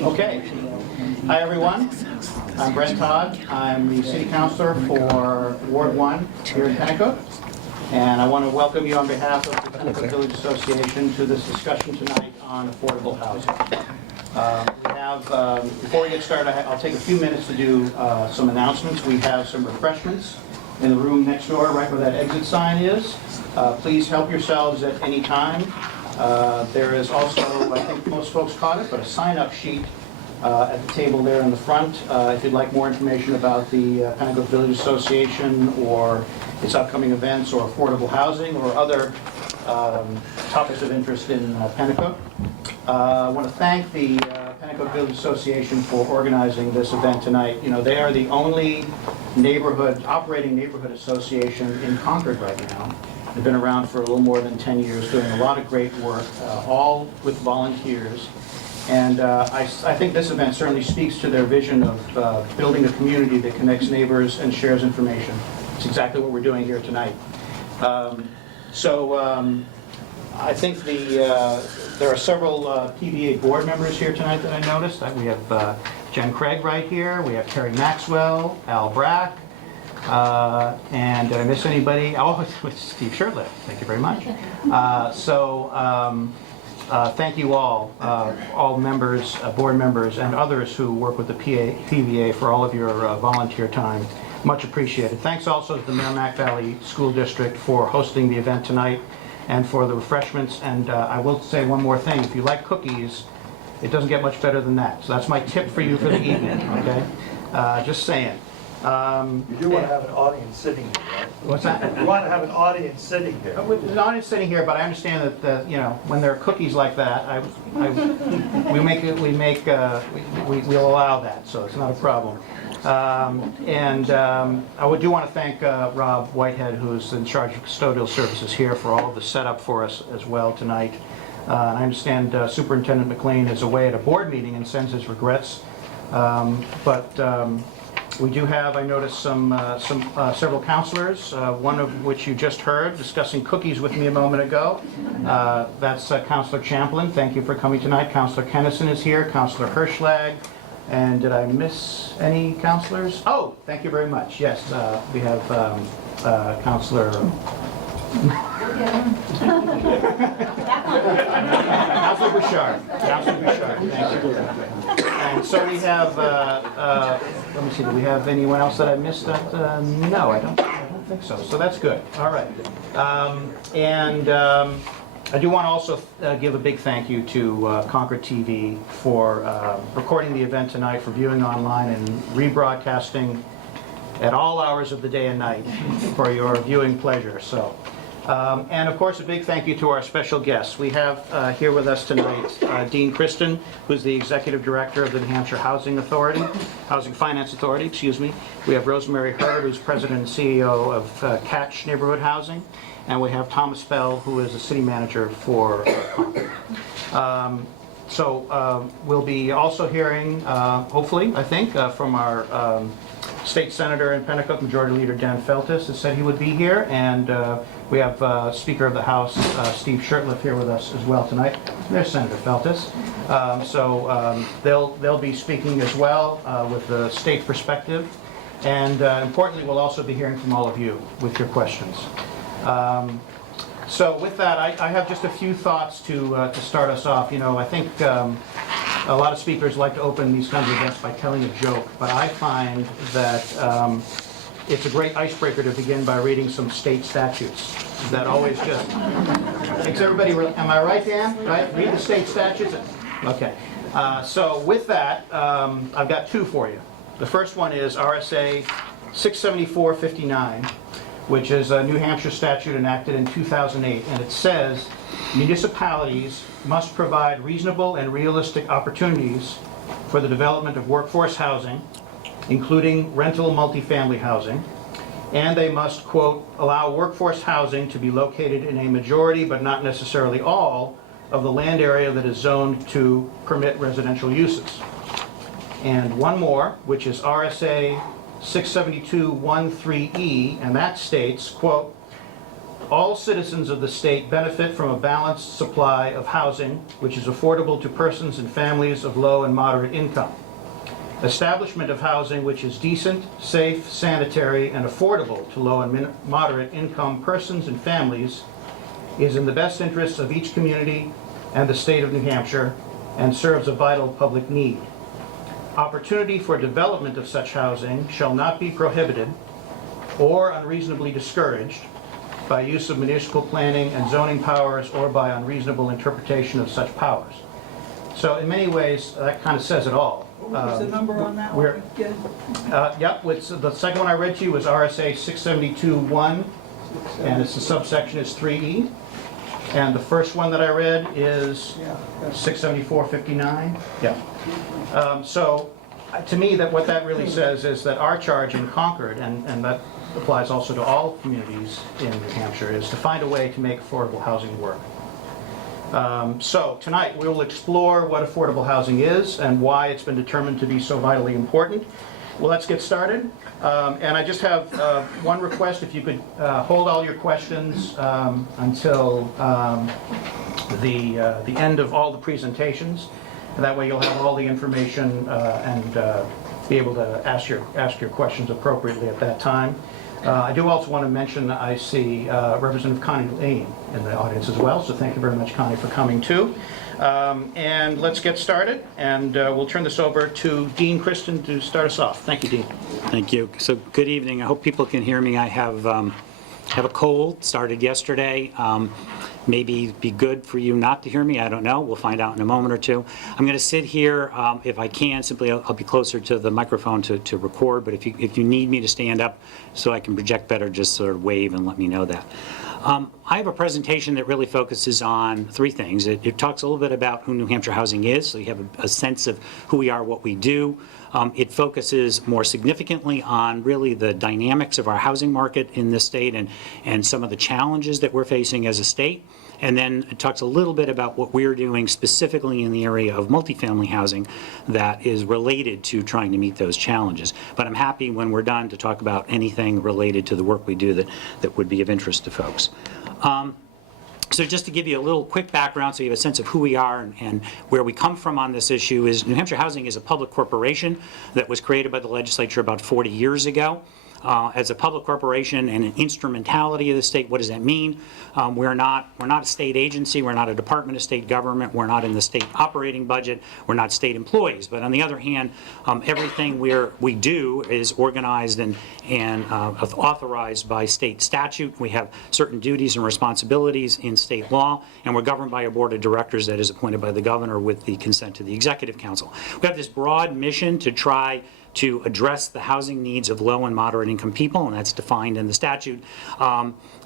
Okay. Hi, everyone. I'm Brent Todd. I'm the City Councilor for Ward 1 here in Penacook. And I want to welcome you on behalf of the Penacook Village Association to this discussion tonight on affordable housing. Before we get started, I'll take a few minutes to do some announcements. We have some refreshments in the room next door, right where that exit sign is. Please help yourselves at any time. There is also, I think most folks caught it, but a sign-up sheet at the table there in the front. If you'd like more information about the Penacook Village Association or its upcoming events or affordable housing or other topics of interest in Penacook. I want to thank the Penacook Village Association for organizing this event tonight. You know, they are the only operating neighborhood association in Concord right now. They've been around for a little more than 10 years, doing a lot of great work, all with volunteers. And I think this event certainly speaks to their vision of building a community that connects neighbors and shares information. It's exactly what we're doing here tonight. I think there are several PVA board members here tonight that I noticed. We have Jen Craig right here. We have Terry Maxwell, Al Brack. And did I miss anybody? Oh, it's Steve Shurtleff. Thank you very much. Thank you all members, board members, and others who work with the PVA for all of your volunteer time. Much appreciated. Thanks also to the Merrimack Valley School District for hosting the event tonight and for the refreshments. And I will say one more thing. If you like cookies, it doesn't get much better than that. So that's my tip for you for the evening, okay? Just saying. You do want to have an audience sitting here, right? What's that? You want to have an audience sitting here. There's an audience sitting here, but I understand that you know, when there are cookies like that, we'll allow that, so it's not a problem. I do want to thank Rob Whitehead, who's in charge of custodial services here, for all of the setup for us as well tonight. And I understand Superintendent McLean is away at a board meeting and sends his regrets, we do have, I noticed, several counselors, one of which you just heard discussing cookies with me a moment ago. That's Councilor Champlin. Thank you for coming tonight. Councilor Kennison is here, Councilor Hirschlag, and did I miss any counselors? Oh, thank you very much. Yes, we have Councilor... Councilor Bouchard. Councilor Bouchard, thank you. And so we have, let me see, do we have anyone else that I missed? No, I don't think so. So that's good. All right. I do want to also give a big thank you to ConcordTV for recording the event tonight, for viewing online and rebroadcasting at all hours of the day and night for your viewing pleasure. So. And of course, a big thank you to our special guests. We have here with us tonight Dean Christon, who's the Executive Director of the New Hampshire Housing Finance Authority, excuse me. We have Rosemary Heard, who's President and CEO of Catch Neighborhood Housing. And we have Thomas Aspell, who is the City Manager for Concord. We'll be also hearing, hopefully, I think, from our State Senator in Penacook, Majority Leader Dan Feltus, has said he would be here, and we have Speaker of the House Steve Shurtleff here with us as well tonight. There's Senator Feltus. They'll be speaking as well with the state perspective, and importantly, we'll also be hearing from all of you with your questions. So with that, I have just a few thoughts to start us off. You know, I think a lot of speakers like to open these kinds of events by telling a joke, but I find that it's a great icebreaker to begin by reading some state statutes. That always just makes everybody, am I right, Dan? Right? Read the state statutes? Okay. So with that, I've got two for you. The first one is RSA 674-59, which is a New Hampshire statute enacted in 2008, and it says municipalities must provide reasonable and realistic opportunities for the development of workforce housing, including rental multifamily housing, and they must, quote, allow workforce housing to be located in a majority, but not necessarily all, of the land area that is zoned to permit residential uses. And one more, which is RSA 672-13E, and that states, quote, All citizens of the state benefit from a balanced supply of housing which is affordable to persons and families of low and moderate income. Establishment of housing which is decent, safe, sanitary, and affordable to low and moderate income persons and families is in the best interests of each community and the state of New Hampshire and serves a vital public need. Opportunity for development of such housing shall not be prohibited or unreasonably discouraged by use of municipal planning and zoning powers or by unreasonable interpretation of such powers. So in many ways, that kind of says it all. What was the number on that we're- one again? Yep, the second one I read to you was RSA 672-1, and it's the subsection is 3E. And the first one that I read is Yeah, 674-59. Yeah. So to me, that what that really says is that our charge in Concord, and that applies also to all communities in New Hampshire, is to find a way to make affordable housing work. So tonight we will explore what affordable housing is and why it's been determined to be so vitally important. Well, let's get started. And I just have one request, if you could hold all your questions until the end of all the presentations. And that way you'll have all the information and be able to ask your questions appropriately at that time. I do also want to mention I see Representative Connie Lane in the audience as well, so thank you very much, Connie, for coming too. And let's get started, and we'll turn this over to Dean Christon to start us off. Thank you, Dean. Thank you. So good evening. I hope people can hear me. I have a cold, started yesterday. Maybe be good for you not to hear me. I don't know. We'll find out in a moment or two. I'm going to sit here, if I can, simply I'll be closer to the microphone to record, but if you need me to stand up so I can project better, just sort of wave and let me know that. I have a presentation that really focuses on three things. It talks a little bit about who New Hampshire Housing is, so you have a sense of who we are, what we do. It focuses more significantly on really the dynamics of our housing market in this state and some of the challenges that we're facing as a state. And then it talks a little bit about what we're doing specifically in the area of multifamily housing that is related to trying to meet those challenges. But I'm happy when we're done to talk about anything related to the work we do that would be of interest to folks. So just to give you a little quick background so you have a sense of who we are and where we come from on this issue is New Hampshire Housing is a public corporation that was created by the legislature about 40 years ago. As a public corporation and an instrumentality of the state, what does that mean? We're not a state agency, we're not a department of state government, we're not in the state operating budget, we're not state employees. But on the other hand, everything we do is organized and authorized by state statute. We have certain duties and responsibilities in state law, and we're governed by a board of directors that is appointed by the governor with the consent of the executive council. We have this broad mission to try to address the housing needs of low and moderate income people, and that's defined in the statute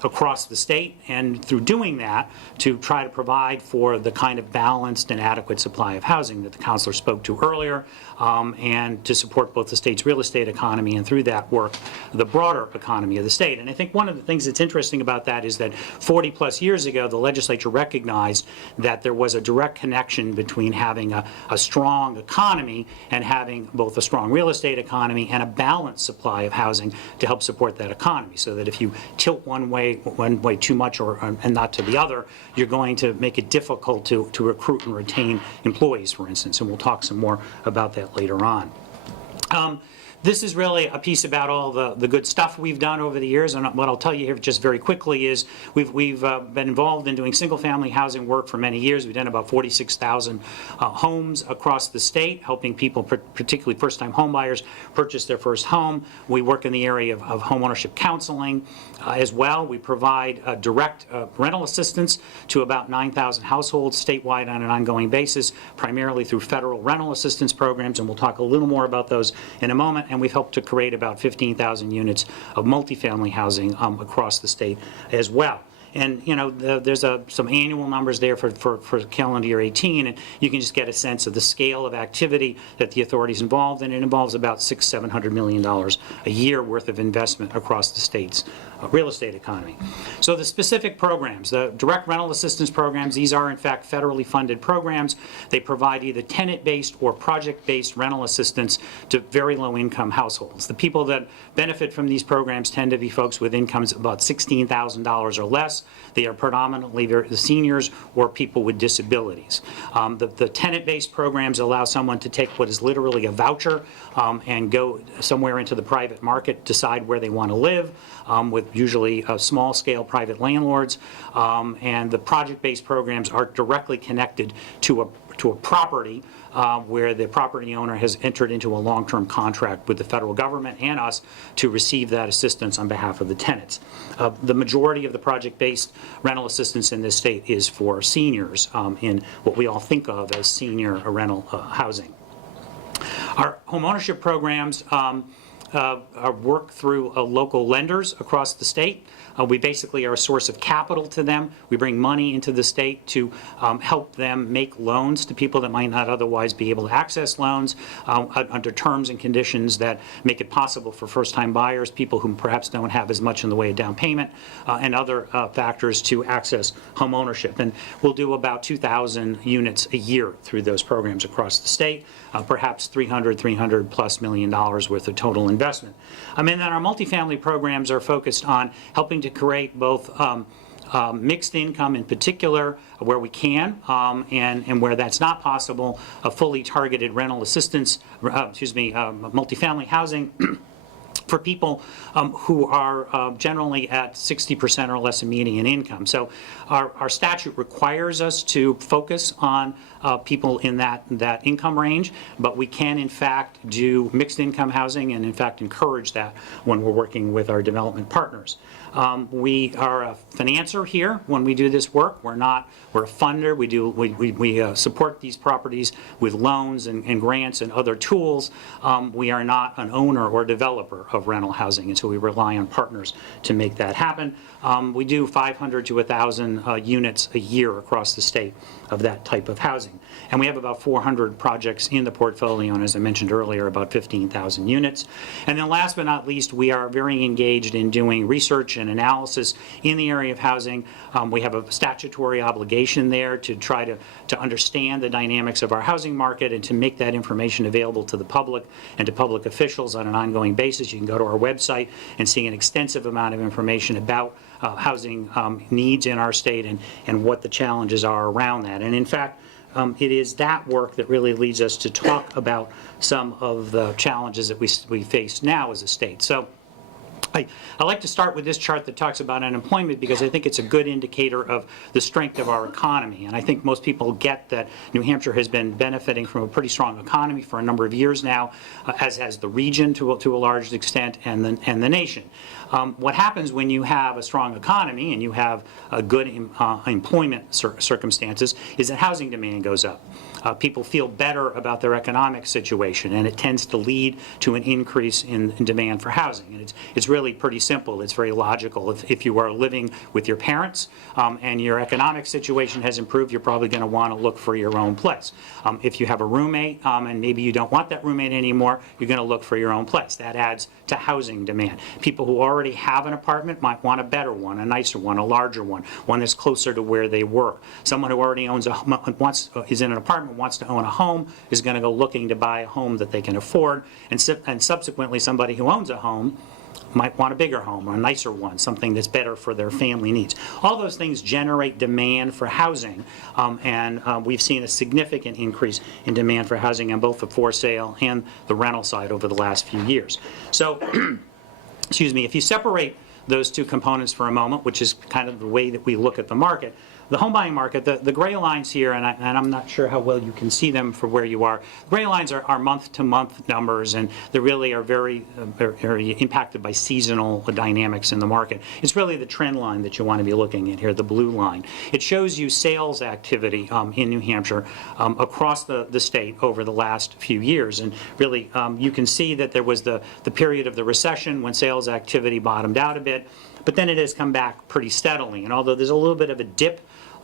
across the state, and through doing that to try to provide for the kind of balanced and adequate supply of housing that the councilor spoke to earlier, and to support both the state's real estate economy and through that work the broader economy of the state. And I think one of the things that's interesting about that is that 40 plus years ago the legislature recognized that there was a direct connection between having a strong economy and having both a strong real estate economy and a balanced supply of housing to help support that economy, so that if you tilt one way too much and not to the other, you're going to make it difficult to recruit and retain employees, for instance, and we'll talk some more about that later on. This is really a piece about all the good stuff we've done over the years, and what I'll tell you here just very quickly is we've been involved in doing single-family housing work for many years. We've done about 46,000 homes across the state, helping people, particularly first-time home buyers, purchase their first home. We work in the area of home ownership counseling as well. We provide direct rental assistance to about 9,000 households statewide on an ongoing basis, primarily through federal rental assistance programs, and we'll talk a little more about those in a moment. And we've helped to create about 15,000 units of multifamily housing across the state as well. And you know, there's some annual numbers there for calendar year 18, and you can just get a sense of the scale of activity that the authority's involved in. It involves about $600–700 million a year worth of investment across the state's real estate economy. So the specific programs, the direct rental assistance programs, these are in fact federally funded programs. They provide either tenant-based or project-based rental assistance to very low-income households. The people that benefit from these programs tend to be folks with incomes about $16,000 or less. They are predominantly the seniors or people with disabilities. The tenant-based programs allow someone to take what is literally a voucher and go somewhere into the private market, decide where they want to live, with usually small-scale private landlords. And the project-based programs are directly connected to a property where the property owner has entered into a long-term contract with the federal government and us to receive that assistance on behalf of the tenants. The majority of the project-based rental assistance in this state is for seniors in what we all think of as senior rental housing. Our home ownership programs are worked through local lenders across the state. We basically are a source of capital to them. We bring money into the state to help them make loans to people that might not otherwise be able to access loans under terms and conditions that make it possible for first-time buyers, people who perhaps don't have as much in the way of down payment, and other factors to access home ownership. And we'll do about 2,000 units a year through those programs across the state, perhaps $300 plus million worth of total investment. And then our multifamily programs are focused on helping to create both mixed income in particular, where we can, and where that's not possible, a fully targeted rental assistance, multifamily housing for people who are generally at 60% or less of median income. So our statute requires us to focus on people in that income range, but we can in fact do mixed income housing and in fact encourage that when we're working with our development partners. We are a financer here when we do this work. We're a funder. We support these properties with loans and grants and other tools. We are not an owner or developer of rental housing, and so we rely on partners to make that happen. We do 500 to 1,000 units a year across the state of that type of housing. And we have about 400 projects in the portfolio, and as I mentioned earlier, about 15,000 units. And then last but not least, we are very engaged in doing research and analysis in the area of housing. We have a statutory obligation there to try to understand the dynamics of our housing market and to make that information available to the public and to public officials on an ongoing basis. You can go to our website and see an extensive amount of information about housing needs in our state and what the challenges are around that. And in fact, it is that work that really leads us to talk about some of the challenges that we face now as a state. So I like to start with this chart that talks about unemployment because I think it's a good indicator of the strength of our economy. And I think most people get that New Hampshire has been benefiting from a pretty strong economy for a number of years now, as has the region to a large extent and the nation. What happens when you have a strong economy and you have a good employment circumstances is that housing demand goes up. People feel better about their economic situation, and it tends to lead to an increase in demand for housing. And it's really pretty simple. It's very logical. If you are living with your parents and your economic situation has improved, you're probably going to want to look for your own place. If you have a roommate and maybe you don't want that roommate anymore, you're going to look for your own place. That adds to housing demand. People who already have an apartment might want a better one, a nicer one, a larger one that's closer to where they work. Someone who already owns is in an apartment, wants to own a home, is going to go looking to buy a home that they can afford, and subsequently somebody who owns a home might want a bigger home or a nicer one, something that's better for their family needs. All those things generate demand for housing, and we've seen a significant increase in demand for housing on both the for sale and the rental side over the last few years. So, excuse me, if you separate those two components for a moment, which is kind of the way that we look at the market, the home buying market, the gray lines here, and I'm not sure how well you can see them for where you are. The gray lines are month-to-month numbers, and they really are very impacted by seasonal dynamics in the market. It's really the trend line that you want to be looking at here, the blue line. It shows you sales activity in New Hampshire across the state over the last few years. And really, you can see that there was the period of the recession when sales activity bottomed out a bit, but then it has come back pretty steadily. And although there's a little bit of a dip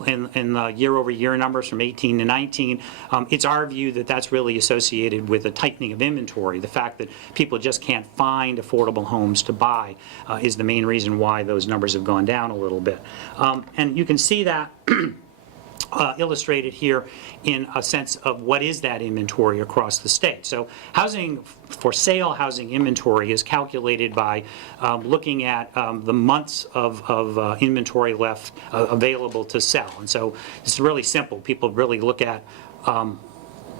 in the year-over-year numbers from 18 to 19, it's our view that that's really associated with a tightening of inventory. The fact that people just can't find affordable homes to buy is the main reason why those numbers have gone down a little bit. And you can see that illustrated here in a sense of what is that inventory across the state. So housing for sale housing inventory is calculated by looking at the months of inventory left available to sell. And so it's really simple. People really look at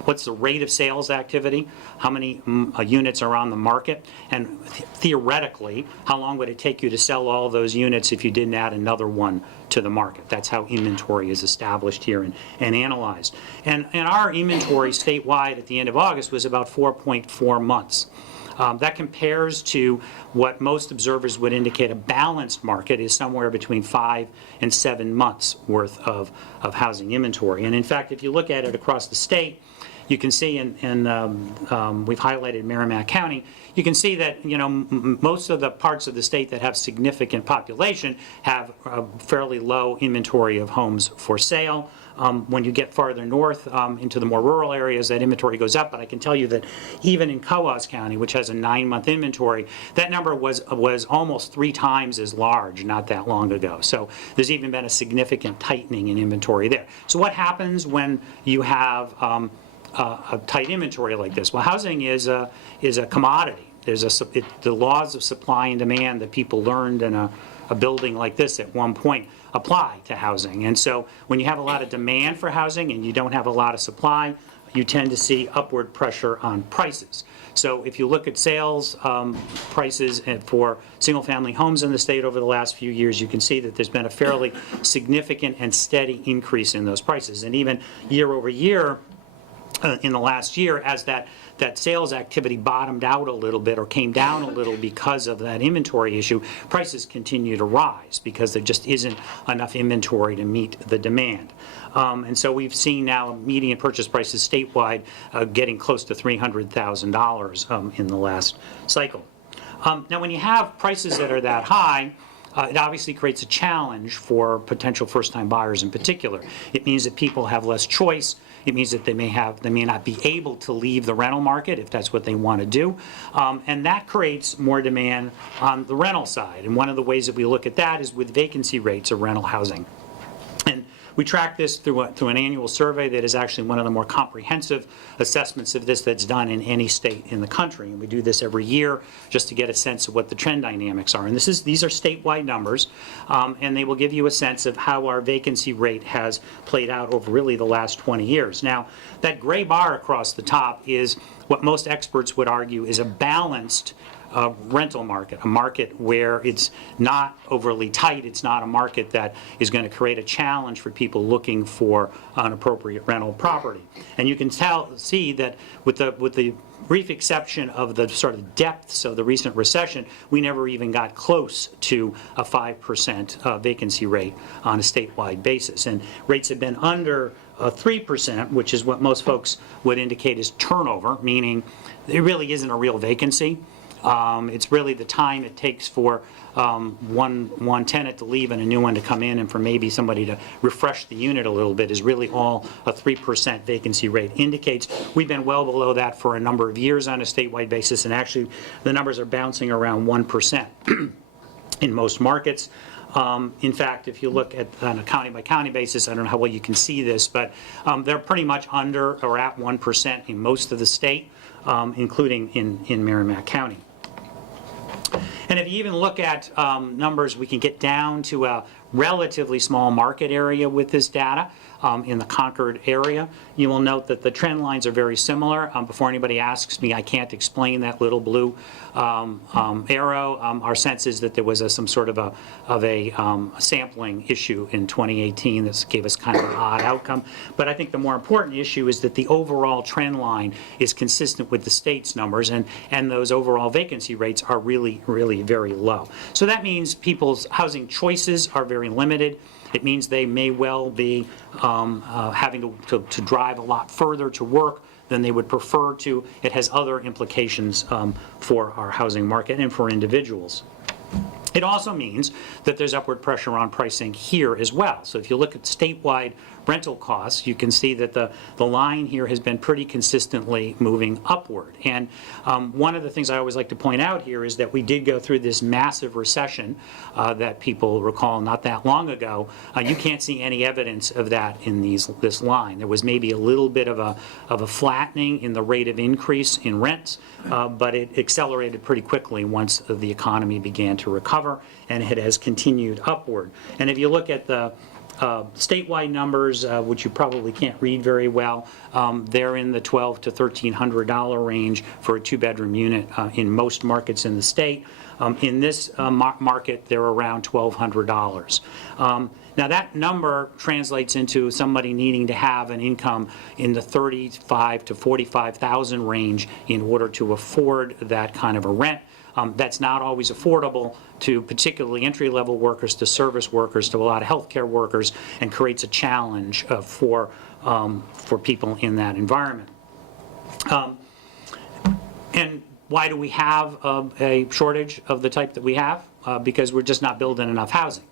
what's the rate of sales activity, how many units are on the market, and theoretically, how long would it take you to sell all those units if you didn't add another one to the market. That's how inventory is established here and analyzed. And our inventory statewide at the end of August was about 4.4 months. That compares to what most observers would indicate a balanced market is somewhere between 5 and 7 months worth of housing inventory. And in fact, if you look at it across the state, you can see, we've highlighted Merrimack County, you can see that, most of the parts of the state that have significant population have a fairly low inventory of homes for sale. When you get farther north into the more rural areas, that inventory goes up. But I can tell you that even in Coos County, which has a 9-month inventory, that number was almost 3 times as large not that long ago. So there's even been a significant tightening in inventory there. So what happens when you have a tight inventory like this? Well, housing is a commodity. There's the laws of supply and demand that people learned in a building like this at one point apply to housing. And so when you have a lot of demand for housing and you don't have a lot of supply, you tend to see upward pressure on prices. So if you look at sales prices for single-family homes in the state over the last few years, you can see that there's been a fairly significant and steady increase in those prices. And even year over year, in the last year, as that sales activity bottomed out a little bit or came down a little because of that inventory issue, prices continue to rise because there just isn't enough inventory to meet the demand. And so we've seen now median purchase prices statewide getting close to $300,000 in the last cycle. Now, when you have prices that are that high, it obviously creates a challenge for potential first-time buyers in particular. It means that people have less choice. It means that they may not be able to leave the rental market if that's what they want to do. And that creates more demand on the rental side. And one of the ways that we look at that is with vacancy rates of rental housing. And we track this through an annual survey that is actually one of the more comprehensive assessments of this that's done in any state in the country. And we do this every year just to get a sense of what the trend dynamics are. And these are statewide numbers, and they will give you a sense of how our vacancy rate has played out over really the last 20 years. Now, that gray bar across the top is what most experts would argue is a balanced rental market, a market where it's not overly tight. It's not a market that is going to create a challenge for people looking for an appropriate rental property. And you can see that with the brief exception of the sort of depths of the recent recession, we never even got close to a 5% vacancy rate on a statewide basis. And rates have been under 3%, which is what most folks would indicate is turnover, meaning there really isn't a real vacancy. It's really the time it takes for one tenant to leave and a new one to come in, and for maybe somebody to refresh the unit a little bit is really all a 3% vacancy rate indicates. We've been well below that for a number of years on a statewide basis, and actually the numbers are bouncing around 1% in most markets. In fact, if you look at on a county-by-county basis, I don't know how well you can see this, but they're pretty much under or at 1% in most of the state, including in Merrimack County. And if you even look at numbers, we can get down to a relatively small market area with this data in the Concord area. You will note that the trend lines are very similar. Before anybody asks me, I can't explain that little blue arrow. Our sense is that there was some sort of a sampling issue in 2018 that gave us kind of an odd outcome. But I think the more important issue is that the overall trend line is consistent with the state's numbers, and those overall vacancy rates are really, really very low. So that means people's housing choices are very limited. It means they may well be having to drive a lot further to work than they would prefer to. It has other implications for our housing market and for individuals. It also means that there's upward pressure on pricing here as well. So if you look at statewide rental costs, you can see that the line here has been pretty consistently moving upward. And one of the things I always like to point out here is that we did go through this massive recession that people recall not that long ago. You can't see any evidence of that in this line. There was maybe a little bit of a flattening in the rate of increase in rents, but it accelerated pretty quickly once the economy began to recover, and it has continued upward. And if you look at the statewide numbers, which you probably can't read very well, they're in the $1,200 to $1,300 range for a two-bedroom unit in most markets in the state. In this market, they're around $1,200. Now that number translates into somebody needing to have an income in the $35,000 to $45,000 range in order to afford that kind of a rent. That's not always affordable to particularly entry-level workers, to service workers, to a lot of healthcare workers, and creates a challenge for people in that environment. And why do we have a shortage of the type that we have? Because we're just not building enough housing.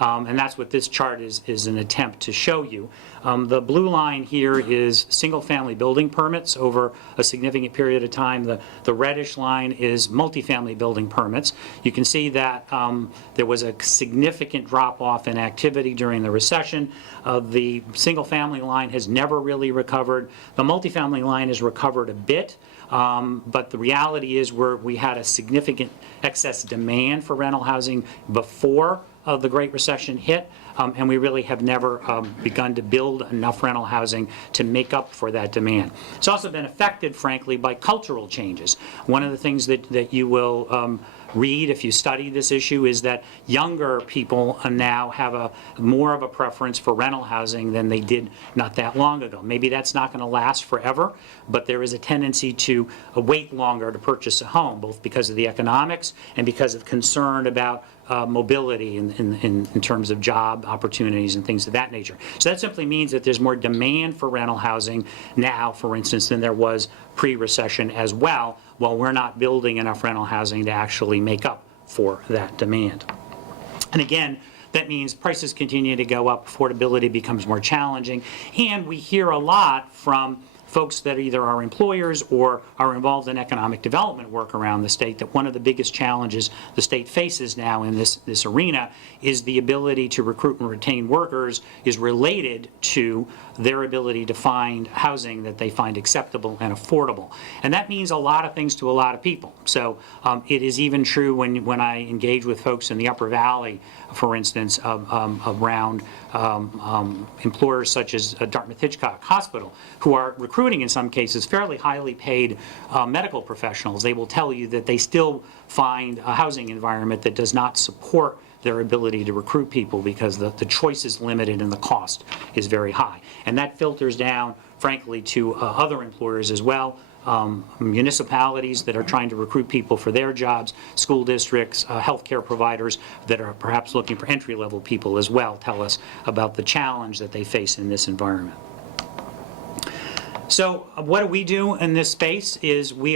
And that's what this chart is an attempt to show you. The blue line here is single-family building permits over a significant period of time. The reddish line is multifamily building permits. You can see that there was a significant drop-off in activity during the recession. The single-family line has never really recovered. The multifamily line has recovered a bit. But the reality is we had a significant excess demand for rental housing before the Great Recession hit, and we really have never begun to build enough rental housing to make up for that demand. It's also been affected, frankly, by cultural changes. One of the things that you will read if you study this issue is that younger people now have more of a preference for rental housing than they did not that long ago. Maybe that's not going to last forever, but there is a tendency to wait longer to purchase a home, both because of the economics and because of concern about mobility in terms of job opportunities and things of that nature. So that simply means that there's more demand for rental housing now, for instance, than there was pre-recession as well, while we're not building enough rental housing to actually make up for that demand. And again, that means prices continue to go up, affordability becomes more challenging, and we hear a lot from folks that either are employers or are involved in economic development work around the state that one of the biggest challenges the state faces now in this arena is the ability to recruit and retain workers is related to their ability to find housing that they find acceptable and affordable. And that means a lot of things to a lot of people. So it is even true when I engage with folks in the Upper Valley, for instance, around employers such as Dartmouth-Hitchcock Hospital, who are recruiting in some cases fairly highly paid medical professionals. They will tell you that they still find a housing environment that does not support their ability to recruit people because the choice is limited and the cost is very high. And that filters down, frankly, to other employers as well. Municipalities that are trying to recruit people for their jobs, school districts, healthcare providers that are perhaps looking for entry-level people as well tell us about the challenge that they face in this environment. So what do we do in this space is we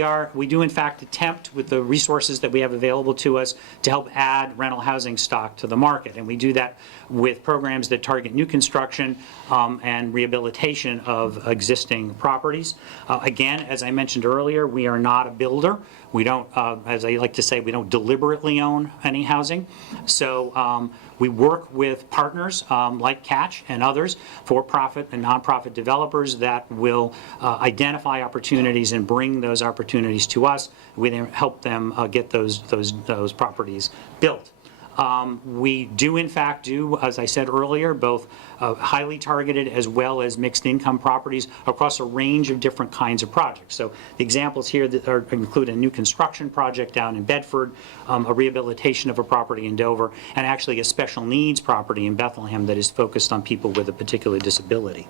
do in fact attempt with the resources that we have available to us to help add rental housing stock to the market. And we do that with programs that target new construction and rehabilitation of existing properties. Again, as I mentioned earlier, we are not a builder. We don't, as I like to say, we don't deliberately own any housing. So we work with partners like Catch and others, for-profit and nonprofit developers that will identify opportunities and bring those opportunities to us. We then help them get those properties built. We do, in fact, do, as I said earlier, both highly targeted as well as mixed income properties across a range of different kinds of projects. So the examples here that include a new construction project down in Bedford, a rehabilitation of a property in Dover, and actually a special needs property in Bethlehem that is focused on people with a particular disability.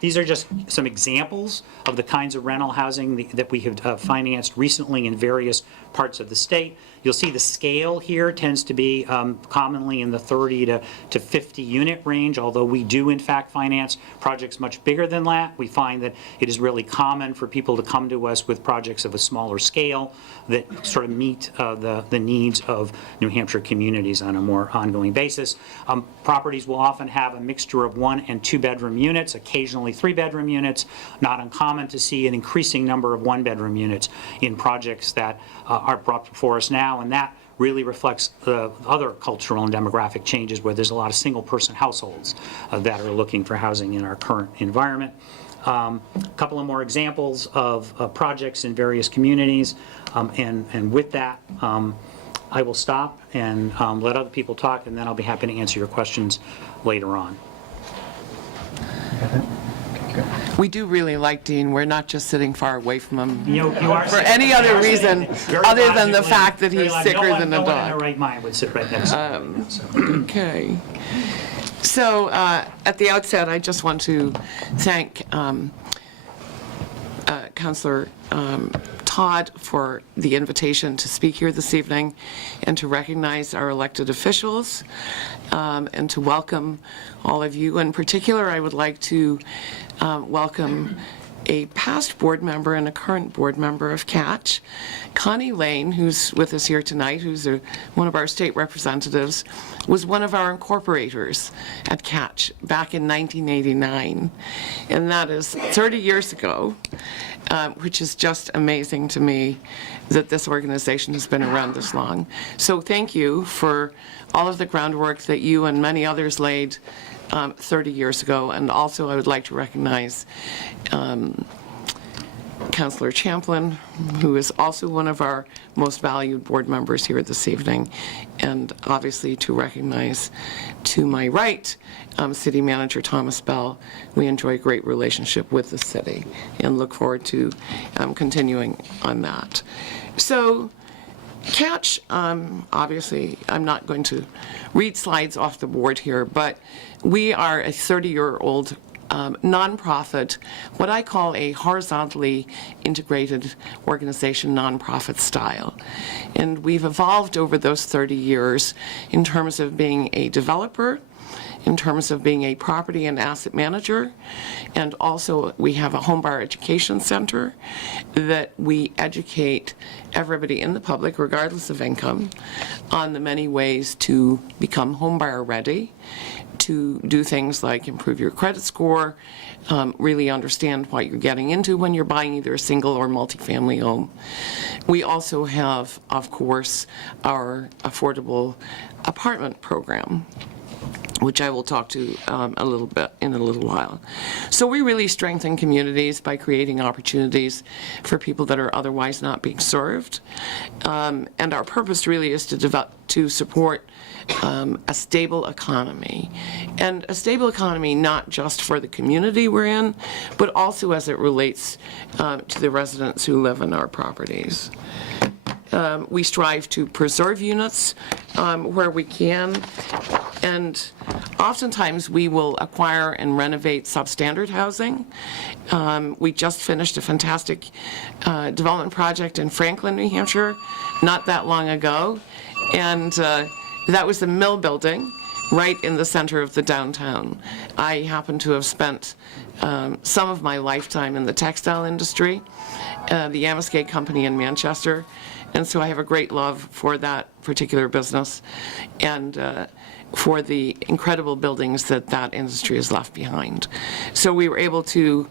These are just some examples of the kinds of rental housing that we have financed recently in various parts of the state. You'll see the scale here tends to be be commonly in the 30 to 50 unit range, although we do in fact finance projects much bigger than that. We find that it is really common for people to come to us with projects of a smaller scale that sort of meet the needs of New Hampshire communities on a more ongoing basis. Properties will often have a mixture of 1 and 2 bedroom units, occasionally 3 bedroom units. Not uncommon to see an increasing number of 1 bedroom units in projects that are brought before us now, and that really reflects the other cultural and demographic changes where there's a lot of single-person households that are looking for housing in our current environment. A couple of more examples of projects in various communities, and with that, I will stop and let other people talk, and then I'll be happy to answer your questions later on. We do really like Dean. We're not just sitting far away from him You are for any other reason other than the fact that he's sicker than a No one in their dog. right mind would sit right next to him. Okay. So at the outset, I just want to thank Councilor Todd for the invitation to speak here this evening and to recognize our elected officials and to welcome all of you. In particular, I would like to welcome a past board member and a current board member of Catch, Connie Lane, who's with us here tonight, who's one of our state representatives, was one of our incorporators at Catch back in 1989. And that is 30 years ago, which is just amazing to me that this organization has been around this long. So thank you for all of the groundwork that you and many others laid 30 years ago. And also I would like to recognize Councillor Champlin, who is also one of our most valued board members here this evening, and obviously to recognize to my right City Manager Thomas Aspell. We enjoy a great relationship with the city and look forward to continuing on that. So Catch, obviously, I'm not going to read slides off the board here, but we are a 30-year-old nonprofit, what I call a horizontally integrated organization, nonprofit style. And we've evolved over those 30 years in terms of being a developer, in terms of being a property and asset manager, and also we have a homebuyer education center that we educate everybody in the public, regardless of income, on the many ways to become homebuyer ready, to do things like improve your credit score, really understand what you're getting into when you're buying either a single or multifamily home. We also have, of course, our affordable apartment program, which I will talk to a little bit in a little while. So we really strengthen communities by creating opportunities for people that are otherwise not being served. And our purpose really is to support a stable economy. And a stable economy not just for the community we're in, but also as it relates to the residents who live in our properties. We strive to preserve units where we can, and oftentimes we will acquire and renovate substandard housing. We just finished a fantastic development project in Franklin, New Hampshire, not that long ago, and that was the mill building right in the center of the downtown. I happen to have spent some of my lifetime in the textile industry, the Yamaskate Company in Manchester, and so I have a great love for that particular business and for the incredible buildings that that industry has left behind. So we were able to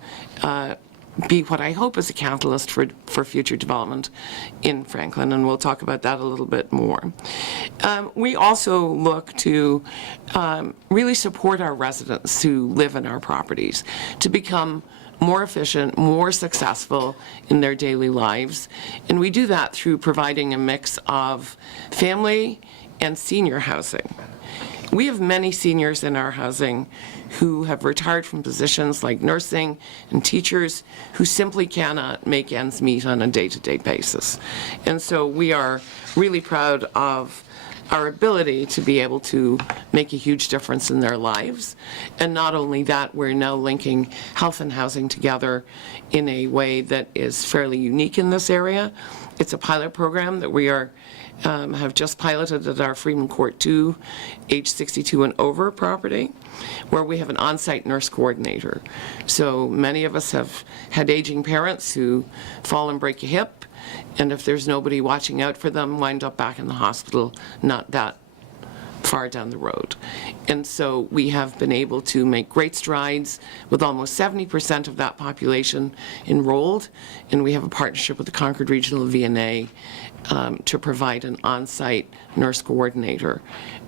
be what I hope is a catalyst for future development in Franklin, and we'll talk about that a little bit more. We also look to really support our residents who live in our properties to become more efficient, more successful in their daily lives. And we do that through providing a mix of family and senior housing. We have many seniors in our housing who have retired from positions like nursing and teachers who simply cannot make ends meet on a day-to-day basis. And so we are really proud of our ability to be able to make a huge difference in their lives. And not only that, we're now linking health and housing together in a way that is fairly unique in this area. It's a pilot program that we have just piloted at our Freeman Court 2, age 62 and over property, where we have an on-site nurse coordinator. So many of us have had aging parents who fall and break a hip, and if there's nobody watching out for them, wind up back in the hospital not that far down the road. And so we have been able to make great strides with almost 70% of that population enrolled, and we have a partnership with the Concord Regional VNA to provide an on-site nurse coordinator.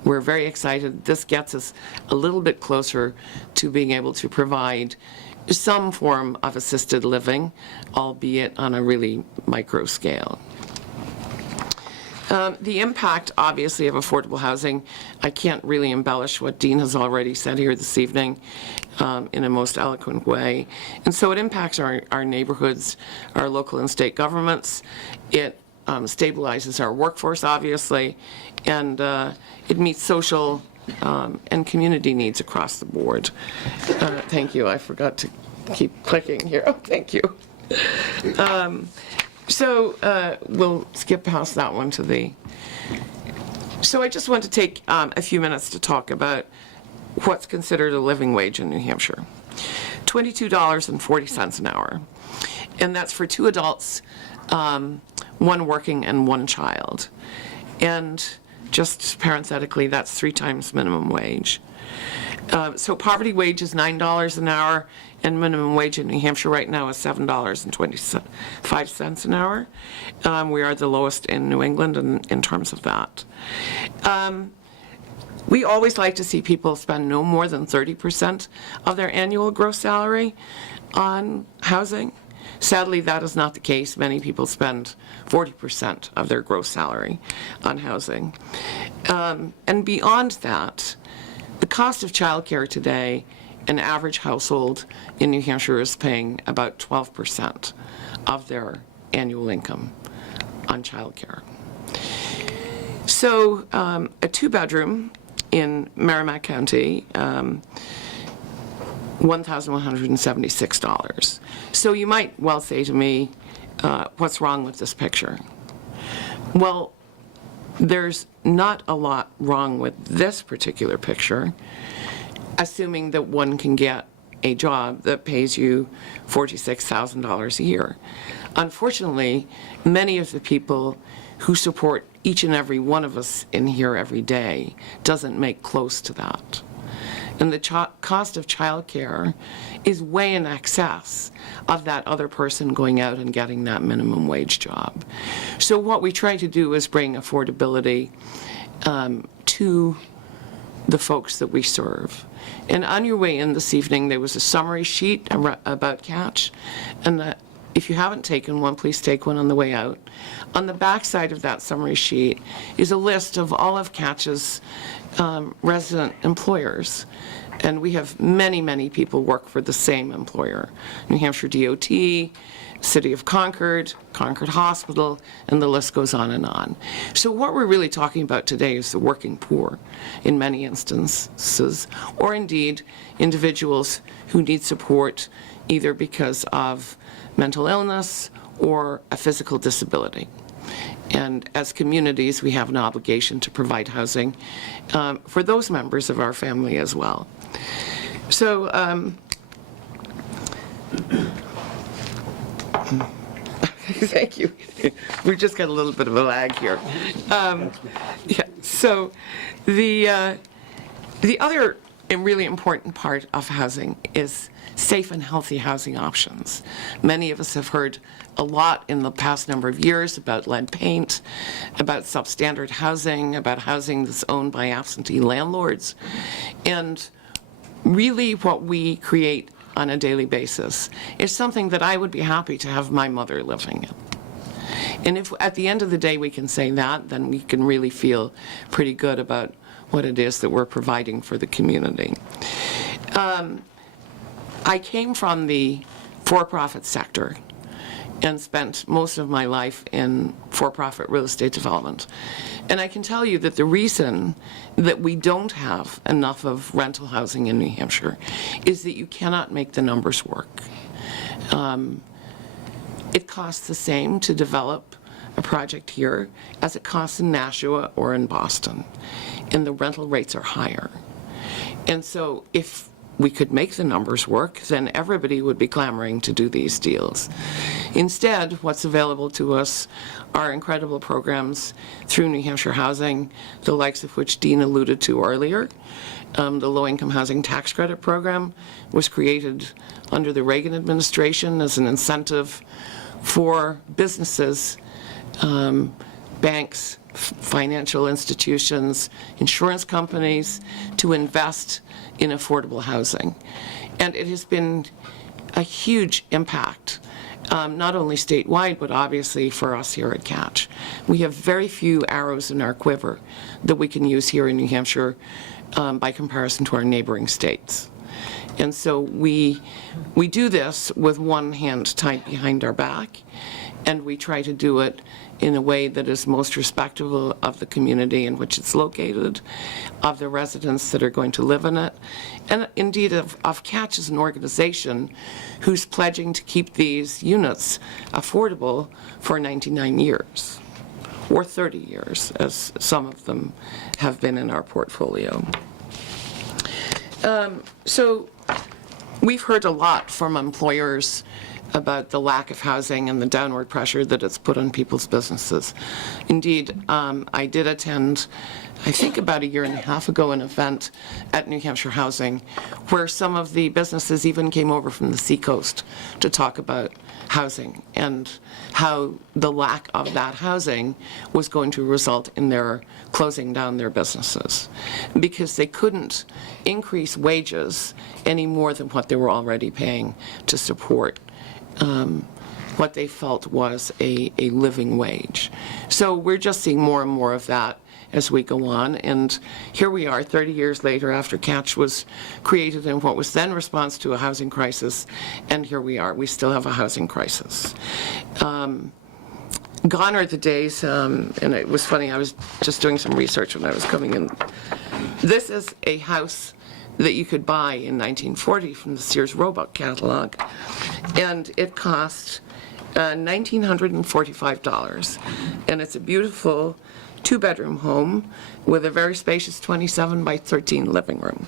We're very excited. This gets us a little bit closer to being able to provide some form of assisted living, albeit on a really micro scale. The impact, obviously, of affordable housing, I can't really embellish what Dean has already said here this evening in a most eloquent way. And so it impacts our neighborhoods, our local and state governments. It stabilizes our workforce, obviously, and it meets social and community needs across the board. Thank you. I forgot to keep clicking here. Oh, thank you. So we'll skip past that one to the... So I just want to take a few minutes to talk about what's considered a living wage in New Hampshire. $22.40 an hour. And that's for 2 adults, 1 working and 1 child. And just parenthetically, that's 3 times minimum wage. So poverty wage is $9 an hour, and minimum wage in New Hampshire right now is $7.25 an hour. We are the lowest in New England in terms of that. We always like to see people spend no more than 30% of their annual gross salary on housing. Sadly, that is not the case. Many people spend 40% of their gross salary on housing. And beyond that, the cost of childcare today, an average household in New Hampshire is paying about 12% of their annual income on childcare. So a 2-bedroom in Merrimack County, $1,176. So you might well say to me, what's wrong with this picture? Well, there's not a lot wrong with this particular picture, assuming that one can get a job that pays you $46,000 a year. Unfortunately, many of the people who support each and every one of us in here every day doesn't make close to that. And the cost of childcare is way in excess of that other person going out and getting that minimum wage job. So what we try to do is bring affordability to the folks that we serve. And on your way in this evening, there was a summary sheet about Catch, and if you haven't taken one, please take one on the way out. On the back side of that summary sheet is a list of all of Catch's resident employers. And we have many, many people work for the same employer. New Hampshire DOT, City of Concord, Concord Hospital, and the list goes on and on. So what we're really talking about today is the working poor in many instances, or indeed individuals who need support either because of mental illness or a physical disability. And as communities, we have an obligation to provide housing for those members of our family as well. So, thank you. We just got a little bit of a lag here. Yeah, so the other really important part of housing is safe and healthy housing options. Many of us have heard a lot in the past number of years about lead paint, about substandard housing, about housing that's owned by absentee landlords. And really what we create on a daily basis is something that I would be happy to have my mother living in. And if at the end of the day we can say that, then we can really feel pretty good about what it is that we're providing for the community. I came from the for-profit sector, and spent most of my life in for-profit real estate development. And I can tell you that the reason that we don't have enough of rental housing in New Hampshire is that you cannot make the numbers work. It costs the same to develop a project here as it costs in Nashua or in Boston, and the rental rates are higher. And so if we could make the numbers work, then everybody would be clamoring to do these deals. Instead, what's available to us are incredible programs through New Hampshire Housing, the likes of which Dean alluded to earlier. The low-income housing tax credit program was created under the Reagan administration as an incentive for businesses, banks, financial institutions, insurance companies to invest in affordable housing. And it has been a huge impact, not only statewide, but obviously for us here at Catch. We have very few arrows in our quiver that we can use here in New Hampshire by comparison to our neighboring states. And so we do this with one hand tied behind our back, and we try to do it in a way that is most respectful of the community in which it's located, of the residents that are going to live in it, and indeed of Catch as an organization who's pledging to keep these units affordable for 99 years, or 30 years, as some of them have been in our portfolio. So we've heard a lot from employers about the lack of housing and the downward pressure that it's put on people's businesses. Indeed, I did attend, I think about a year and a half ago, an event at New Hampshire Housing where some of the businesses even came over from the seacoast to talk about housing and how the lack of that housing was going to result in their closing down their businesses because they couldn't increase wages any more than what they were already paying to support what they felt was a living wage. So we're just seeing more and more of that as we go on, and here we are 30 years later after Catch was created in what was then response to a housing crisis, and here we are, we still have a housing crisis. Gone are the days, and it was funny, I was just doing some research when I was coming in. This is a house that you could buy in 1940 from the Sears Roebuck catalog, and it cost $1,945, and it's a beautiful two-bedroom home with a very spacious 27 by 13 living room.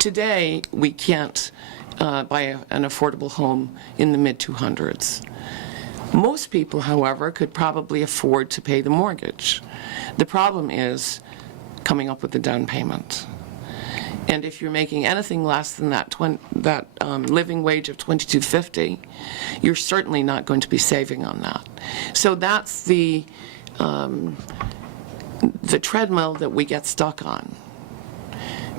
Today, we can't buy an affordable home in the mid-200s. Most people, however, could probably afford to pay the mortgage. The problem is coming up with the down payment. And if you're making anything less than that living wage of $22.50, you're certainly not going to be saving on that. So that's the treadmill that we get stuck on.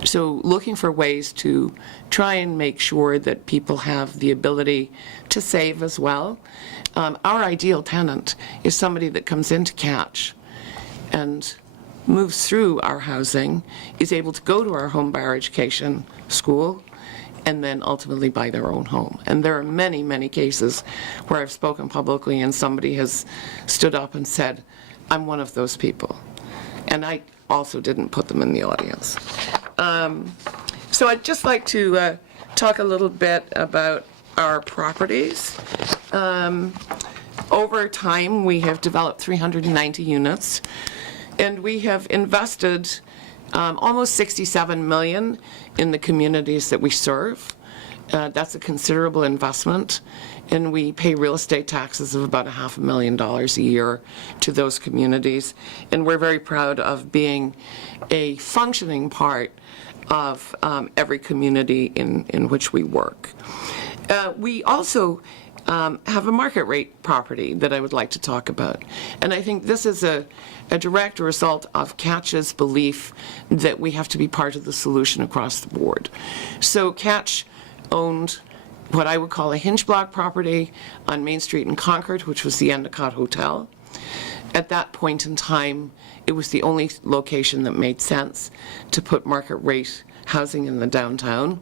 So looking for ways to try and make sure that people have the ability to save as well. Our ideal tenant is somebody that comes into Catch and moves through our housing, is able to go to our home buyer education school, and then ultimately buy their own home. And there are many, many cases where I've spoken publicly and somebody has stood up and said, I'm one of those people. And I also didn't put them in the audience. So I'd just like to talk a little bit about our properties. Over time, we have developed 390 units. And we have invested almost $67 million in the communities that we serve. That's a considerable investment, and we pay real estate taxes of about $500,000 a year to those communities. And we're very proud of being a functioning part of every community in which we work. We also have a market rate property that I would like to talk about. And I think this is a direct result of Catch's belief that we have to be part of the solution across the board. So Catch owned what I would call a hinge block property on Main Street in Concord, which was the Endicott Hotel. At that point in time, it was the only location that made sense to put market rate housing in the downtown.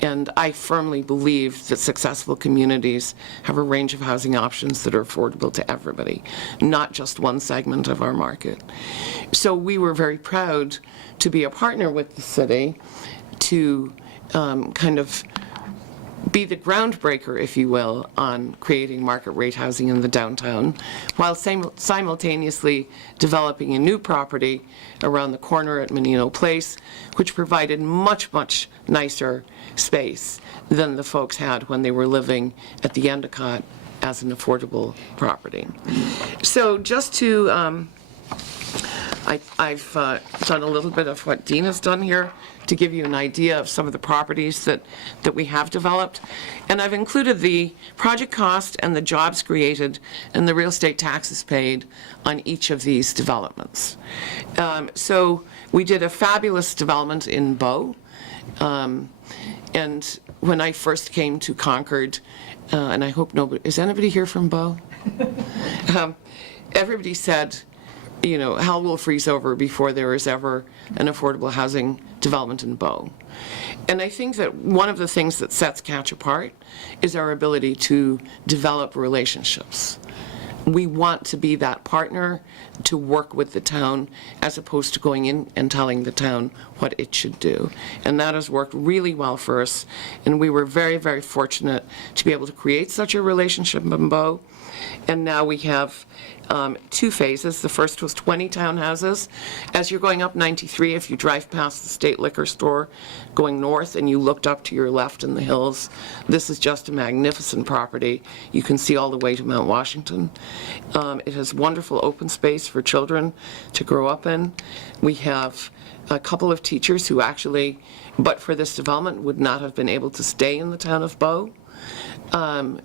And I firmly believe that successful communities have a range of housing options that are affordable to everybody, not just one segment of our market. So we were very proud to be a partner with the city to kind of be the groundbreaker, if you will, on creating market rate housing in the downtown, while simultaneously developing a new property around the corner at Menino Place, which provided much, much nicer space than the folks had when they were living at the Endicott as an affordable property. So just to, I've done a little bit of what Dean has done here to give you an idea of some of the properties that we have developed. And I've included the project cost and the jobs created and the real estate taxes paid on each of these developments. So we did a fabulous development in Bow. And when I first came to Concord, and I hope nobody, is anybody here from Bow? Everybody said, you know, hell will freeze over before there is ever an affordable housing development in Bow. And I think that one of the things that sets Catch apart is our ability to develop relationships. We want to be that partner to work with the town as opposed to going in and telling the town what it should do. And that has worked really well for us. And we were very, very fortunate to be able to create such a relationship in Bow. And now we have 2 phases. The first was 20 townhouses. As you're going up 93, if you drive past the state liquor store going north and you looked up to your left in the hills, this is just a magnificent property. You can see all the way to Mount Washington. It has wonderful open space for children to grow up in. We have a couple of teachers who actually, but for this development, would not have been able to stay in the town of Bow.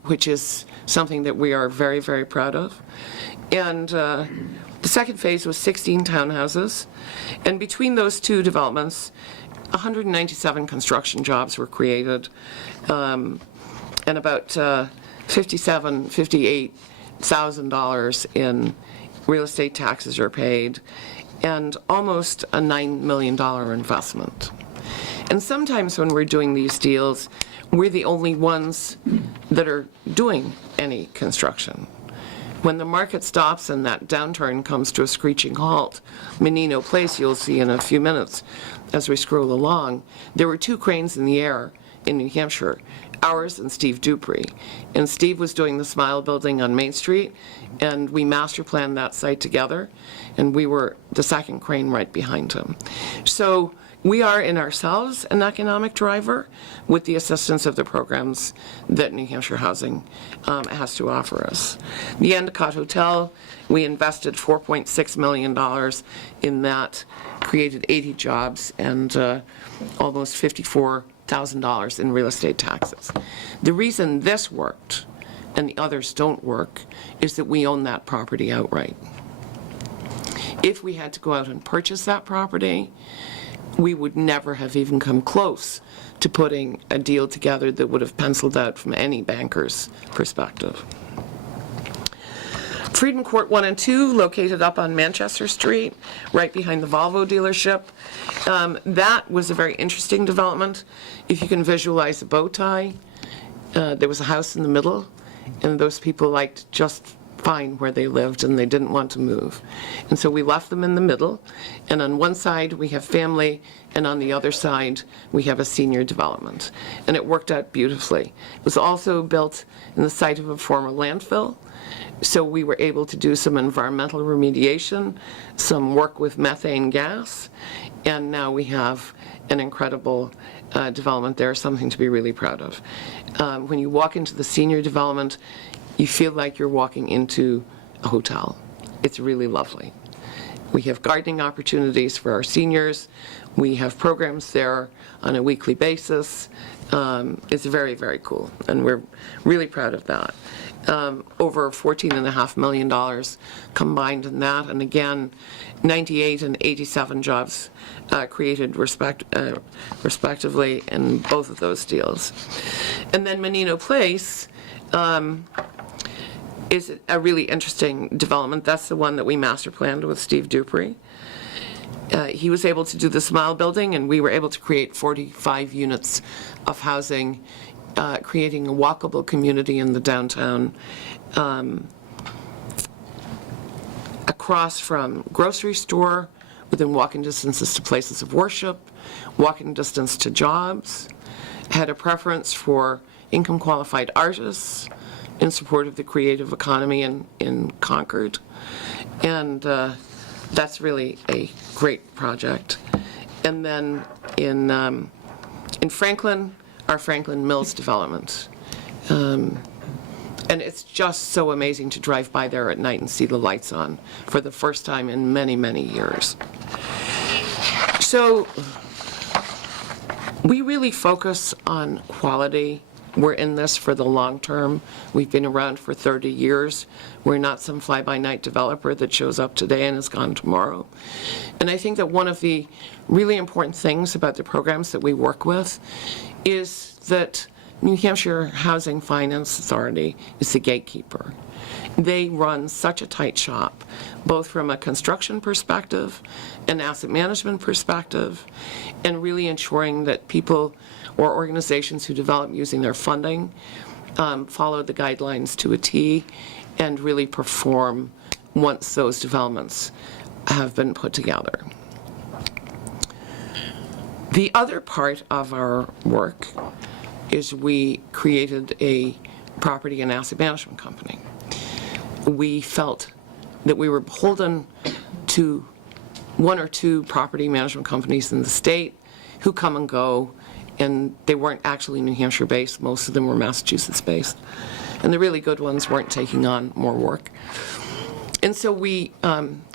Which is something that we are very, very proud of. And the second phase was 16 townhouses. And between those 2 developments, 197 construction jobs were created, and about $58,000 in real estate taxes are paid, and almost a $9 million investment. And sometimes when we're doing these deals, we're the only ones that are doing any construction. When the market stops and that downturn comes to a screeching halt, Menino Place, you'll see in a few minutes as we scroll along, there were 2 cranes in the air in New Hampshire, ours and Steve Dupree. And Steve was doing the Smile Building on Main Street, and we master planned that site together, and we were the second crane right behind him. So we are in ourselves an economic driver with the assistance of the programs that New Hampshire Housing has to offer us. The Endicott Hotel, we invested $4.6 million in that, created 80 jobs and almost $54,000 in real estate taxes. The reason this worked and the others don't work is that we own that property outright. If we had to go out and purchase that property, we would never have even come close to putting a deal together that would have penciled out from any banker's perspective. Freedom Court 1 and 2, located up on Manchester Street, right behind the Volvo dealership. That was a very interesting development. If you can visualize a bow tie, there was a house in the middle, and those people liked just fine where they lived and they didn't want to move. And so we left them in the middle, and on one side we have family, and on the other side we have a senior development. And it worked out beautifully. It was also built in the site of a former landfill, so we were able to do some environmental remediation, some work with methane gas, and now we have an incredible development there, something to be really proud of. When you walk into the senior development, you feel like you're walking into a hotel. It's really lovely. We have gardening opportunities for our seniors. We have programs there on a weekly basis. It's very, very cool, and we're really proud of that. Over $14.5 million combined in that, and again, 98 and 87 jobs created respectively in both of those deals. And then Menino Place is a really interesting development. That's the one that we master planned with Steve Dupree. He was able to do the Smile Building, and we were able to create 45 units of housing, creating a walkable community in the downtown, across from grocery store, within walking distances to places of worship, walking distance to jobs, had a preference for income-qualified artists in support of the creative economy in Concord. And that's really a great project. And then in Franklin, our Franklin Mills development. And it's just so amazing to drive by there at night and see the lights on for the first time in many, many years. So we really focus on quality. We're in this for the long term. We've been around for 30 years. We're not some fly-by-night developer that shows up today and is gone tomorrow. And I think that one of the really important things about the programs that we work with is that New Hampshire Housing Finance Authority is the gatekeeper. They run such a tight shop, both from a construction perspective, an asset management perspective, and really ensuring that people or organizations who develop using their funding follow the guidelines to a T and really perform once those developments have been put together. The other part of our work is we created a property and asset management company. We felt that we were beholden to one or two property management companies in the state who come and go, and they weren't actually New Hampshire-based. Most of them were Massachusetts-based. And the really good ones weren't taking on more work. And so we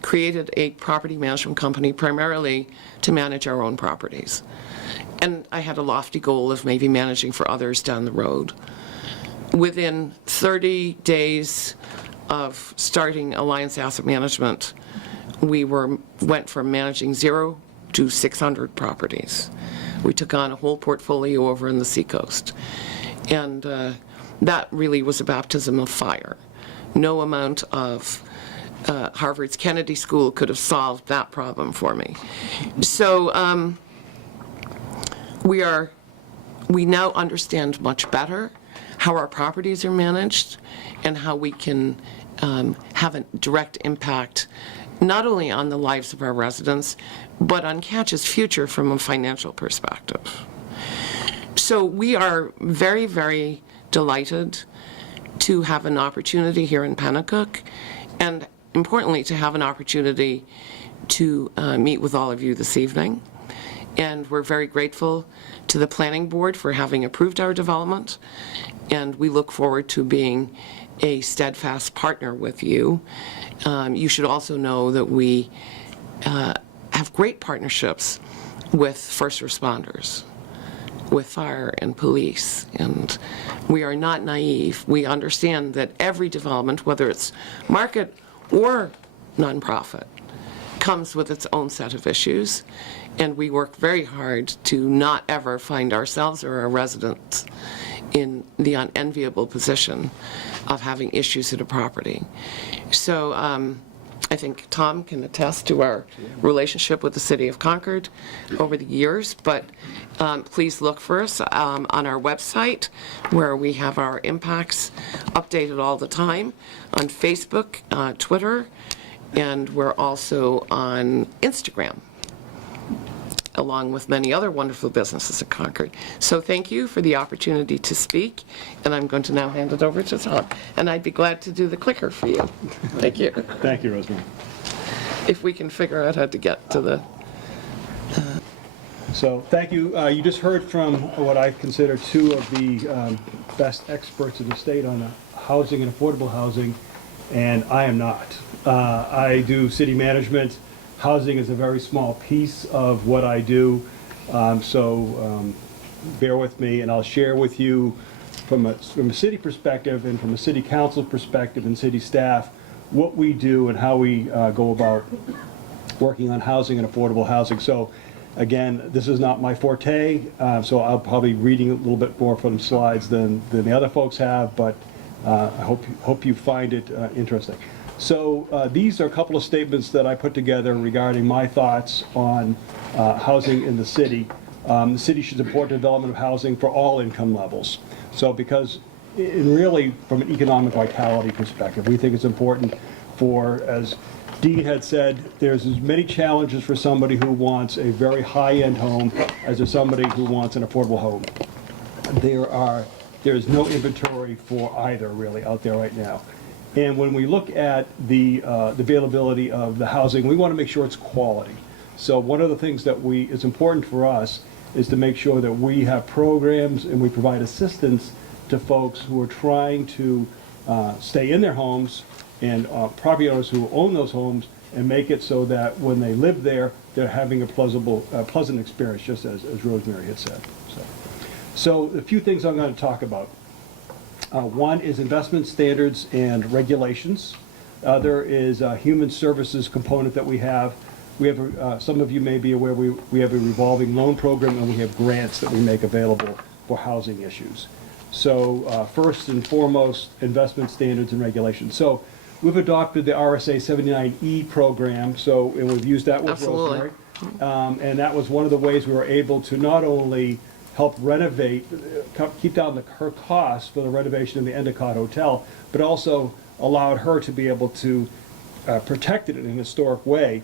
created a property management company primarily to manage our own properties. And I had a lofty goal of maybe managing for others down the road. Within 30 days of starting Alliance Asset Management, we went from managing 0 to 600 properties. We took on a whole portfolio over in the Seacoast. And that really was a baptism of fire. No amount of Harvard's Kennedy School could have solved that problem for me. So we now understand much better how our properties are managed and how we can have a direct impact not only on the lives of our residents, but on Catch's future from a financial perspective. So we are very, very delighted to have an opportunity here in Penacook, and importantly, to have an opportunity to meet with all of you this evening. And we're very grateful to the Planning Board for having approved our development, and we look forward to being a steadfast partner with you. You should also know that we have great partnerships with first responders, with fire and police, and we are not naive. We understand that every development, whether it's market or nonprofit, comes with its own set of issues, and we work very hard to not ever find ourselves or our residents in the unenviable position of having issues at a property. So I think Tom can attest to our relationship with the City of Concord over the years, but please look for us on our website, where we have our impacts updated all the time, on Facebook, Twitter, and we're also on Instagram, along with many other wonderful businesses in Concord. So thank you for the opportunity to speak, and I'm going to now hand it over to Tom. And I'd be glad to do the clicker for you. Thank you. Thank you, Rosemary. If we can figure out how to get to the... So, thank you. You just heard from what I consider two of the best experts in the state on housing and affordable housing, and I am not. I do city management. Housing is a very small piece of what I do, so bear with me, and I'll share with you from a city perspective and from a city council perspective and city staff what we do and how we go about working on housing and affordable housing. So again, this is not my forte, so I'll probably be reading a little bit more from slides than the other folks have, but I hope you find it interesting. So these are a couple of statements that I put together regarding my thoughts on housing in the city. The city should support the development of housing for all income levels. So because, really, from an economic vitality perspective, we think it's important for, as Dean had said, there's as many challenges for somebody who wants a very high-end home as for somebody who wants an affordable home. There is no inventory for either, really, out there right now. And when we look at the availability of the housing, we want to make sure it's quality. So one of the things that is important for us is to make sure that we have programs and we provide assistance to folks who are trying to stay in their homes, and property owners who own those homes, and make it so that when they live there, they're having a pleasant experience, just as Rosemary had said. So a few things I'm going to talk about. One is investment standards and regulations. Other is a human services component that we have. We have, some of you may be aware, we have a revolving loan program, and we have grants that we make available for housing issues. So first and foremost, investment standards and regulations. So we've adopted the RSA 79E program, and we've used that with Absolutely. Rosemary. And that was one of the ways we were able to not only help renovate, keep down her costs for the renovation of the Endicott Hotel, but also allowed her to be able to protect it in an historic way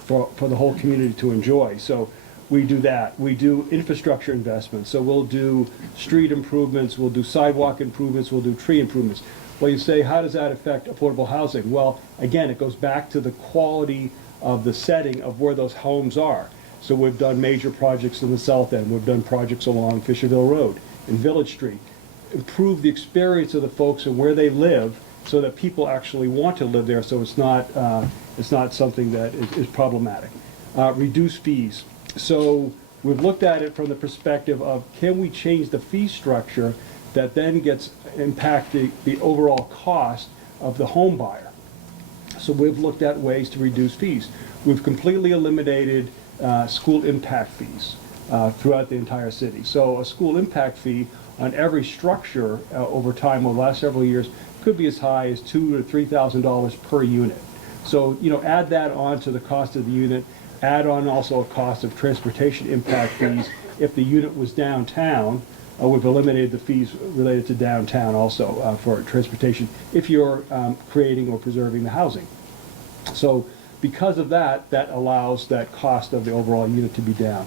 for the whole community to enjoy. So we do that. We do infrastructure investments. So we'll do street improvements, we'll do sidewalk improvements, we'll do tree improvements. Well, you say, how does that affect affordable housing? Well, again, it goes back to the quality of the setting of where those homes are. So we've done major projects in the south end. We've done projects along Fisherville Road and Village Street. Improve the experience of the folks and where they live so that people actually want to live there, so it's not something that is problematic. Reduce fees. So we've looked at it from the perspective of, can we change the fee structure that then impact the overall cost of the home buyer? So we've looked at ways to reduce fees. We've completely eliminated school impact fees throughout the entire city. So a school impact fee on every structure over time, over the last several years, could be as high as $2,000 to $3,000 per unit. So, add that on to the cost of the unit, add on also a cost of transportation impact fees. If the unit was downtown, we've eliminated the fees related to downtown also for transportation, if you're creating or preserving the housing. So because of that, that allows that cost of the overall unit to be down.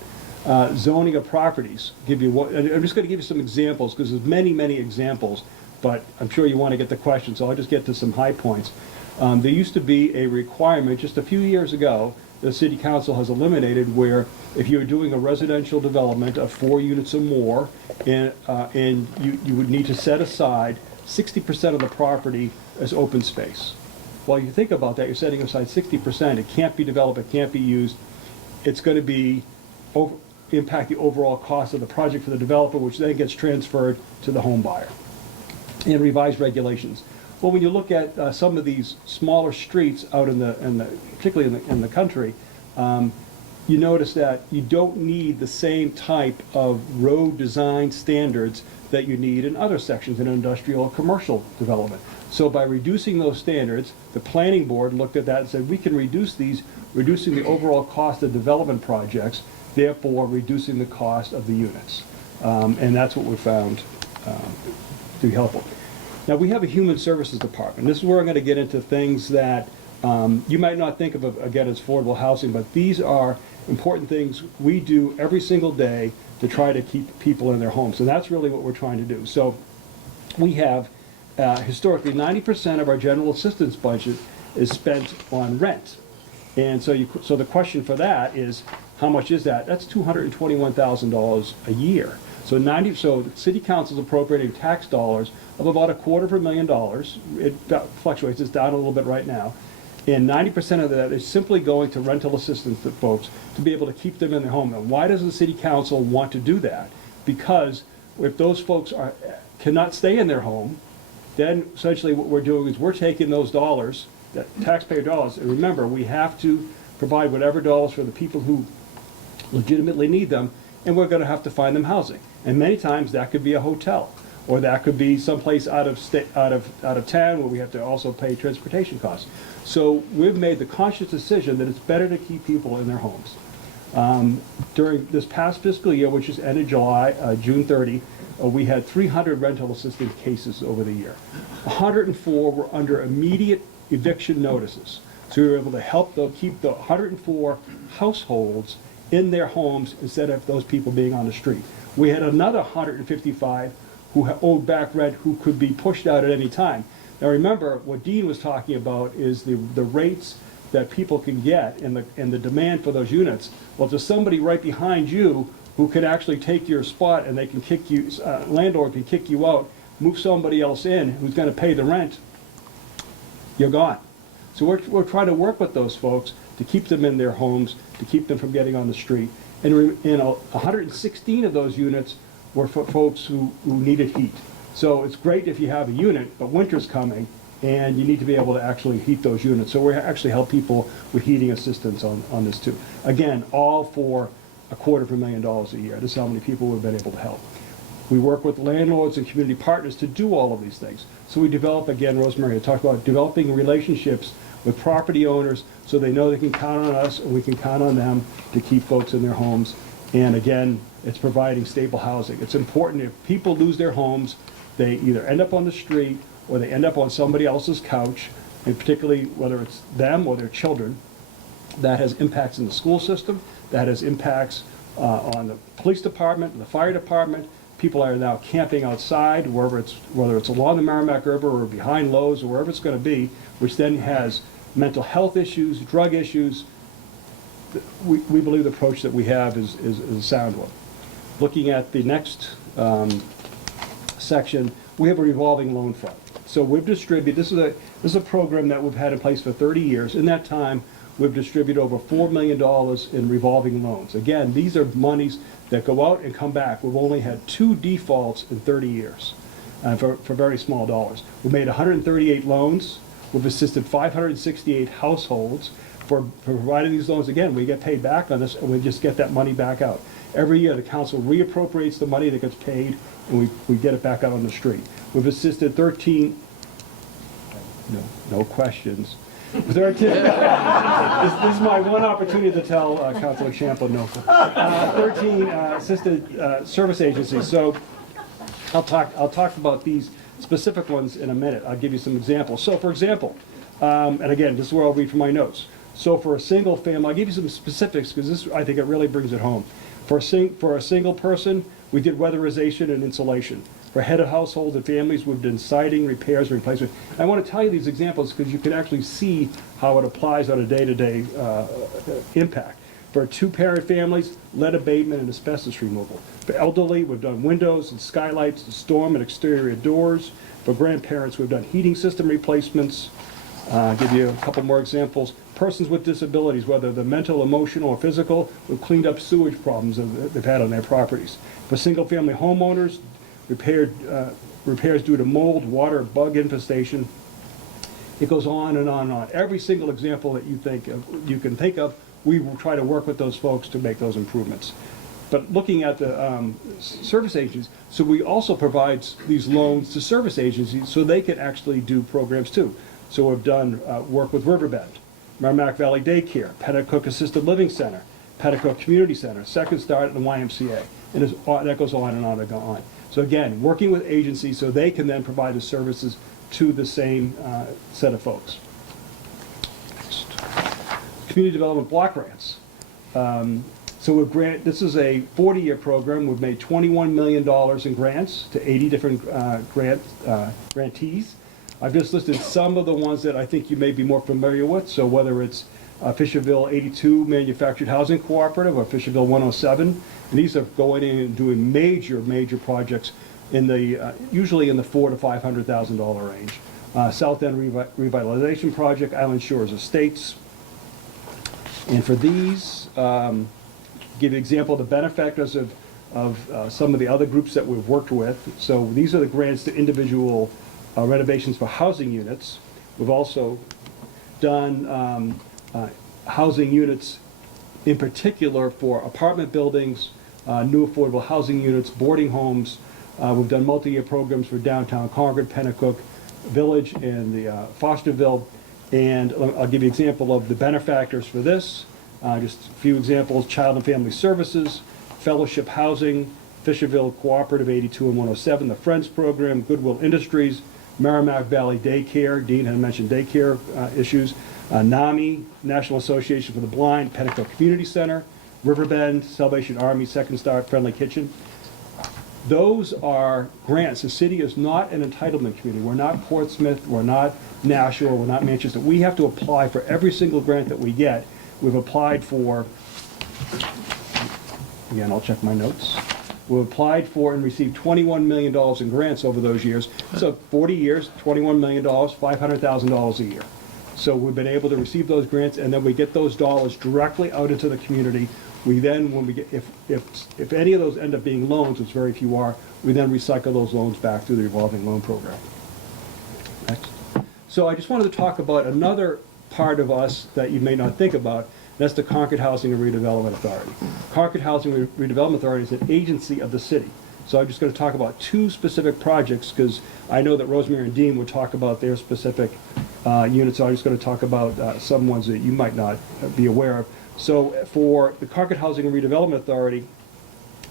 Zoning of properties. I'm just going to give you some examples, because there's many, many examples, but I'm sure you want to get the question, so I'll just get to some high points. There used to be a requirement just a few years ago the City Council has eliminated, where if you're doing a residential development of 4 units or more, and you would need to set aside 60% of the property as open space. Well, you think about that, you're setting aside 60%, it can't be developed, it can't be used, it's going to impact the overall cost of the project for the developer, which then gets transferred to the home buyer. And revised regulations. Well, when you look at some of these smaller streets out particularly in the country, you notice that you don't need the same type of road design standards that you need in other sections in industrial or commercial development. So by reducing those standards, the planning board looked at that and said, we can reduce these, reducing the overall cost of development projects, therefore reducing the cost of the units. And that's what we found to be helpful. Now, we have a human services department. This is where I'm going to get into things that you might not think of, again, as affordable housing, but these are important things we do every single day to try to keep people in their homes. And that's really what we're trying to do. So we have, historically, 90% of our general assistance budget is spent on rent. And so the question for that is, how much is that? That's $221,000 a year. So the City Council is appropriating tax dollars of about $250,000. It fluctuates, it's down a little bit right now. And 90% of that is simply going to rental assistance to folks to be able to keep them in their home. And why does the City Council want to do that? Because if those folks cannot stay in their home, then essentially what we're doing is we're taking those dollars, that taxpayer dollars, and remember, we have to provide whatever dollars for the people who legitimately need them, and we're going to have to find them housing. And many times that could be a hotel, Or that could be someplace out of town where we have to also pay transportation costs. So we've made the conscious decision that it's better to keep people in their homes. During this past fiscal year, which is ended June 30, we had 300 rental assistance cases over the year. 104 were under immediate eviction notices. So we were able to help keep the 104 households in their homes instead of those people being on the street. We had another 155 who owed back rent who could be pushed out at any time. Now remember, what Dean was talking about is the rates that people can get and the demand for those units. Well, if there's somebody right behind you who can actually take your spot and they can kick you, landlord can kick you out, move somebody else in who's going to pay the rent, you're gone. So we're trying to work with those folks to keep them in their homes, to keep them from getting on the street. And 116 of those units were for folks who needed heat. So it's great if you have a unit, but winter's coming, and you need to be able to actually heat those units. So we actually help people with heating assistance on this too. Again, all for $250,000 a year. This is how many people we've been able to help. We work with landlords and community partners to do all of these things. So we develop, again, Rosemary talked about developing relationships with property owners so they know they can count on us and we can count on them to keep folks in their homes. And again, it's providing stable housing. It's important if people lose their homes, they either end up on the street or they end up on somebody else's couch, and particularly whether it's them or their children. That has impacts in the school system, that has impacts on the police department, the fire department. People are now camping outside, whether it's along the Merrimack River or behind Lowe's or wherever it's going to be, which then has mental health issues, drug issues. We believe the approach that we have is a sound one. Looking at the next section, we have a revolving loan fund. So we've distributed, this is a program that we've had in place for 30 years. In that time, we've distributed over $4 million in revolving loans. Again, these are monies that go out and come back. We've only had 2 defaults in 30 years for very small dollars. We've made 138 loans. We've assisted 568 households for providing these loans. Again, we get paid back on this and we just get that money back out. Every year, the council reappropriates the money that gets paid and we get it back out on the street. We've assisted 13, no questions. 13, this is my one opportunity to tell Councilor Champlin no. 13 assisted service agencies. So I'll talk about these specific ones in a minute. I'll give you some examples. So for example, and again, this is where I'll read from my notes. So for a single family, I'll give you some specifics because this, I think it really brings it home. For a single person, we did weatherization and insulation. For head of households and families, we've done siding, repairs, and replacement. I want to tell you these examples because you can actually see how it applies on a day-to-day impact. For 2-parent families, lead abatement and asbestos removal. For elderly, we've done windows and skylights, storm and exterior doors. For grandparents, we've done heating system replacements. I'll give you a couple more examples. Persons with disabilities, whether they're mental, emotional, or physical, we've cleaned up sewage problems that they've had on their properties. For single-family homeowners, repairs due to mold, water, bug infestation. It goes on and on and on. Every single example that you can think of, we will try to work with those folks to make those improvements. But looking at the service agencies, so we also provide these loans to service agencies so they can actually do programs too. So we've done work with Riverbend, Merrimack Valley Daycare, Penacook Assisted Living Center, Penacook Community Center, Second Start, and the YMCA. And that goes on and on and on. So again, working with agencies so they can then provide the services to the same set of folks. Next. Community Development Block Grants. So this is a 40-year program. We've made $21 million in grants to 80 different grantees. I've just listed some of the ones that I think you may be more familiar with. So whether it's Fisherville 82 Manufactured Housing Cooperative or Fisherville 107, and these are going in and doing major projects in the usually in the $400,000 to $500,000 range. South End Revitalization Project, Island Shores Estates, and for these, give you an example of the benefactors of some of the other groups that we've worked with. So these are the grants to individual renovations for housing units. We've also done housing units in particular for apartment buildings, new affordable housing units, boarding homes, We've done multi-year programs for downtown Concord, Penacook Village, and the Fosterville. And I'll give you an example of the benefactors for this. Just a few examples: Child and Family Services, Fellowship Housing, Fisherville Cooperative 82 and 107, the Friends Program, Goodwill Industries, Merrimack Valley Daycare, Dean had mentioned daycare issues, NAMI, National Association for the Blind, Penacook Community Center, Riverbend, Salvation Army, Second Start, Friendly Kitchen. Those are grants. The city is not an entitlement community. We're not Portsmouth, we're not Nashua, we're not Manchester. We have to apply for every single grant that we get. We've applied for, again, I'll check my notes. We've applied for and received $21 million in grants over those years. So 40 years, $21 million, $500,000 a year. So we've been able to receive those grants, and then we get those dollars directly out into the community. We then, when we get, if any of those end up being loans, which very few are, we then recycle those loans back through the revolving loan program. Next. So I just wanted to talk about another part of us that you may not think about. That's the Concord Housing and Redevelopment Authority. Concord Housing and Redevelopment Authority is an agency of the city. So I'm just going to talk about two specific projects, because I know that Rosemary and Dean would talk about their specific units, so I'm just going to talk about some ones that you might not be aware of. So for the Concord Housing and Redevelopment Authority,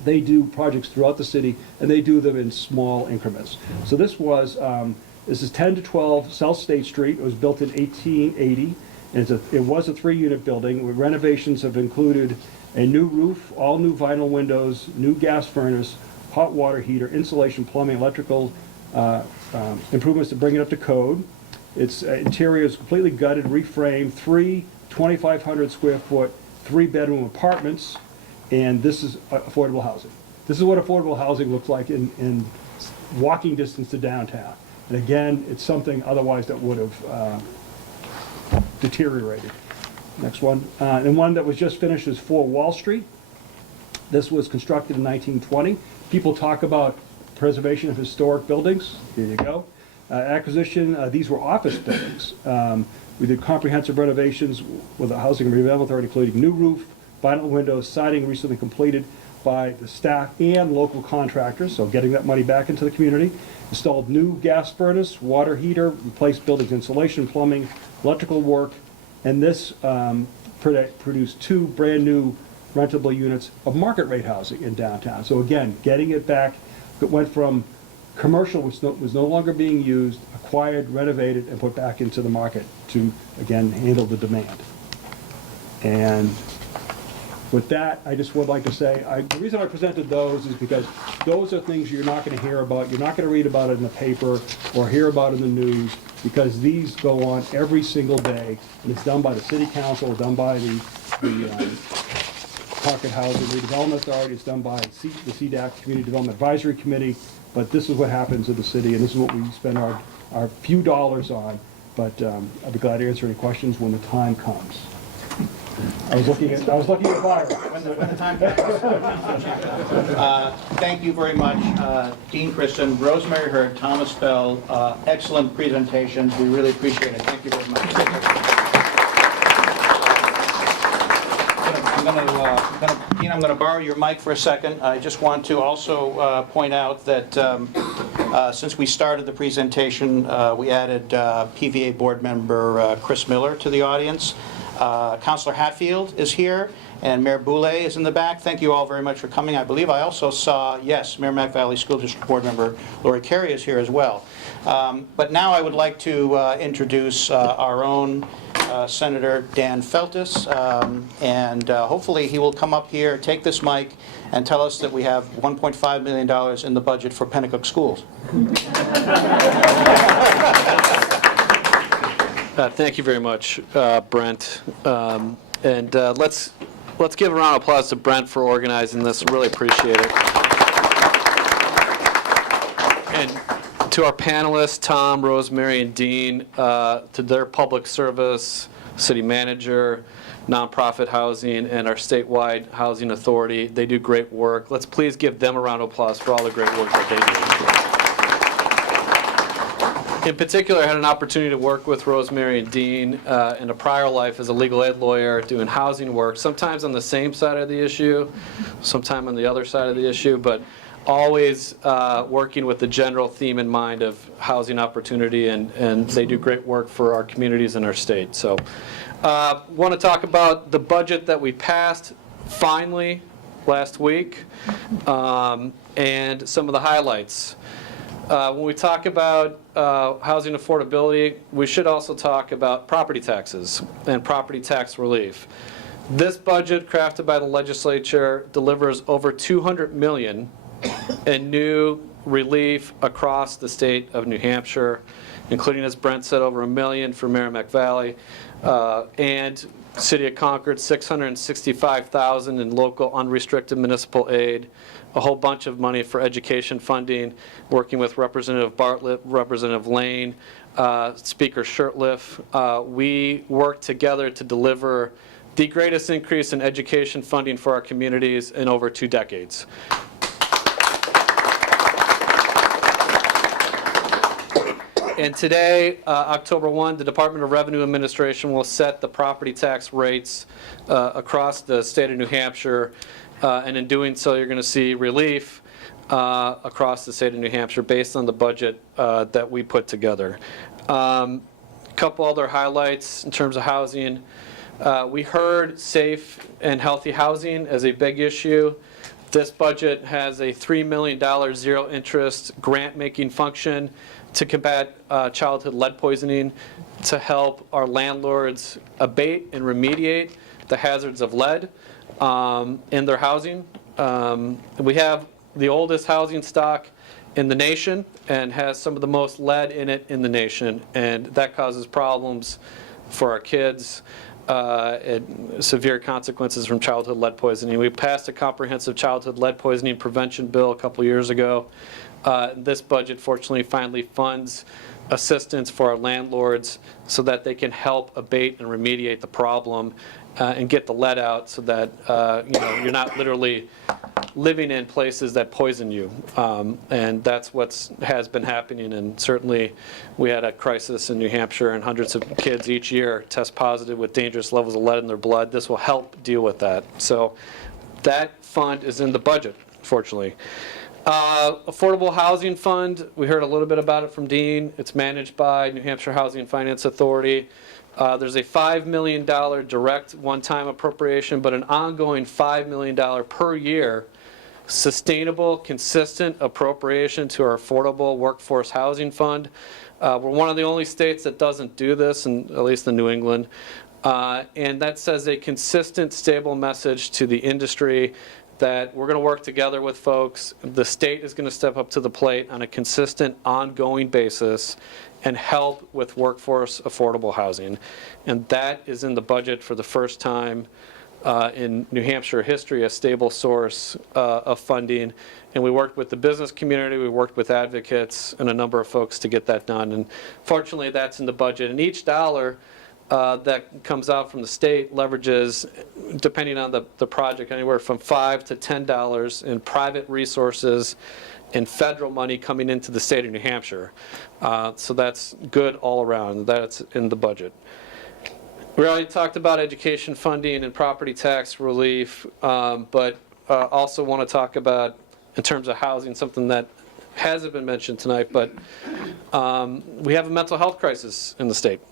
they do projects throughout the city, and they do them in small increments. So this is 10 to 12 South State Street. It was built in 1880. And it was a 3-unit building. Renovations have included a new roof, all new vinyl windows, new gas furnace, hot water heater, insulation, plumbing, electrical improvements to bring it up to code. Its interior is completely gutted, reframed, 3 2,500 square foot, 3-bedroom apartments, and this is affordable housing. This is what affordable housing looks like in walking distance to downtown. And again, it's something otherwise that would have deteriorated. Next one. And one that was just finished is 4 Wall Street. This was constructed in 1920. People talk about preservation of historic buildings. Here you go. Acquisition, these were office buildings. We did comprehensive renovations with the Housing and Redevelopment Authority, including new roof, vinyl windows, siding recently completed by the staff and local contractors, so getting that money back into the community. Installed new gas furnace, water heater, replaced buildings insulation, plumbing, electrical work, and this produced 2 brand new rentable units of market rate housing in downtown. So again, getting it back, it went from commercial, which was no longer being used, acquired, renovated, and put back into the market to, again, handle the demand. And with that, I just would like to say, the reason I presented those is because those are things you're not going to hear about. You're not going to read about it in the paper or hear about it in the news, because these go on every single day, and it's done by the City Council, done by the Concord Housing Redevelopment Authority, it's done by the CDAC, Community Development Advisory Committee, but this is what happens in the city, and this is what we spend our few dollars on, but I'll be glad to answer any questions when the time comes. I was looking at Byron. When the time comes. Thank you very much, Dean Christon, Rosemary Heard, Thomas Aspell. Excellent presentations. We really appreciate it. Thank you very much. Dean, I'm going to borrow your mic for a second. I just want to also point out that since we started the presentation, we added PVA board member Chris Miller to the audience. Councilor Hatfield is here, and Mayor Boulay is in the back. Thank you all very much for coming. I believe I also saw, yes, Merrimack Valley School District Board Member Lori Carey is here as well. But now I would like to introduce our own Senator Dan Feltus, and hopefully he will come up here, take this mic, and tell us that we have $1.5 million in the budget for Penacook schools. Thank you very much, Brent. And let's give a round of applause to Brent for organizing this. Really appreciate it. And to our panelists, Tom, Rosemary, and Dean, to their public service, city manager, nonprofit housing, and our statewide housing authority. They do great work. Let's please give them a round of applause for all the great work that they do. In particular, I had an opportunity to work with Rosemary and Dean in a prior life as a legal aid lawyer doing housing work, sometimes on the same side of the issue, sometimes on the other side of the issue, but always working with the general theme in mind of housing opportunity, and they do great work for our communities and our state. So want to talk about the budget that we passed finally last week, and some of the highlights. When we talk about housing affordability, we should also talk about property taxes and property tax relief. This budget, crafted by the legislature, delivers over $200 million in new relief across the state of New Hampshire, including, as Brent said, over $1 million for Merrimack Valley, and City of Concord, $665,000 in local unrestricted municipal aid, a whole bunch of money for education funding, working with Representative Bartlett, Representative Lane, Speaker Shurtleff. We worked together to deliver the greatest increase in education funding for our communities in over 2 decades. And today, October 1, the Department of Revenue Administration will set the property tax rates across the state of New Hampshire. And in doing so, you're going to see relief across the state of New Hampshire based on the budget that we put together. Couple other highlights in terms of housing. We heard safe and healthy housing as a big issue. This budget has a $3 million zero-interest grant-making function to combat childhood lead poisoning, to help our landlords abate and remediate the hazards of lead in their housing. We have the oldest housing stock in the nation and has some of the most lead in it in the nation, and that causes problems for our kids. Severe consequences from childhood lead poisoning. We passed a comprehensive childhood lead poisoning prevention bill a couple years ago. This budget, fortunately, finally funds assistance for our landlords so that they can help abate and remediate the problem and get the lead out, so that you're not literally living in places that poison you. And that's what has been happening. And certainly, we had a crisis in New Hampshire, and hundreds of kids each year test positive with dangerous levels of lead in their blood. This will help deal with that. So that fund is in the budget, fortunately. Affordable Housing Fund, we heard a little bit about it from Dean. It's managed by New Hampshire Housing and Finance Authority. There's a $5 million direct one-time appropriation, but an ongoing $5 million per year sustainable, consistent appropriation to our Affordable Workforce Housing Fund. We're one of the only states that doesn't do this, at least in New England. And that says a consistent, stable message to the industry that we're going to work together with folks. The state is going to step up to the plate on a consistent, ongoing basis and help with workforce affordable housing. And that is in the budget for the first time in New Hampshire history, a stable source of funding. And we worked with the business community, we worked with advocates and a number of folks to get that done. And fortunately, that's in the budget. And each dollar that comes out from the state leverages, depending on the project, anywhere from $5 to $10 in private resources and federal money coming into the state of New Hampshire. So that's good all around. That's in the budget. We already talked about education funding and property tax relief, but also want to talk about, in terms of housing, something that hasn't been mentioned tonight, but we have a mental health crisis in the state.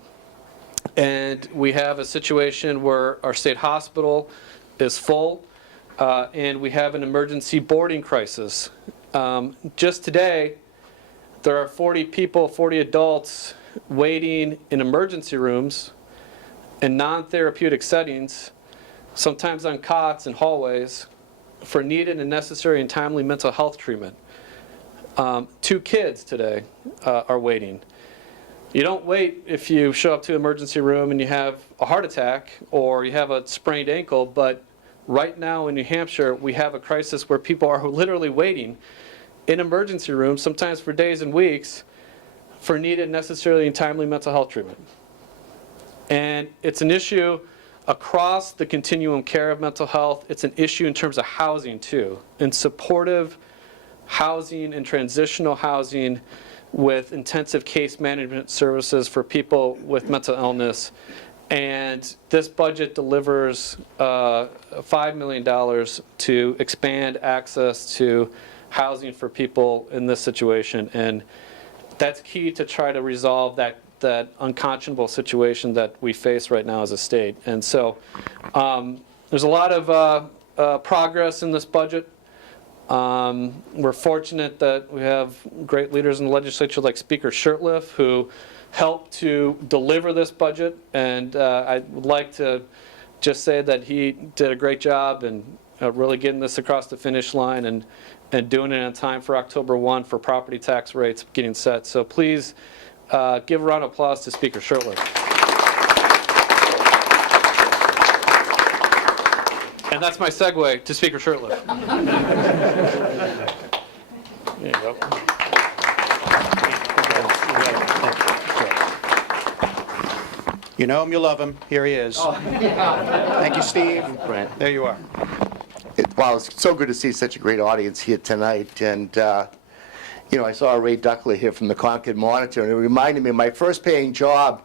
And we have a situation where our state hospital is full, and we have an emergency boarding crisis. Just today, there are 40 people, 40 adults waiting in emergency rooms in non-therapeutic settings, sometimes on cots and hallways, for needed and necessary and timely mental health treatment. 2 kids today are waiting. You don't wait if you show up to an emergency room and you have a heart attack or you have a sprained ankle, but right now in New Hampshire, we have a crisis where people are literally waiting in emergency rooms, sometimes for days and weeks, for needed, necessary, and timely mental health treatment. And it's an issue across the continuum care of mental health. It's an issue in terms of housing, too, and supportive housing and transitional housing with intensive case management services for people with mental illness. And this budget delivers $5 million to expand access to housing for people in this situation. And that's key to try to resolve that unconscionable situation that we face right now as a state. And so there's a lot of progress in this budget. We're fortunate that we have great leaders in the legislature like Speaker Shurtleff, who helped to deliver this budget. And I would like to just say that he did a great job in really getting this across the finish line and doing it in time for October 1 for property tax rates getting set. So please give a round of applause to Speaker Shurtleff. And that's my segue to Speaker Shurtleff. There you go. You know him, you love him. Here he is. Thank you, Steve. Brent. There you are. Wow, it's so good to see such a great audience here tonight. And, you know, I saw Ray Duckler here from the Concord Monitor, and it reminded me my first paying job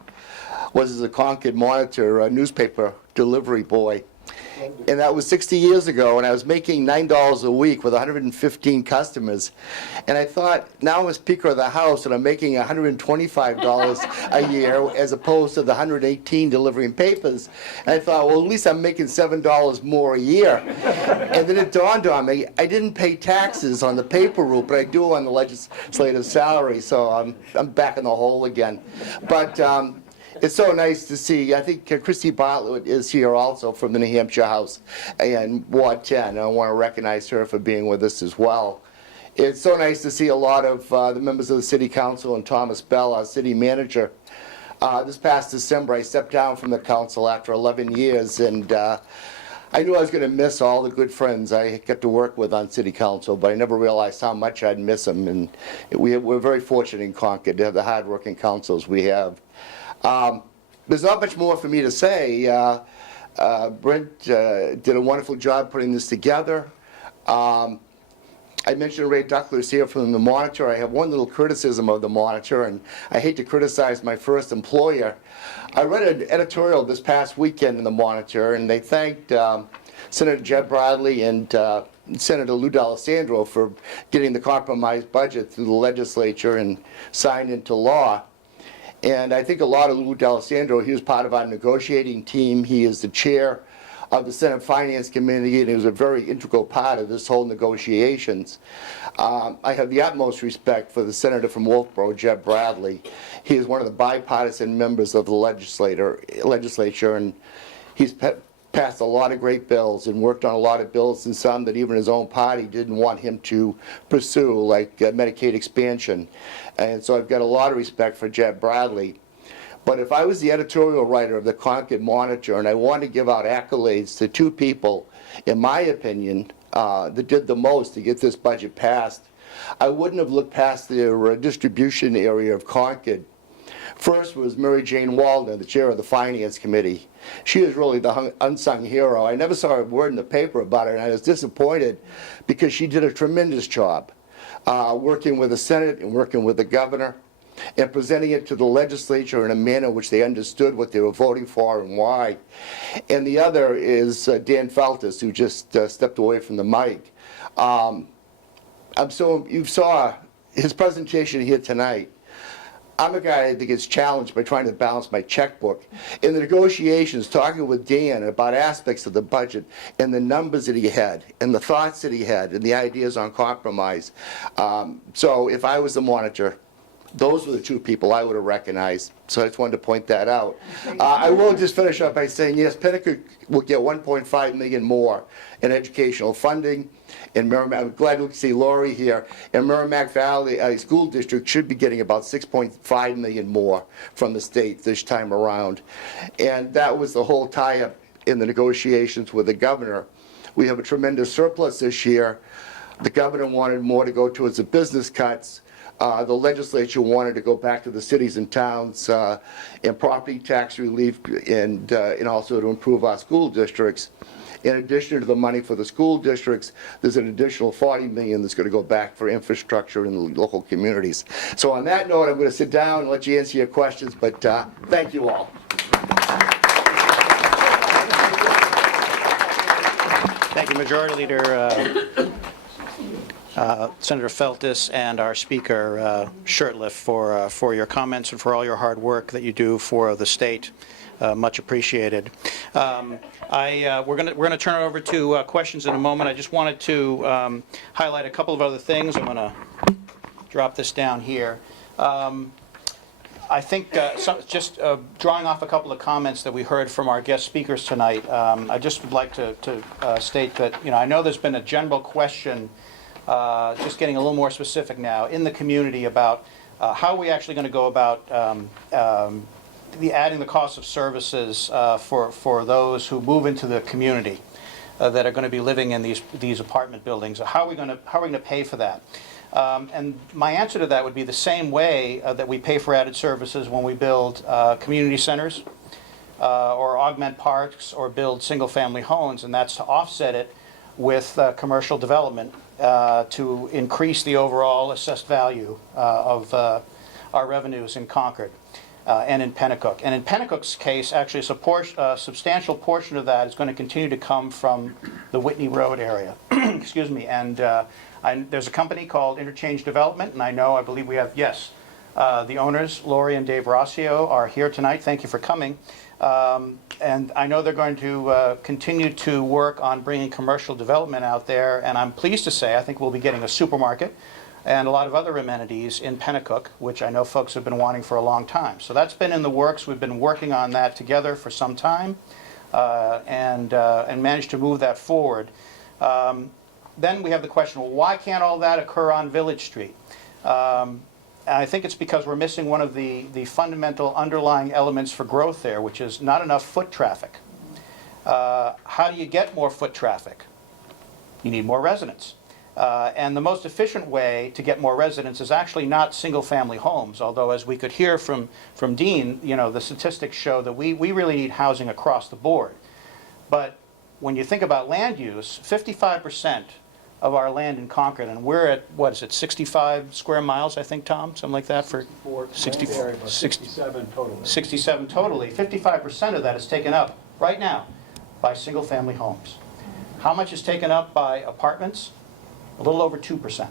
was as a Concord Monitor newspaper delivery boy. And that was 60 years ago, and I was making $9 a week with 115 customers. And I thought, now I'm a Speaker of the House, and I'm making $125 a year as opposed to the $118 delivering papers. And I thought, well, at least I'm making $7 more a year. And then it dawned on me, I didn't pay taxes on the paper route, but I do on the legislative salary, so I'm back in the hole again. But it's so nice to see. I think Christy Bartlett is here also from the New Hampshire House and Ward 10. I want to recognize her for being with us as well. It's so nice to see a lot of the members of the City Council and Thomas Aspell, our City Manager. This past December, I stepped down from the council after 11 years, and I knew I was going to miss all the good friends I got to work with on City Council, but I never realized how much I'd miss them. And we're very fortunate in Concord to have the hard-working councils we have. There's not much more for me to say. Brent did a wonderful job putting this together. I mentioned Ray Duckler's here from the Monitor. I have one little criticism of the Monitor, and I hate to criticize my first employer. I read an editorial this past weekend in the Monitor, and they thanked Senator Jeb Bradley and Senator Lou D'Alessandro for getting the compromised budget through the legislature and signed into law. And I think a lot of Lou D'Alessandro, he was part of our negotiating team. He is the chair of the Senate Finance Committee, and he was a very integral part of this whole negotiations. I have the utmost respect for the senator from Wolfboro, Jeb Bradley. He is one of the bipartisan members of the legislature, and he's passed a lot of great bills and worked on a lot of bills, and some that even his own party didn't want him to pursue, like Medicaid expansion. And so I've got a lot of respect for Jeb Bradley. But if I was the editorial writer of the Concord Monitor and I wanted to give out accolades to two people, in my opinion, that did the most to get this budget passed, I wouldn't have looked past the distribution area of Concord. First was Mary Jane Waldner, the chair of the Finance Committee. She is really the unsung hero. I never saw a word in the paper about her, and I was disappointed because she did a tremendous job working with the Senate and working with the governor and presenting it to the legislature in a manner which they understood what they were voting for and why. And the other is Dan Feltus, who just stepped away from the mic. You saw his presentation here tonight. I'm a guy that gets challenged by trying to balance my checkbook. In the negotiations, talking with Dan about aspects of the budget and the numbers that he had and the thoughts that he had and the ideas on compromise. So if I was the monitor, those were the two people I would have recognized. So I just wanted to point that out. I will just finish up by saying, yes, Penacook will get $1.5 million more in educational funding. And I'm glad to see Lori here. And Merrimack Valley School District should be getting about $6.5 million more from the state this time around. And that was the whole tie-up in the negotiations with the governor. We have a tremendous surplus this year. The governor wanted more to go towards the business cuts. The legislature wanted to go back to the cities and towns and property tax relief and also to improve our school districts. In addition to the money for the school districts, there's an additional $40 million that's going to go back for infrastructure in the local communities. So on that note, I'm going to sit down and let you answer your questions, but thank you all. Thank you, Majority Leader Senator Feltus and our Speaker Shurtleff for your comments and for all your hard work that you do for the state. Much appreciated. We're going to turn it over to questions in a moment. I just wanted to highlight a couple of other things. I'm going to drop this down here. I think just drawing off a couple of comments that we heard from our guest speakers tonight, I just would like to state that, I know there's been a general question, just getting a little more specific now, in the community about how are we actually going to go about adding the cost of services for those who move into the community that are going to be living in these apartment buildings. How are we going to pay for that? And my answer to that would be the same way that we pay for added services when we build community centers or augment parks or build single-family homes, and that's to offset it with commercial development to increase the overall assessed value of our revenues in Concord and in Penacook. And in Penacook's case, actually a substantial portion of that is going to continue to come from the Whitney Road area. Excuse me. And there's a company called Interchange Development, and I believe we have, yes, the owners, Lori and Dave Rossio, are here tonight. Thank you for coming. And I know they're going to continue to work on bringing commercial development out there, and I'm pleased to say I think we'll be getting a supermarket and a lot of other amenities in Penacook, which I know folks have been wanting for a long time. So that's been in the works. We've been working on that together for some time and managed to move that forward. Then we have the question, well, why can't all that occur on Village Street? And I think it's because we're missing one of the fundamental underlying elements for growth there, which is not enough foot traffic. How do you get more foot traffic? You need more residents. And the most efficient way to get more residents is actually not single-family homes, although as we could hear from Dean, the statistics show that we really need housing across the board. But when you think about land use, 55% of our land in Concord, and we're at, 65 square miles, I think, Tom? Something like that for 67 total. 67 totally. 55% of that is taken up right now by single-family homes. How much is taken up by apartments? A little over 2%.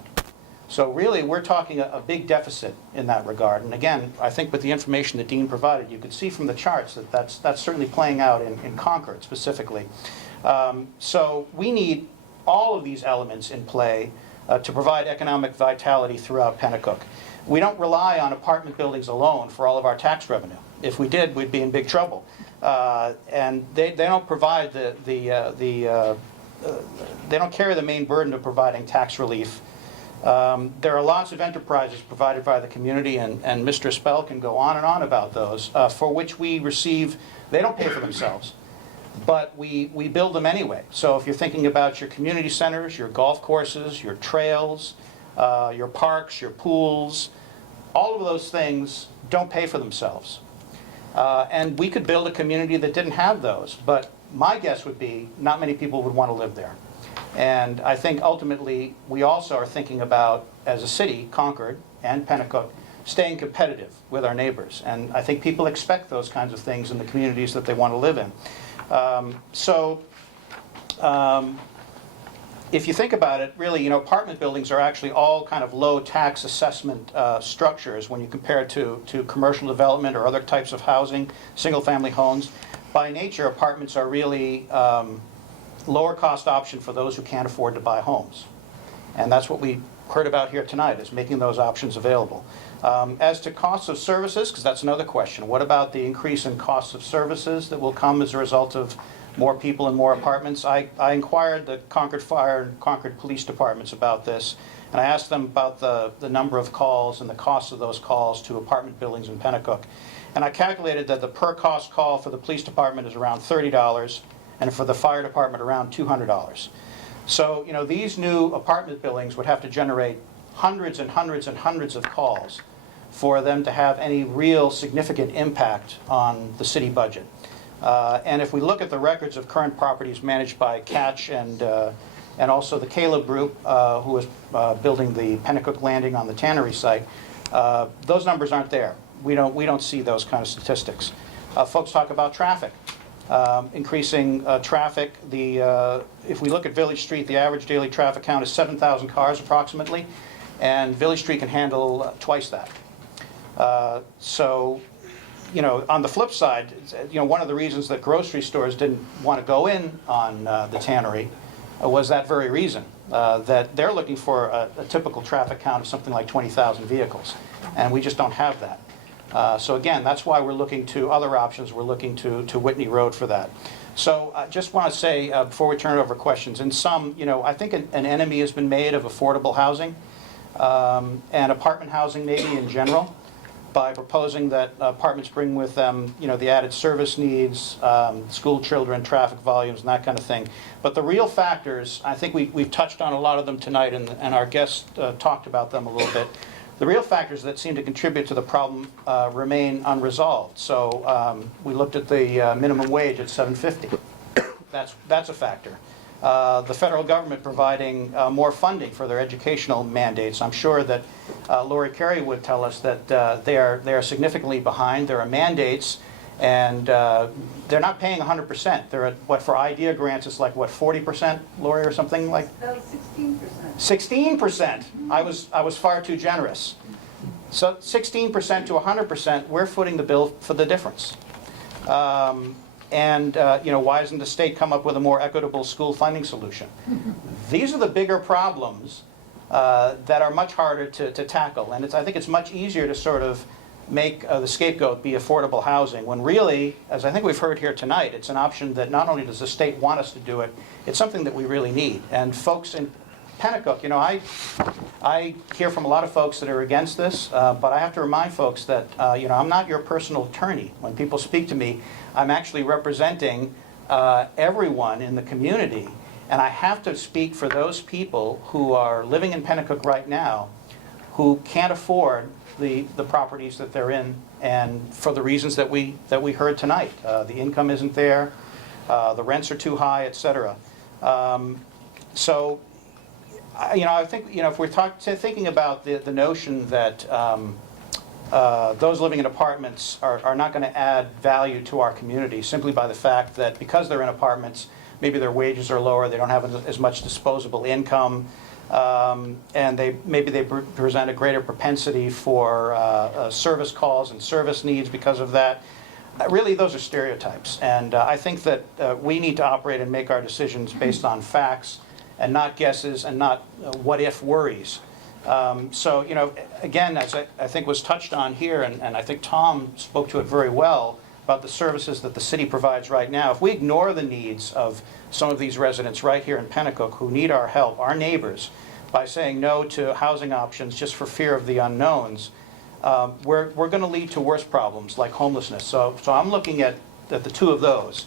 So really, we're talking a big deficit in that regard. And again, I think with the information that Dean provided, you could see from the charts that that's certainly playing out in Concord specifically. So we need all of these elements in play to provide economic vitality throughout Penacook. We don't rely on apartment buildings alone for all of our tax revenue. If we did, we'd be in big trouble. And they don't provide they don't carry the main burden of providing tax relief. There are lots of enterprises provided by the community, and Mr. Aspell can go on and on about those, for which we receive, they don't pay for themselves, but we build them anyway. So if you're thinking about your community centers, your golf courses, your trails, your parks, your pools, all of those things don't pay for themselves. And we could build a community that didn't have those, but my guess would be not many people would want to live there. And I think ultimately we also are thinking about, as a city, Concord and Penacook, staying competitive with our neighbors. And I think people expect those kinds of things in the communities that they want to live in. If you think about it, really, apartment buildings are actually all kind of low tax assessment structures when you compare it to commercial development or other types of housing, single-family homes. By nature, apartments are really lower cost option for those who can't afford to buy homes. And that's what we heard about here tonight, is making those options available. As to costs of services, because that's another question, what about the increase in costs of services that will come as a result of more people and more apartments? I inquired the Concord Fire and Concord Police Departments about this, and I asked them about the number of calls and the cost of those calls to apartment buildings in Penacook. And I calculated that the per cost call for the police department is around $30, and for the fire department around $200. So, these new apartment buildings would have to generate hundreds and hundreds and hundreds of calls for them to have any real significant impact on the city budget. And if we look at the records of current properties managed by Catch and also the Caleb Group, who is building the Penacook Landing on the Tannery site, those numbers aren't there. We don't see those kind of statistics. Folks talk about traffic. increasing traffic. If we look at Village Street, the average daily traffic count is 7,000 cars approximately, and Village Street can handle twice that. So, you know, on the flip side, you know, one of the reasons that grocery stores didn't want to go in on the Tannery was that very reason, that they're looking for a typical traffic count of something like 20,000 vehicles, and we just don't have that. So again, that's why we're looking to other options. We're looking to Whitney Road for that. So I just want to say, before we turn it over to questions, in sum, you know, I think an enemy has been made of affordable housing and apartment housing maybe in general, by proposing that apartments bring with them, you know, the added service needs, school children, traffic volumes, and that kind of thing. But the real factors, I think we've touched on a lot of them tonight, and our guests talked about them a little bit. The real factors that seem to contribute to the problem remain unresolved. So we looked at the minimum wage at $7.50. That's a factor. The federal government providing more funding for their educational mandates. I'm sure that Lori Carey would tell us that they are significantly behind. There are mandates, and they're not paying 100%. They're at, what, for IDEA grants, it's like, what, 40%, Lori, or something like? 16%. 16%. I was far too generous. So 16% to 100%, we're footing the bill for the difference. You know, why doesn't the state come up with a more equitable school funding solution? These are the bigger problems that are much harder to tackle. And I think it's much easier to sort of make the scapegoat be affordable housing, when really, as I think we've heard here tonight, it's an option that not only does the state want us to do it, it's something that we really need. And folks in Penacook, you know, I hear from a lot of folks that are against this, but I have to remind folks that, you know, I'm not your personal attorney. When people speak to me, I'm actually representing everyone in the community, and I have to speak for those people who are living in Penacook right now who can't afford the properties that they're in, and for the reasons that we heard tonight. The income isn't there, the rents are too high, etc. So, you know, I think, you know, if we're thinking about the notion that those living in apartments are not going to add value to our community simply by the fact that because they're in apartments, maybe their wages are lower, they don't have as much disposable income, and maybe they present a greater propensity for service calls and service needs because of that. Really, those are stereotypes, and I think that we need to operate and make our decisions based on facts and not guesses and not what-if worries. So, you know, again, as I think was touched on here, and I think Tom spoke to it very well, about the services that the city provides right now. If we ignore the needs of some of these residents right here in Penacook who need our help, our neighbors, by saying no to housing options just for fear of the unknowns, we're going to lead to worse problems like homelessness. So I'm looking at the two of those.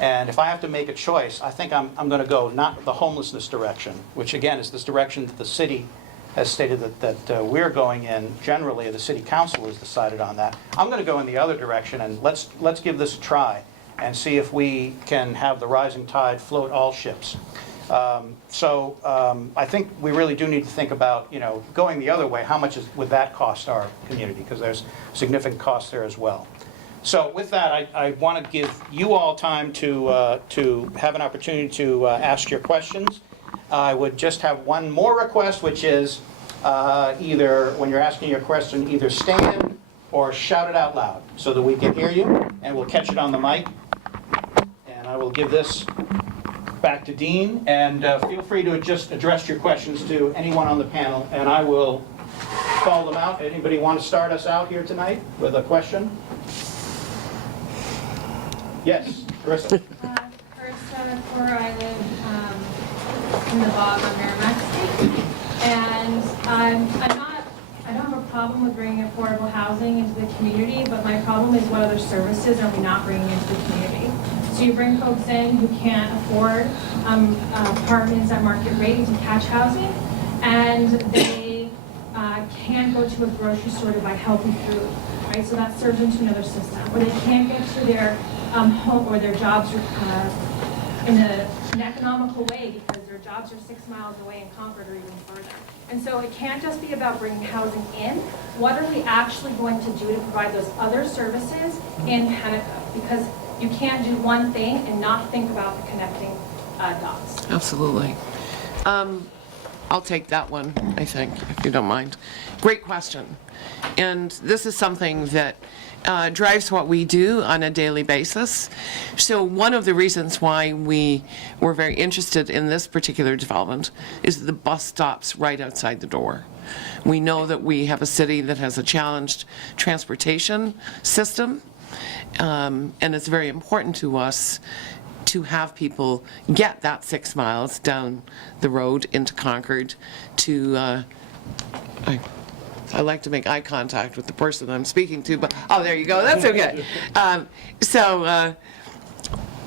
And if I have to make a choice, I think I'm going to go not the homelessness direction, which again is this direction that the city has stated that we're going in. Generally, the city council has decided on that. I'm going to go in the other direction, and let's give this a try and see if we can have the rising tide float all ships. I think we really do need to think about, you know, going the other way. How much would that cost our community? Because there's significant costs there as well. So with that, I want to give you all time to have an opportunity to ask your questions. I would just have one more request, which is either, when you're asking your question, either stand or shout it out loud so that we can hear you, and we'll catch it on the mic. And I will give this back to Dean, and feel free to just address your questions to anyone on the panel, and I will call them out. Anybody want to start us out here tonight with a question? Yes, Carissa. Carissa Cora, I live in the bog on Merrimack Street, and I don't have a problem with bringing affordable housing into the community, but my problem is what other services are we not bringing into the community? So you bring folks in who can't afford apartments at market rate to catch housing, and they can't go to a grocery store to buy healthy food, right? So that serves into another system, or they can't get to their home or their jobs in an economical way because their jobs are 6 miles away in Concord or even further. And so it can't just be about bringing housing in. What are we actually going to do to provide those other services in Penacook? Because You can't do one thing and not think about the connecting dots. Absolutely. I'll take that one, I think, if you don't mind. Great question. And this is something that drives what we do on a daily basis. So one of the reasons why we were very interested in this particular development is the bus stops right outside the door. We know that we have a city that has a challenged transportation system, and it's very important to us to have people get that 6 miles down the road into Concord to, I like to make eye contact with the person I'm speaking to, but, oh, there you go, that's okay.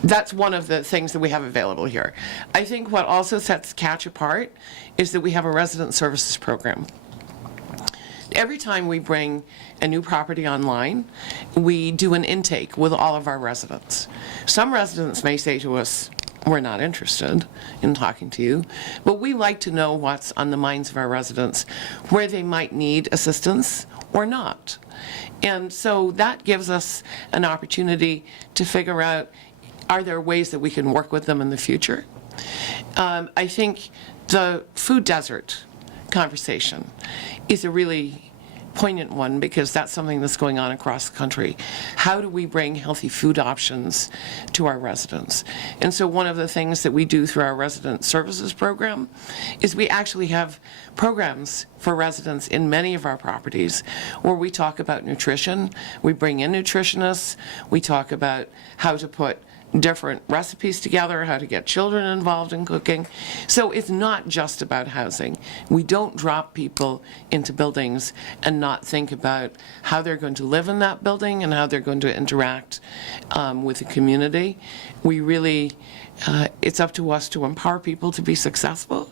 That's one of the things that we have available here. I think what also sets Catch apart is that we have a resident services program. Every time we bring a new property online, we do an intake with all of our residents. Some residents may say to us, we're not interested in talking to you, but we like to know what's on the minds of our residents, where they might need assistance or not. And so that gives us an opportunity to figure out, are there ways that we can work with them in the future? I think the food desert conversation is a really poignant one, because that's something that's going on across the country. How do we bring healthy food options to our residents? And so one of the things that we do through our resident services program is we actually have programs for residents in many of our properties where we talk about nutrition, we bring in nutritionists, we talk about how to put different recipes together, how to get children involved in cooking. So it's not just about housing. We don't drop people into buildings and not think about how they're going to live in that building and how they're going to interact with the community. We really, it's up to us to empower people to be successful.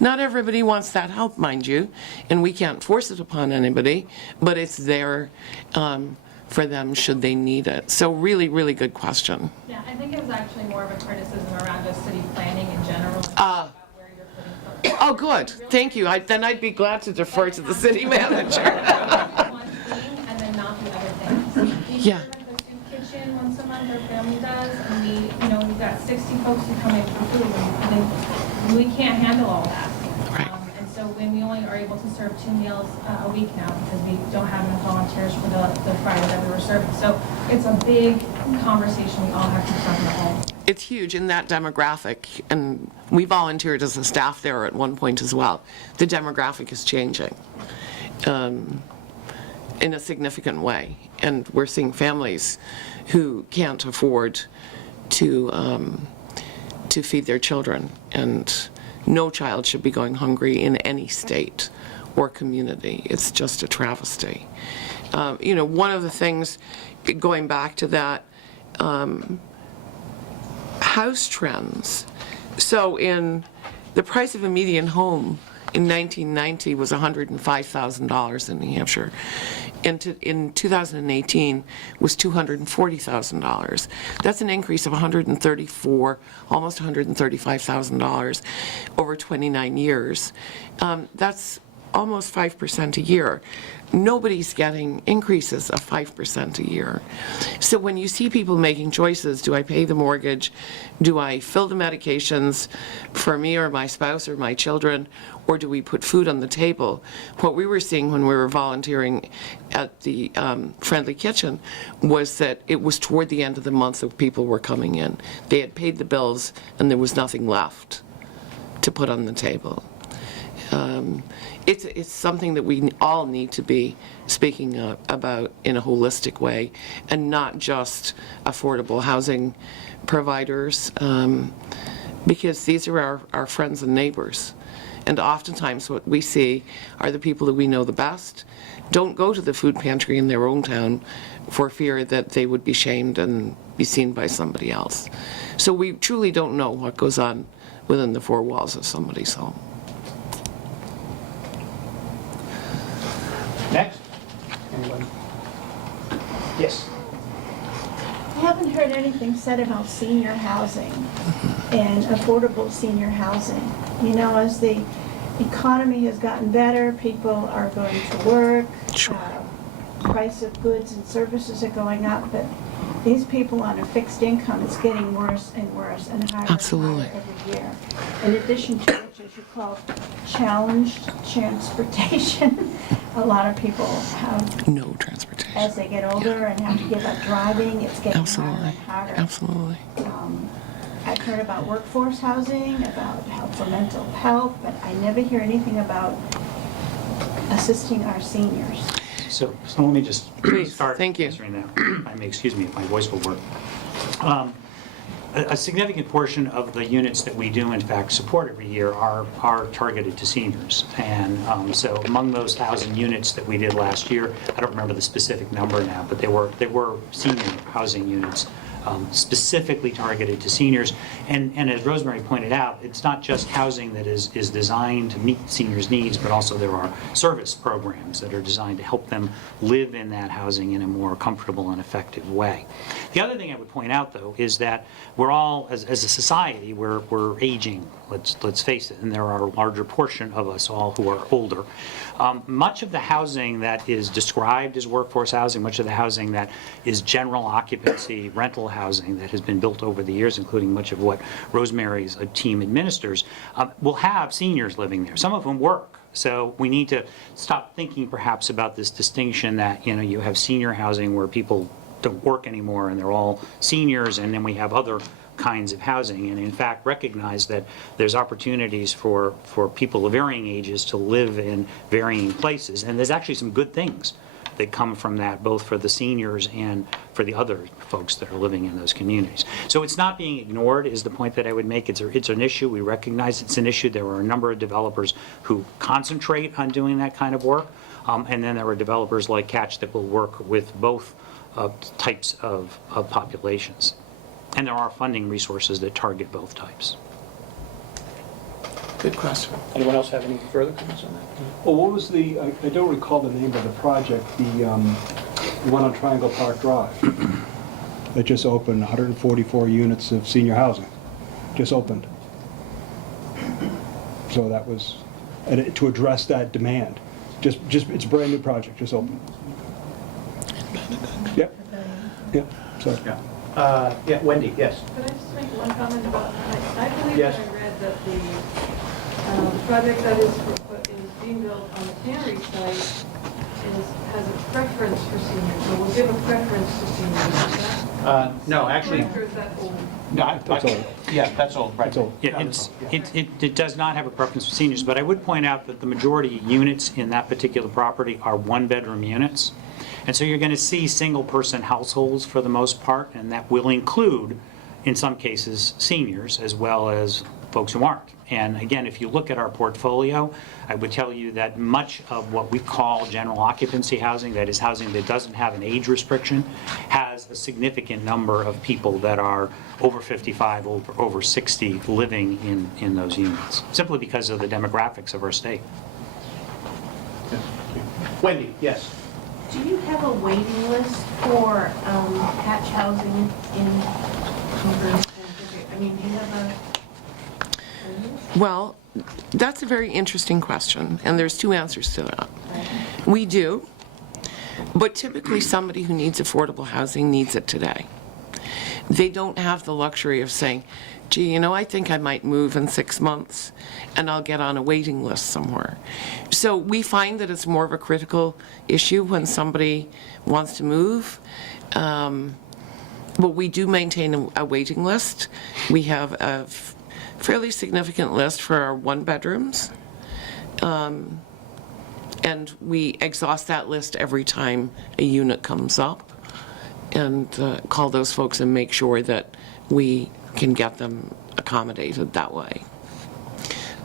Not everybody wants that help, mind you, and we can't force it upon anybody, but it's there for them should they need it. So really, really good question. Yeah, I think it was actually more of a criticism around just city planning in general. About where you're putting focus. Oh, good. Thank you. Then I'd be glad to defer to the city manager. One thing and then not the other things. We Yeah. serve at the soup kitchen once a month, our family does, and we've got 60 folks who come in for food, and we can't handle all that. Right. And so when we only are able to serve 2 meals a week now, because we don't have enough volunteers for the Friday that we were serving. So it's a big conversation we all have to have in the home. It's huge in that demographic, and we volunteered as a staff there at one point as well. The demographic is changing in a significant way, and we're seeing families who can't afford to feed their children, and no child should be going hungry in any state or community. It's just a travesty. One of the things, going back to that, house trends. So in the price of a median home in 1990 was $105,000 in New Hampshire. In 2018 was $240,000. That's an increase of $134,000, almost $135,000 over 29 years. That's almost 5% a year. Nobody's getting increases of 5% a year. So when you see people making choices, do I pay the mortgage? Do I fill the medications for me or my spouse or my children? Or do we put food on the table? What we were seeing when we were volunteering at the Friendly Kitchen was that it was toward the end of the month that people were coming in. They had paid the bills and there was nothing left to put on the table. It's something that we all need to be speaking about in a holistic way, and not just affordable housing providers, because these are our friends and neighbors. And oftentimes what we see are the people that we know the best don't go to the food pantry in their own town for fear that they would be shamed and be seen by somebody else. So we truly don't know what goes on within the four walls of somebody's home. Next? Anybody? Yes. I haven't heard anything said about senior housing and affordable senior housing. As the economy has gotten better, people are going to work, Sure. Price of goods and services are going up, but these people on a fixed income, it's getting worse and worse and harder Absolutely. and harder every year. In addition to which, as you call challenged transportation, a lot of people have, No transportation. as they get older and have to give up driving, it's getting harder Absolutely. and harder. Absolutely. I've heard about workforce housing, about help for mental health, but I never hear anything about assisting our seniors. So let me just Please, start thank you. answering that. I may, excuse me if my voice will work. A significant portion of the units that we do in fact support every year are targeted to seniors. And so among those 1,000 units that we did last year, I don't remember the specific number now, but they were senior housing units specifically targeted to seniors. And as Rosemary pointed out, it's not just housing that is designed to meet seniors' needs, but also there are service programs that are designed to help them live in that housing in a more comfortable and effective way. The other thing I would point out, though, is that we're all, as a society, we're aging, let's face it, and there are a larger portion of us all who are older. Much of the housing that is described as workforce housing, much of the housing that is general occupancy, rental housing that has been built over the years, including much of what Rosemary's team administers, will have seniors living there. Some of them work. So we need to stop thinking perhaps about this distinction that, you know, you have senior housing where people don't work anymore and they're all seniors, and then we have other kinds of housing, and in fact recognize that there's opportunities for people of varying ages to live in varying places, and there's actually some good things that come from that, both for the seniors and for the other folks that are living in those communities. So it's not being ignored is the point that I would make. It's an issue. We recognize it's an issue. There are a number of developers who concentrate on doing that kind of work, and then there are developers like Catch that will work with both types of populations. And there are funding resources that target both types. Good question. Anyone else have any further comments on that? Well, what was the, I don't recall the name of the project, the one on Triangle Park Drive that just opened, 144 units of senior housing, just opened. So that was, and to address that demand. Just it's a brand new project, just opened. Yep. Yep, sorry. Yeah, Wendy, yes. Could I just make one comment about, I believe Yes. that I read that the project that is being built on the tannery site has a preference for seniors, so we'll give a preference to seniors, is that? No, actually, correct, or is that old? no, That's old. Yeah, that's old, right. That's old. Yeah, it does not have a preference for seniors, but I would point out that the majority of units in that particular property are one-bedroom units. And so you're going to see single-person households for the most part, and that will include, in some cases, seniors as well as folks who aren't. And again, if you look at our portfolio, I would tell you that much of what we call general occupancy housing, that is housing that doesn't have an age restriction, has a significant number of people that are over 55, over 60 living in those units, simply because of the demographics of our state. Wendy, yes. Do you have a waiting list for patch housing in Concord? I mean, do you have a... Well, that's a very interesting question, and there's two answers to that. We do, but typically somebody who needs affordable housing needs it today. They don't have the luxury of saying, gee, you know, I think I might move in 6 months, and I'll get on a waiting list somewhere. So we find that it's more of a critical issue when somebody wants to move. But we do maintain a waiting list. We have a fairly significant list for our one-bedrooms. And we exhaust that list every time a unit comes up, and call those folks and make sure that we can get them accommodated that way.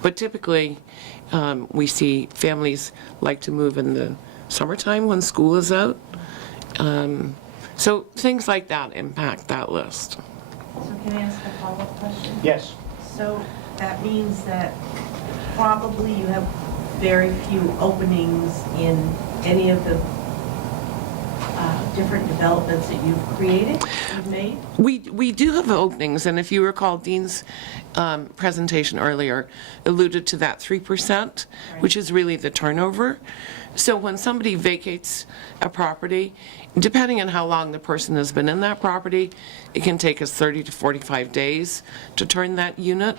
But typically, we see families like to move in the summertime when school is out. So things like that impact that list. So can I ask a follow-up question? Yes. So that means that probably you have very few openings in any of the different developments that you've created, you've made? We do have openings, and if you recall, Dean's presentation earlier alluded to that 3%, which is really the turnover. So when somebody vacates a property, depending on how long the person has been in that property, it can take us 30 to 45 days to turn that unit.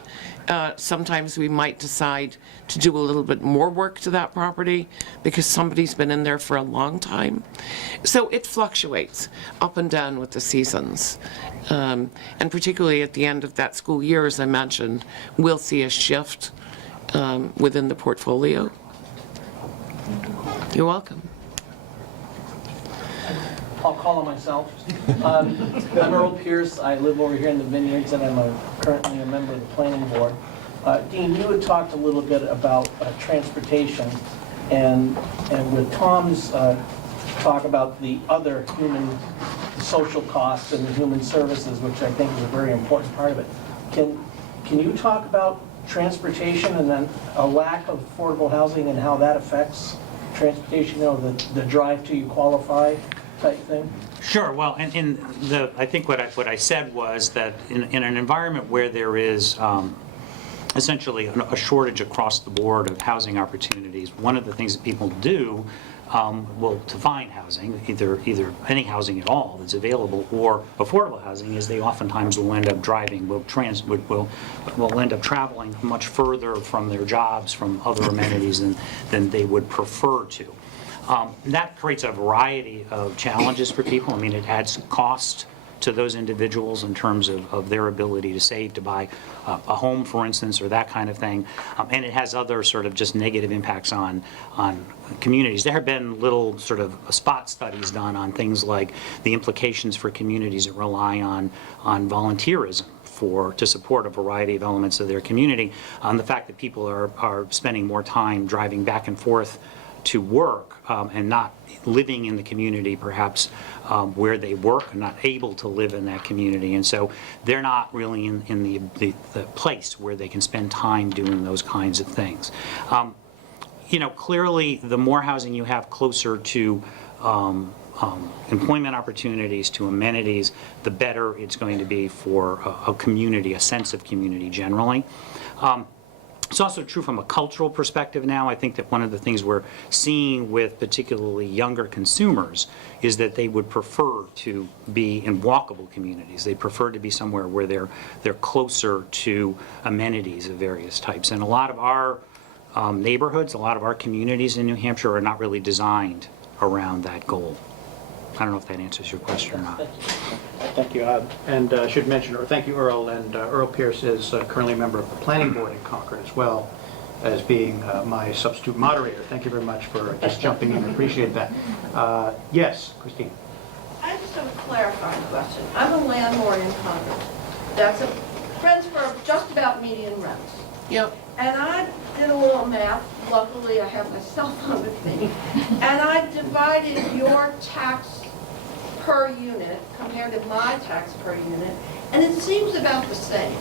Sometimes we might decide to do a little bit more work to that property because somebody's been in there for a long time. So it fluctuates up and down with the seasons. And particularly at the end of that school year, as I mentioned, we'll see a shift within the portfolio. You're welcome. I'll call on myself. I'm Earl Pierce. I live over here in the Vineyards, and I'm currently a member of the planning board. Dean, you had talked a little bit about transportation, and with Tom's talk about the other human social costs and the human services, which I think is a very important part of it. Can you talk about transportation and then a lack of affordable housing and how that affects transportation, you know, the drive till you qualify type thing? Sure. Well, I think what I said was that in an environment where there is essentially a shortage across the board of housing opportunities, one of the things that people do to find housing, either any housing at all that's available or affordable housing, is they oftentimes will end up driving, will end up traveling much further from their jobs, from other amenities than they would prefer to. That creates a variety of challenges for people. I mean, it adds cost to those individuals in terms of their ability to save, to buy a home, for instance, or that kind of thing. And it has other sort of just negative impacts on communities. There have been little sort of spot studies done on things like the implications for communities that rely on volunteerism to support a variety of elements of their community, on the fact that people are spending more time driving back and forth to work and not living in the community perhaps where they work, and not able to live in that community. And so they're not really in the place where they can spend time doing those kinds of things. Clearly the more housing you have closer to employment opportunities, to amenities, the better it's going to be for a community, a sense of community generally. It's also true from a cultural perspective now. I think that one of the things we're seeing with particularly younger consumers is that they would prefer to be in walkable communities. They prefer to be somewhere where they're closer to amenities of various types. And a lot of our neighborhoods, a lot of our communities in New Hampshire are not really designed around that goal. I don't know if that answers your question or not. Thank you. And I should mention, or thank you, Earl. And Earl Pierce is currently a member of the planning board in Concord, as well as being my substitute moderator. Thank you very much for just jumping in. I appreciate that. Yes, Christine. I just have a clarifying question. I'm a landlord in Concord. That's rents for just about median rents. Yep. And I did a little math. Luckily, I have my cell phone with me. And I divided your tax per unit compared to my tax per unit, and it seems about the same.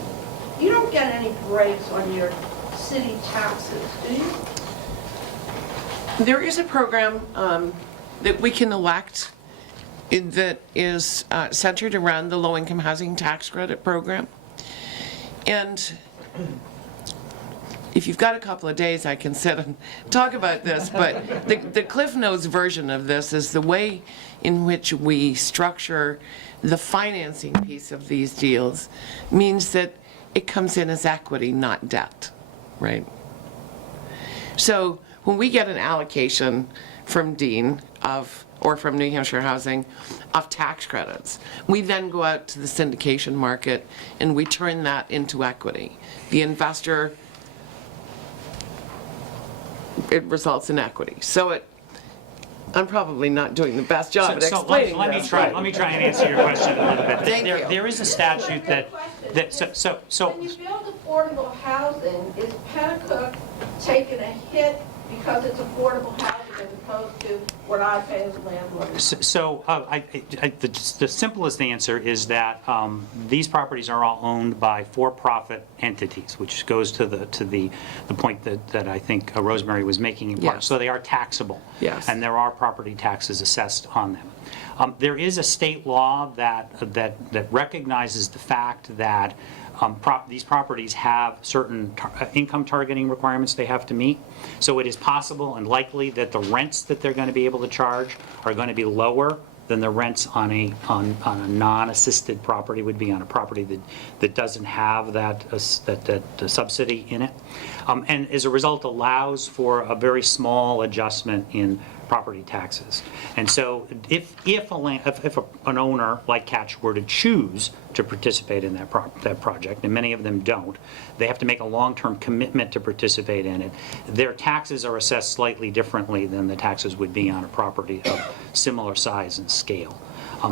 You don't get any breaks on your city taxes, do you? There is a program that we can elect that is centered around the low-income housing tax credit program. And if you've got a couple of days, I can sit and talk about this, but the Cliff Notes version of this is the way in which we structure the financing piece of these deals means that it comes in as equity, not debt, right? So when we get an allocation from Dean or from New Hampshire Housing of tax credits, we then go out to the syndication market and we turn that into equity. The investor, it results in equity. So I'm probably not doing the best job at explaining let this. me try and answer your question a little bit. Thank you. There is a statute that When you build affordable housing, is Penacook taking a hit because it's affordable housing as opposed to what I pay as a landlord? So the simplest answer is that these properties are all owned by for-profit entities, which goes to the point that I think Rosemary was making in part. Yes. So they are taxable. Yes. And there are property taxes assessed on them. There is a state law that recognizes the fact that these properties have certain income targeting requirements they have to meet. So it is possible and likely that the rents that they're going to be able to charge are going to be lower than the rents on a non-assisted property would be on a property that doesn't have that subsidy in it. And as a result allows for a very small adjustment in property taxes. And so if an owner like Catch were to choose to participate in that project, and many of them don't, they have to make a long-term commitment to participate in it. Their taxes are assessed slightly differently than the taxes would be on a property of similar size and scale.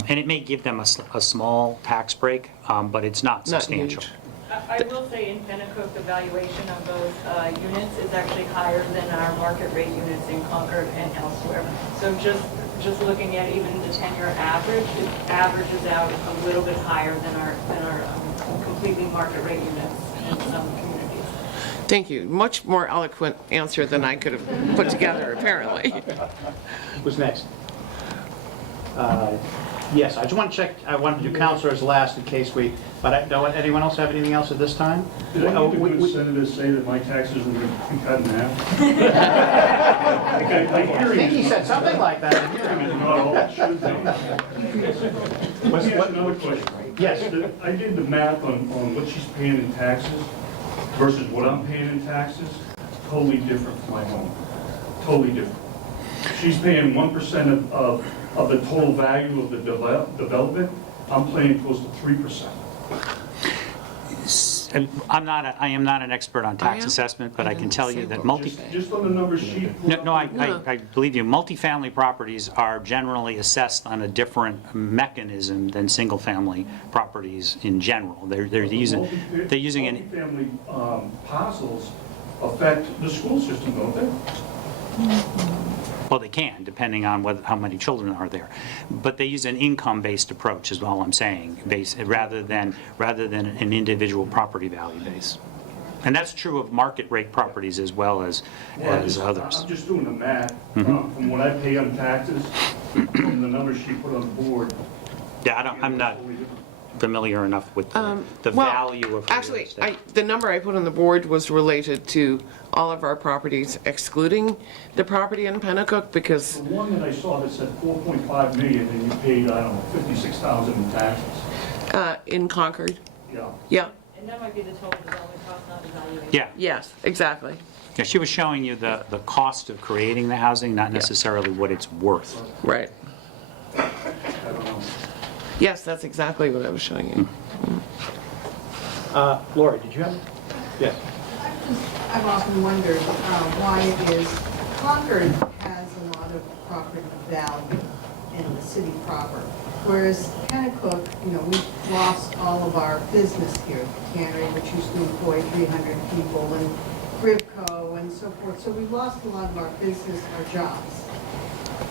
And it may give them a small tax break, but it's not substantial. huge. I will say in Penacook, the valuation of those units is actually higher than our market rate units in Concord and elsewhere. So just looking at even the 10-year average, it averages out a little bit higher than our completely market rate units in some communities. Thank you. Much more eloquent answer than I could have put together, apparently. Who's next? Yes, I just want to check, I wanted to do counselors last in case but don't anyone else have anything else at this time? Did I hear the good senator say that my taxes were going to be cut in half? I think he said something like that. Not all, should they? Let me ask another question. Yes. I did the math on what she's paying in taxes versus what I'm paying in taxes. Totally different for my home. Totally different. She's paying 1% of the total value of the development. I'm paying close to 3%. I am not an expert on tax assessment, but I can tell you that Just on the numbers she put No, I believe you. Multifamily properties are generally assessed on a different mechanism than single-family properties in general. They're using an multifamily parcels affect the school system, don't they? Well, they can, depending on how many children are there. But they use an income-based approach, is all I'm saying, rather than an individual property value base. And that's true of market rate properties as well as others. I'm just doing the math from what I pay on taxes, from the numbers she put on the board. Yeah, I'm not familiar enough with the value of real Actually, estate. the number I put on the board was related to all of our properties, excluding the property in Penacook, because The one that I saw that said 4.5 million, and you paid, I don't know, 56,000 in taxes. in Concord, Yeah. yeah, And that might be the total development cost, not the valuation. Yeah. yes, exactly. Yeah, she was showing you the cost of creating the housing, not necessarily what it's worth. Right. I don't know. Yes, that's exactly what I was showing you. Lori, did you have? Yes. I've often wondered why it is Concord has a lot of property value in the city proper, whereas Penacook, we've lost all of our business here, the tannery, which used to employ 300 people, and Rivco and so forth. So we've lost a lot of our business, our jobs.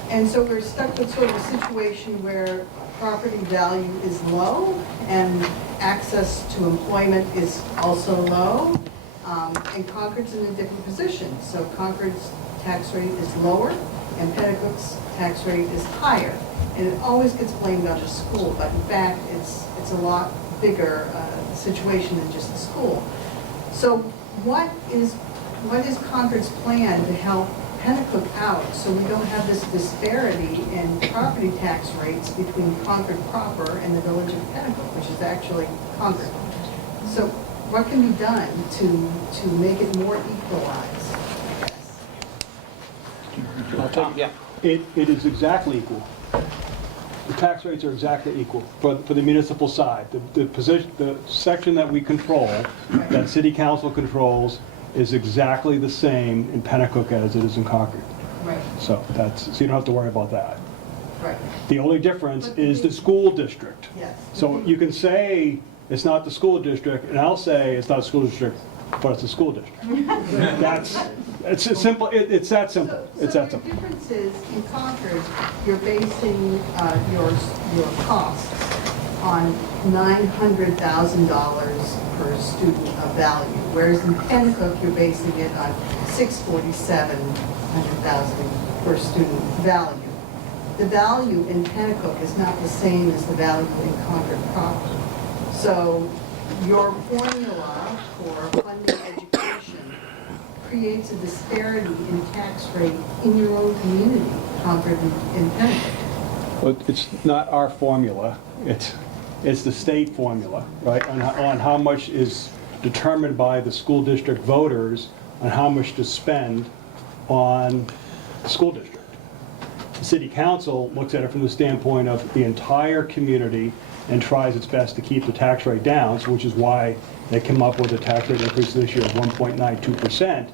And so we're stuck with sort of a situation where property value is low and access to employment is also low. And Concord's in a different position. So Concord's tax rate is lower and Penacook's tax rate is higher. And it always gets blamed on the school, but in fact, it's a lot bigger situation than just the school. So what is Concord's plan to help Penacook out so we don't have this disparity in property tax rates between Concord proper and the village of Penacook, which is actually Concord? So what can be done to make it more equalized? Yeah. It is exactly equal. The tax rates are exactly equal for the municipal side. The section that we control, that city council controls, is exactly the same in Penacook as it is in Concord. Right. So you don't have to worry about that. Right. The only difference is the school district. Yes. So you can say it's not the school district, and I'll say it's not a school district, but it's a school district. It's simple. It's that simple. It's that simple. So the difference is in Concord, you're basing your costs on $900,000 per student of value, whereas in Penacook, you're basing it on $647,000 per student value. the value in Penacook is not the same as the value in Concord proper. So your formula for funding education creates a disparity in tax rate in your own community, Concord and Penacook. Well, it's not our formula, it's the state formula, right, on how much is determined by the school district voters on how much to spend on the school district. The city council looks at it from the standpoint of the entire community and tries its best to keep the tax rate down, which is why they come up with a tax rate increase this year of 1.92%,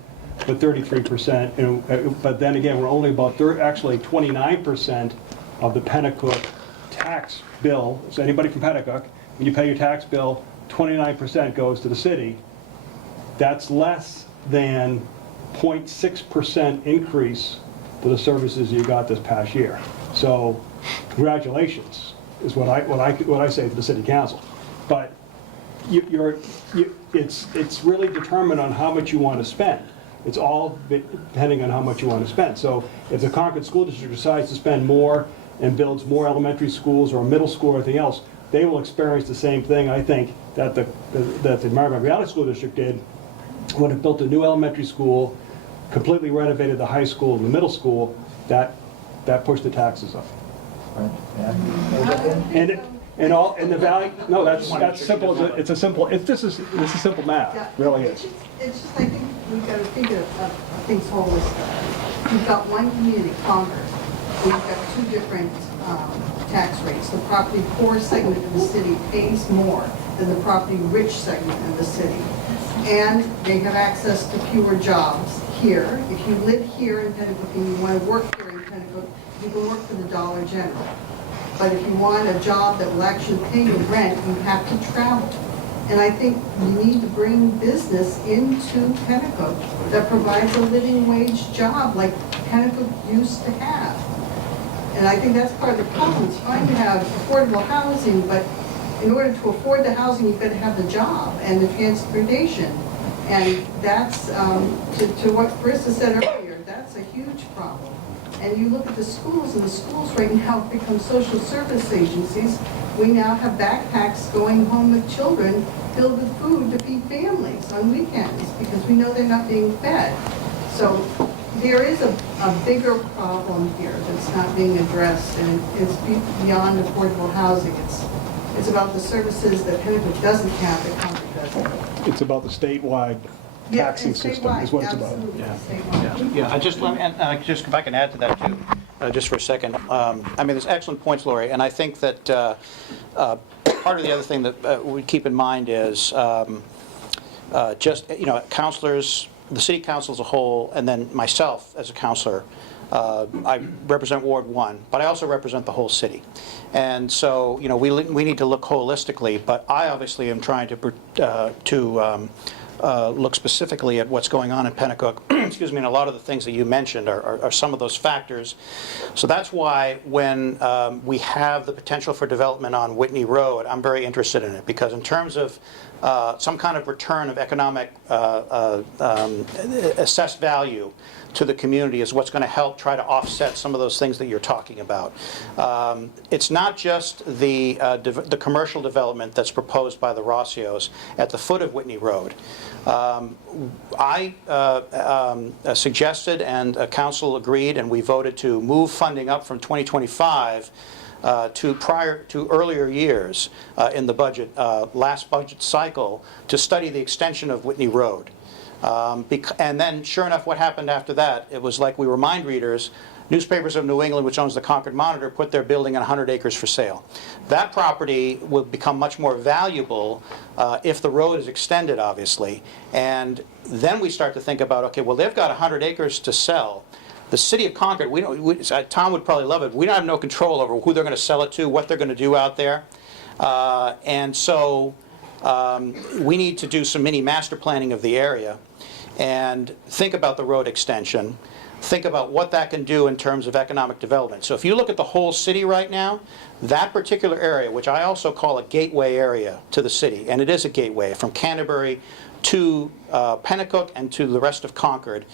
but 33%. But then again, we're only about actually 29% of the Penacook tax bill. So anybody from Penacook, when you pay your tax bill, 29% goes to the city. That's less than 0.6% increase to the services you got this past year. So congratulations is what I say to the city council. But it's really determined on how much you want to spend. It's all depending on how much you want to spend. So if the Concord School District decides to spend more and builds more elementary schools or middle school or anything else, they will experience the same thing, I think, that the Marymount Valley School District did when it built a new elementary school, completely renovated the high school and the middle school. That pushed the taxes up. And the value. No, that's simple. It's a simple math. Really is. It's just I think we've got to figure things holistically. We've got one community, Concord. We've got two different tax rates. The property poor segment of the city pays more than the property rich segment of the city. And they have access to fewer jobs here. If you live here in Penacook and you want to work here in Penacook, you can work for the Dollar General. But if you want a job that will actually pay your rent, you have to travel. And I think you need to bring business into Penacook that provides a living wage job like Penacook used to have. And I think that's part of the problem. It's fine to have affordable housing, but in order to afford the housing, you've got to have the job and the transportation. And that's, to what Carissa said earlier, that's a huge problem. And you look at the schools, and the schools right now have become social service agencies. We now have backpacks going home with children filled with food to feed families on weekends because we know they're not being fed. So there is a bigger problem here that's not being addressed, and it's beyond affordable housing. It's about the services that Penacook doesn't have that Concord doesn't. It's about the statewide taxing system is what it's about. Yeah, just if I can add to that too, just for a second. I mean, there's excellent points, Lori, and I think that part of the other thing that we keep in mind is just, councilors, the city council as a whole, and then myself as a councilor. I represent Ward 1, but I also represent the whole city. And so, we need to look holistically, but I obviously am trying to look specifically at what's going on in Penacook. Excuse me, and a lot of the things that you mentioned are some of those factors. So that's why when we have the potential for development on Whitney Road, I'm very interested in it, because in terms of some kind of return of economic assessed value to the community is what's going to help try to offset some of those things that you're talking about. It's not just the commercial development that's proposed by the Rossios at the foot of Whitney Road. I suggested, and council agreed, and we voted to move funding up from 2025 to earlier years in the budget, last budget cycle, to study the extension of Whitney Road. And then, sure enough, what happened after that? It was like we were mind readers. Newspapers of New England, which owns the Concord Monitor, put their building on 100 acres for sale. That property will become much more valuable if the road is extended, obviously. And then we start to think about, okay, well, they've got 100 acres to sell. The city of Concord, Tom would probably love it. We don't have no control over who they're going to sell it to, what they're going to do out there. And so we need to do some mini master planning of the area and think about the road extension. think about what that can do in terms of economic development. So if you look at the whole city right now, that particular area, which I also call a gateway area to the city, and it is a gateway from Canterbury to Penacook and to the rest of Concord.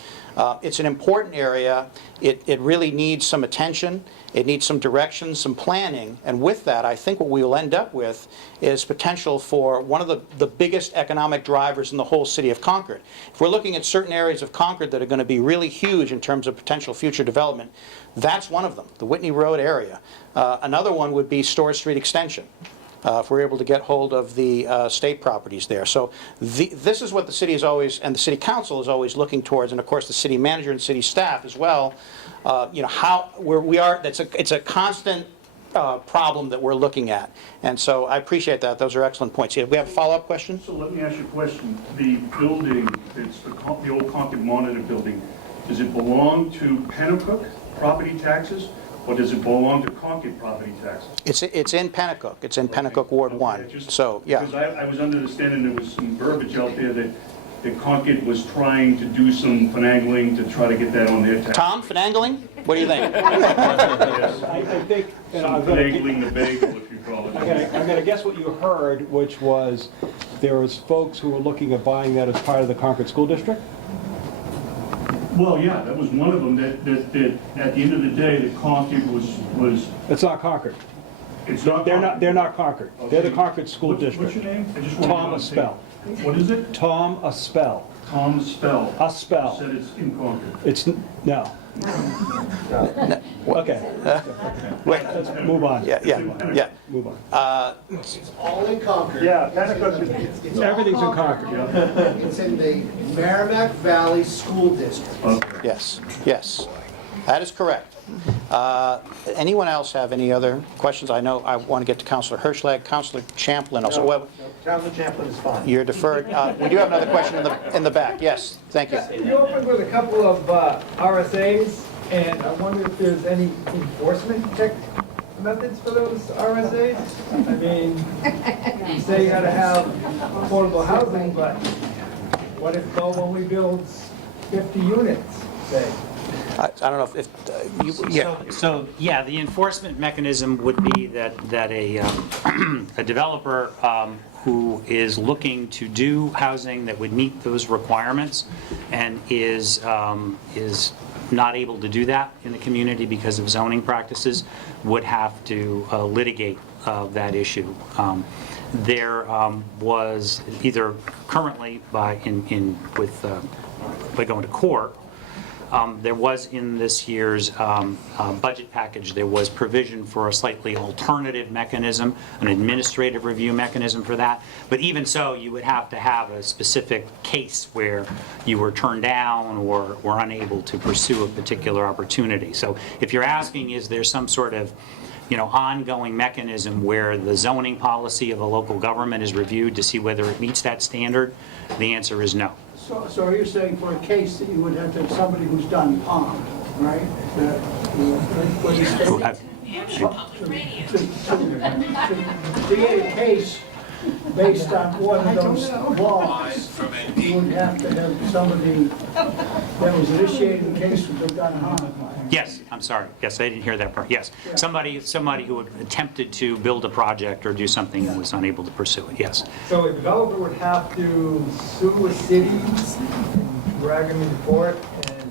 It's an important area. It really needs some attention. It needs some direction, some planning. And with that, I think what we will end up with is potential for one of the biggest economic drivers in the whole city of Concord. If we're looking at certain areas of Concord that are going to be really huge in terms of potential future development, that's one of them, the Whitney Road area. Another one would be Store Street Extension. If we're able to get hold of the state properties there. So this is what the city is always, and the city council is always looking towards, and of course the city manager and city staff as well. Where we are, it's a constant problem that we're looking at. And so I appreciate that. Those are excellent points. We have a follow-up question? So let me ask you a question. The building, it's the old Concord Monitor building, does it belong to Penacook property taxes? Or does it belong to Concord property taxes? It's in Penacook. It's in Penacook Ward 1. So, yeah. Because I was under the understanding there was some verbiage out there that Concord was trying to do some finagling to try to get that on their tax. Tom, finagling? What do you think? Yes. I think, and Some finagling the bagel, if you call it. I'm going to guess what you heard, which was there was folks who were looking at buying that as part of the Concord School District? Well, yeah, that was one of them, that at the end of the day, that Concord was. It's not Concord. It's not. They're not Concord. Okay. They're the Concord School What's District. your name? I just want to Tom Aspell. What is it? Tom Aspell. Tom Aspell. Aspell. Said it's in Concord. It's, no. Okay. Wait. Let's move on. Yeah. Move on. It's all in Concord. Yeah, Penacook is. It's all Everything's in Concord. It's in the Merrimack Valley School District. Okay. Yes. That is correct. Anyone else have any other questions? I know I want to get to Councilor Hirschlag, Councilor Champlin also. Well, Councilor Champlin is fine. you're deferred. We do have another question in the back. Yes, thank you. You opened with a couple of RSAs, and I wonder if there's any enforcement methods for those RSAs? I mean, you say you gotta have affordable housing, but what if no one we build 50 units, say? I don't know if you, yeah. So, yeah, the enforcement mechanism would be that a developer who is looking to do housing that would meet those requirements and is not able to do that in the community because of zoning practices would have to litigate that issue. There was either currently by going to court. There was in this year's budget package, there was provision for a slightly alternative mechanism, an administrative review mechanism for that. But even so, you would have to have a specific case where you were turned down or were unable to pursue a particular opportunity. So if you're asking, is there some sort of ongoing mechanism where the zoning policy of a local government is reviewed to see whether it meets that standard, the answer is no. So are you saying for a case that you would have to have somebody who's done pond, right? To create a case based on one of those laws, you would have to have somebody that was initiating the case who's done pond. Yes, I'm sorry. Yes, I didn't hear that part. Yes, somebody who had attempted to build a project or do something and was unable to pursue it, yes. So a developer would have to sue a city, drag them in court, and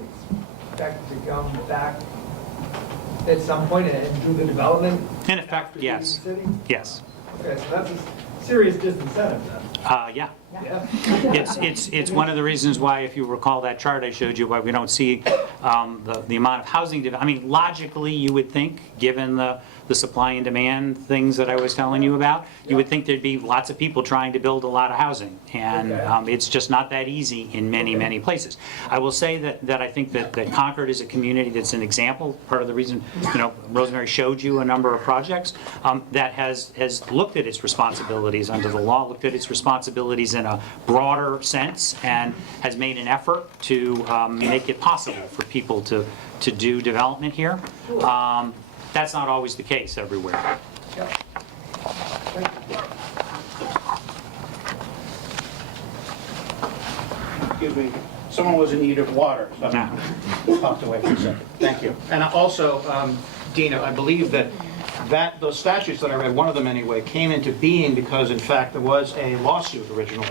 expect to come back at some point and do the development? In effect, yes. Yes. Okay, so that's a serious disincentive then. Yeah. Yeah. It's one of the reasons why, if you recall that chart I showed you, why we don't see the amount of housing. I mean, logically, you would think, given the supply and demand things that I was telling you about, you would think there'd be lots of people trying to build a lot of housing. And it's just not that easy in many places. I will say that I think that Concord is a community that's an example. Part of the reason, Rosemary showed you a number of projects that has looked at its responsibilities under the law, looked at its responsibilities in a broader sense, and has made an effort to make it possible for people to do development here. That's not always the case everywhere. excuse me, someone was in need of water, so I popped away for a second. Thank you. And also, Dina, I believe that those statutes that I read, one of them anyway, came into being because, in fact, there was a lawsuit originally.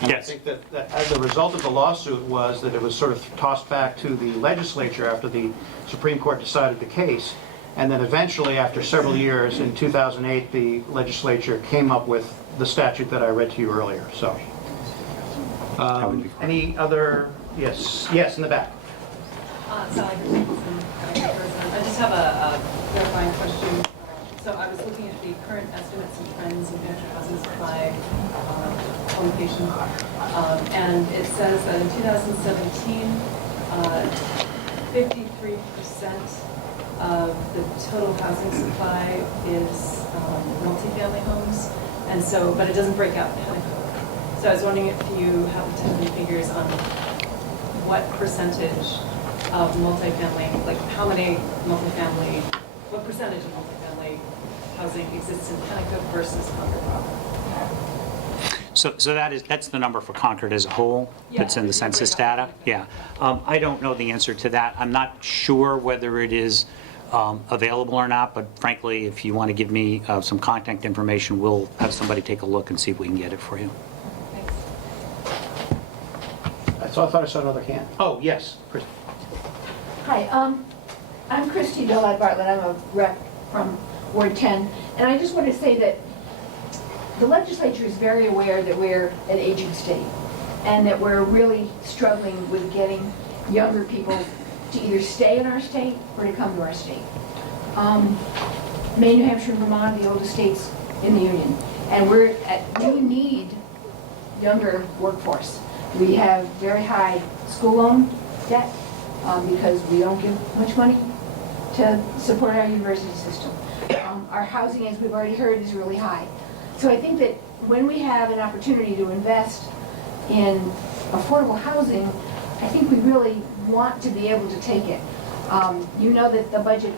And Yes. I think that as a result of the lawsuit was that it was sort of tossed back to the legislature after the Supreme Court decided the case. And then eventually, after several years, in 2008, the legislature came up with the statute that I read to you earlier, so. Any other, yes, in the back. Sally Christensen, I just have a clarifying question. So I was looking at the current estimates and trends in New Hampshire housing supply publication, and it says that in 2017, 53% of the total housing supply is multifamily homes, and so, but it doesn't break out Penacook. So I was wondering if you have the tentative figures on what percentage of multifamily, like how many multifamily, what percentage of multifamily housing exists in Penacook versus Concord proper? So that's the number for Concord as a whole, that's in the census data? Yeah. I don't know the answer to that. I'm not sure whether it is available or not, but frankly, if you want to give me some contact information, we'll have somebody take a look and see if we can get it for you. I thought I saw another hand. Oh, yes, Chris. Hi, I'm Christy Dillard Bartlett. I'm a rep from Ward 10. And I just want to say that the legislature is very aware that we're an aging state and that we're really struggling with getting younger people to either stay in our state or to come to our state. Maine, New Hampshire, and Vermont are the oldest states in the Union. And we need younger workforce. We have very high school loan debt because we don't give much money to support our university system. Our housing, as we've already heard, is really high. So I think that when we have an opportunity to invest in affordable housing, I think we really want to be able to take it. You know that the budget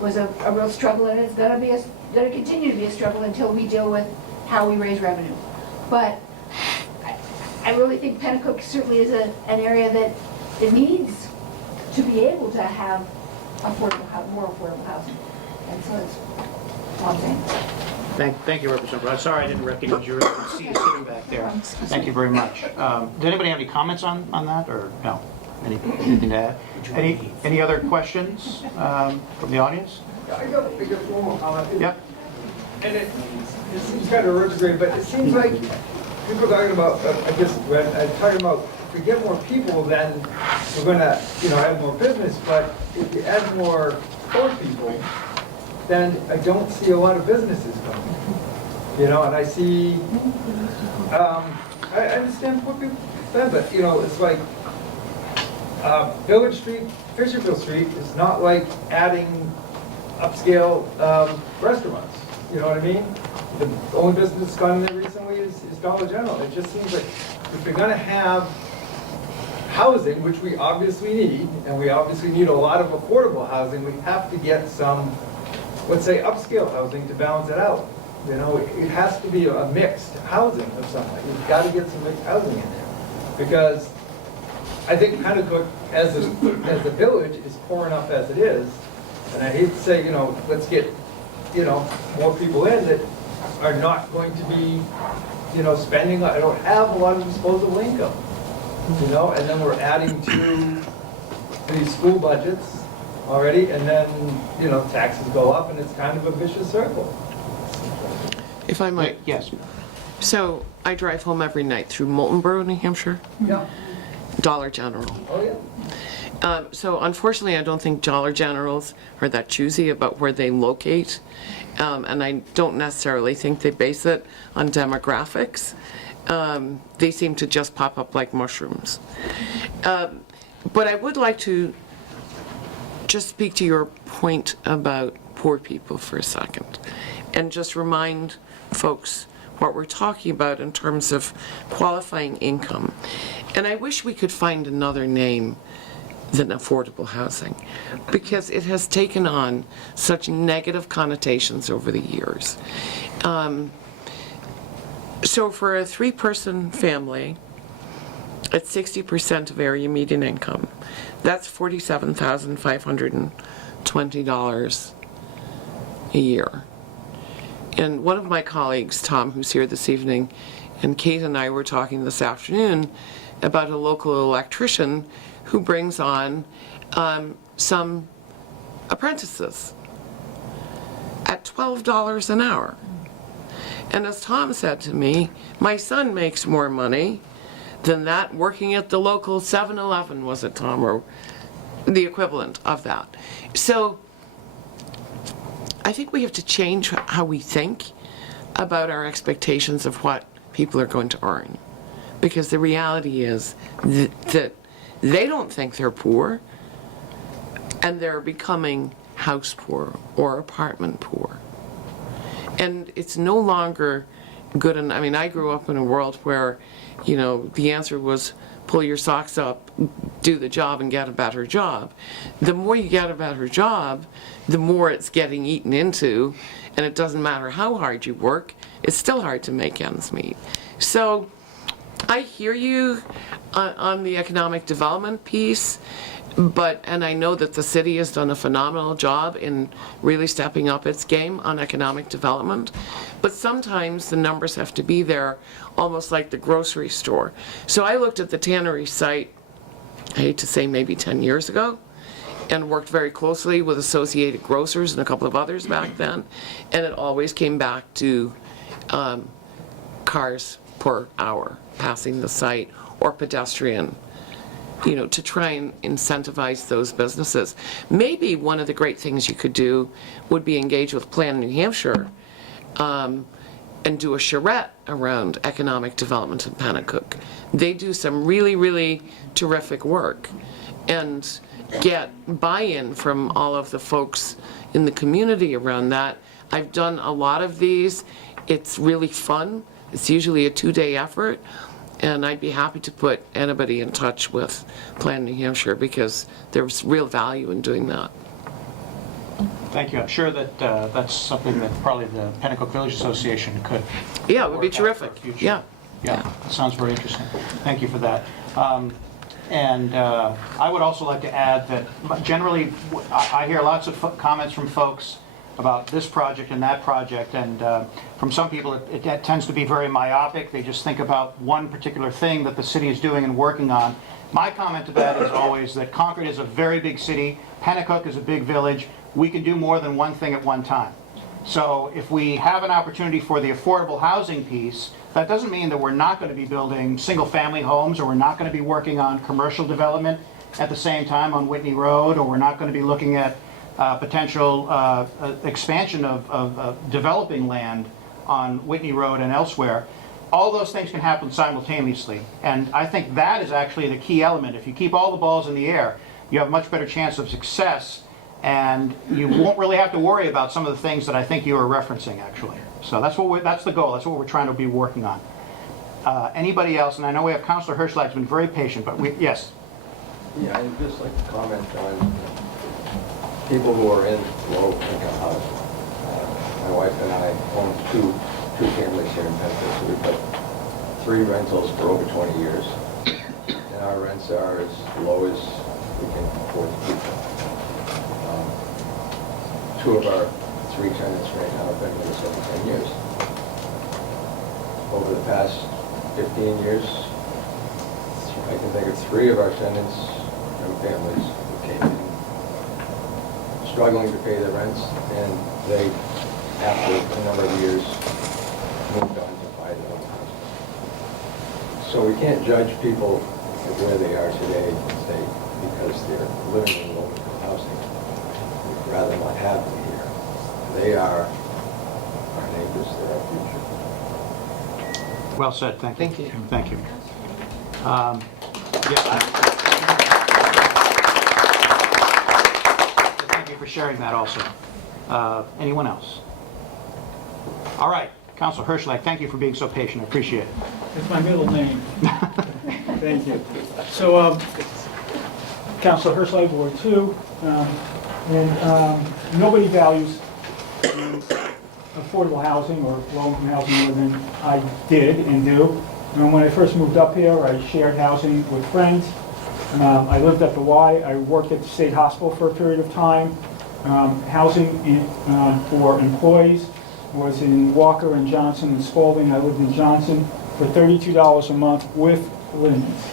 was a real struggle, and it's going to continue to be a struggle until we deal with how we raise revenue. But I really think Penacook certainly is an area that it needs to be able to have more affordable housing. And so that's all I'm saying. Thank you, Representative Rudd. Sorry I didn't recognize you. I see you sitting back there. Thank you very much. Did anybody have any comments on that, or no? Anything to add? Any other questions from the audience? I got one more comment. Yep. And it seems kind of retrograde, but it seems like people are talking about, talking about if we get more people, then we're going to, have more business. But if you add more poor people, then I don't see a lot of businesses coming. And I see, I understand poor people, but it's like Village Street, Fisherville Street is not like adding upscale restaurants. You know what I mean? The only business that's gone in there recently is Dollar General. It just seems like if we're going to have housing, which we obviously need, and we obviously need a lot of affordable housing, we have to get some, let's say, upscale housing to balance it out. It has to be a mixed housing of some kind. You've got to get some mixed housing in there. Because I think Penacook, as a village, is poor enough as it is. And I hate to say, let's get, more people in that are not going to be, spending, I don't have a lot of disposable income. And then we're adding to these school budgets already, and then, taxes go up, and it's kind of a vicious circle. If I might. Yes. So I drive home every night through Moultonborough, New Hampshire. Yeah. Dollar General. Oh, yeah. So unfortunately, I don't think Dollar Generals are that choosy about where they locate. And I don't necessarily think they base it on demographics. They seem to just pop up like mushrooms. But I would like to just speak to your point about poor people for a second and just remind folks what we're talking about in terms of qualifying income. And I wish we could find another name than affordable housing, because it has taken on such negative connotations over the years. So for a 3-person family, at 60% of area median income. That's $47,520 a year. And one of my colleagues, Tom, who's here this evening, and Kate and I were talking this afternoon about a local electrician who brings on some apprentices at $12 an hour. And as Tom said to me, my son makes more money than that working at the local 7-Eleven, was it, Tom, or the equivalent of that. So I think we have to change how we think about our expectations of what people are going to earn. Because the reality is that they don't think they're poor, and they're becoming house poor or apartment poor. And it's no longer good. I mean, I grew up in a world where, you know, the answer was pull your socks up, do the job, and get a better job. The more you get a better job, the more it's getting eaten into, and it doesn't matter how hard you work, it's still hard to make ends meet. So I hear you on the economic development piece, and I know that the city has done a phenomenal job in really stepping up its game on economic development, but sometimes the numbers have to be there almost like the grocery store. So I looked at the tannery site, I hate to say maybe 10 years ago, and worked very closely with Associated Grocers and a couple of others back then, and it always came back to cars per hour passing the site, or pedestrian, you know, to try and incentivize those businesses. Maybe one of the great things you could do would be engage with Plan New Hampshire and do a charrette around economic development in Penacook. They do some really, really terrific work, and get buy-in from all of the folks in the community around that. I've done a lot of these. It's really fun. It's usually a 2-day effort, and I'd be happy to put anybody in touch with Plan New Hampshire, because there's real value in doing that. Thank you. I'm sure that that's something that probably the Penacook Village Association could. Yeah, it would be terrific. Yeah. Yeah, sounds very interesting. Thank you for that. And I would also like to add that generally I hear lots of comments from folks about this project and that project, and from some people it tends to be very myopic. They just think about one particular thing that the city is doing and working on. My comment to that is always that Concord is a very big city, Penacook is a big village. We can do more than one thing at one time. So if we have an opportunity for the affordable housing piece, that doesn't mean that we're not going to be building single-family homes, or we're not going to be working on commercial development at the same time on Whitney Road, or we're not going to be looking at potential expansion of developing land on Whitney Road and elsewhere. All those things can happen simultaneously, and I think that is actually the key element. If you keep all the balls in the air, you have a much better chance of success, and you won't really have to worry about some of the things that I think you were referencing, actually. So that's the goal. That's what we're trying to be working on. Anybody else? And I know we have Councilor Hirschlag who's been very patient, but yes. Yeah, I'd just like to comment on people who are in low-income housing. My wife and I own two families here in Penacook, so we've got 3 rentals for over 20 years, and our rents are as low as we can afford to keep them. 2 of our 3 tenants right now have been with us over 10 years. Over the past 15 years, I can think of 3 of our tenants and families who came in struggling to pay their rents, and they, after a number of years, moved on to buy their own house. So we can't judge people where they are today because they're living in low-income housing. We'd rather not have them here. They are our neighbors, they're our future. Well said. Thank you. Thank you. Thank you. Thank you for sharing that also. Anyone else? All right. Councilor Hirschlag, thank you for being so patient. I appreciate it. It's my middle name. Thank you. So, Councilor Hirschlag, Ward 2, and nobody values affordable housing or low-income housing more than I did and do. When I first moved up here, I shared housing with friends. I lived at the Y. I worked at the state hospital for a period of time. Housing for employees was in Walker and Johnson and Spalding. I lived in Johnson for $32 a month with linens.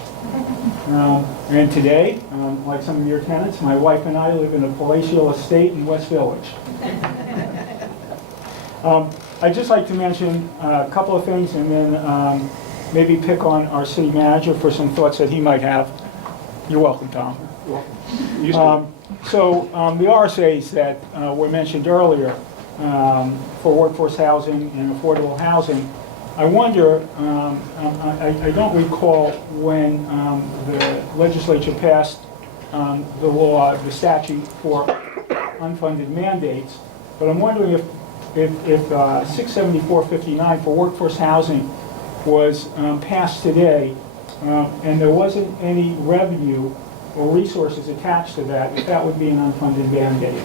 And today, like some of your tenants, my wife and I live in a palatial estate in West Village. I'd just like to mention a couple of things and then maybe pick on our city manager for some thoughts that he might have. You're welcome, Tom. You're welcome. The RSAs that were mentioned earlier for workforce housing and affordable housing, I wonder, I don't recall when the legislature passed the law, the statute for unfunded mandates, but I'm wondering if 67459 for workforce housing was passed today and there wasn't any revenue or resources attached to that, if that would be an unfunded mandate.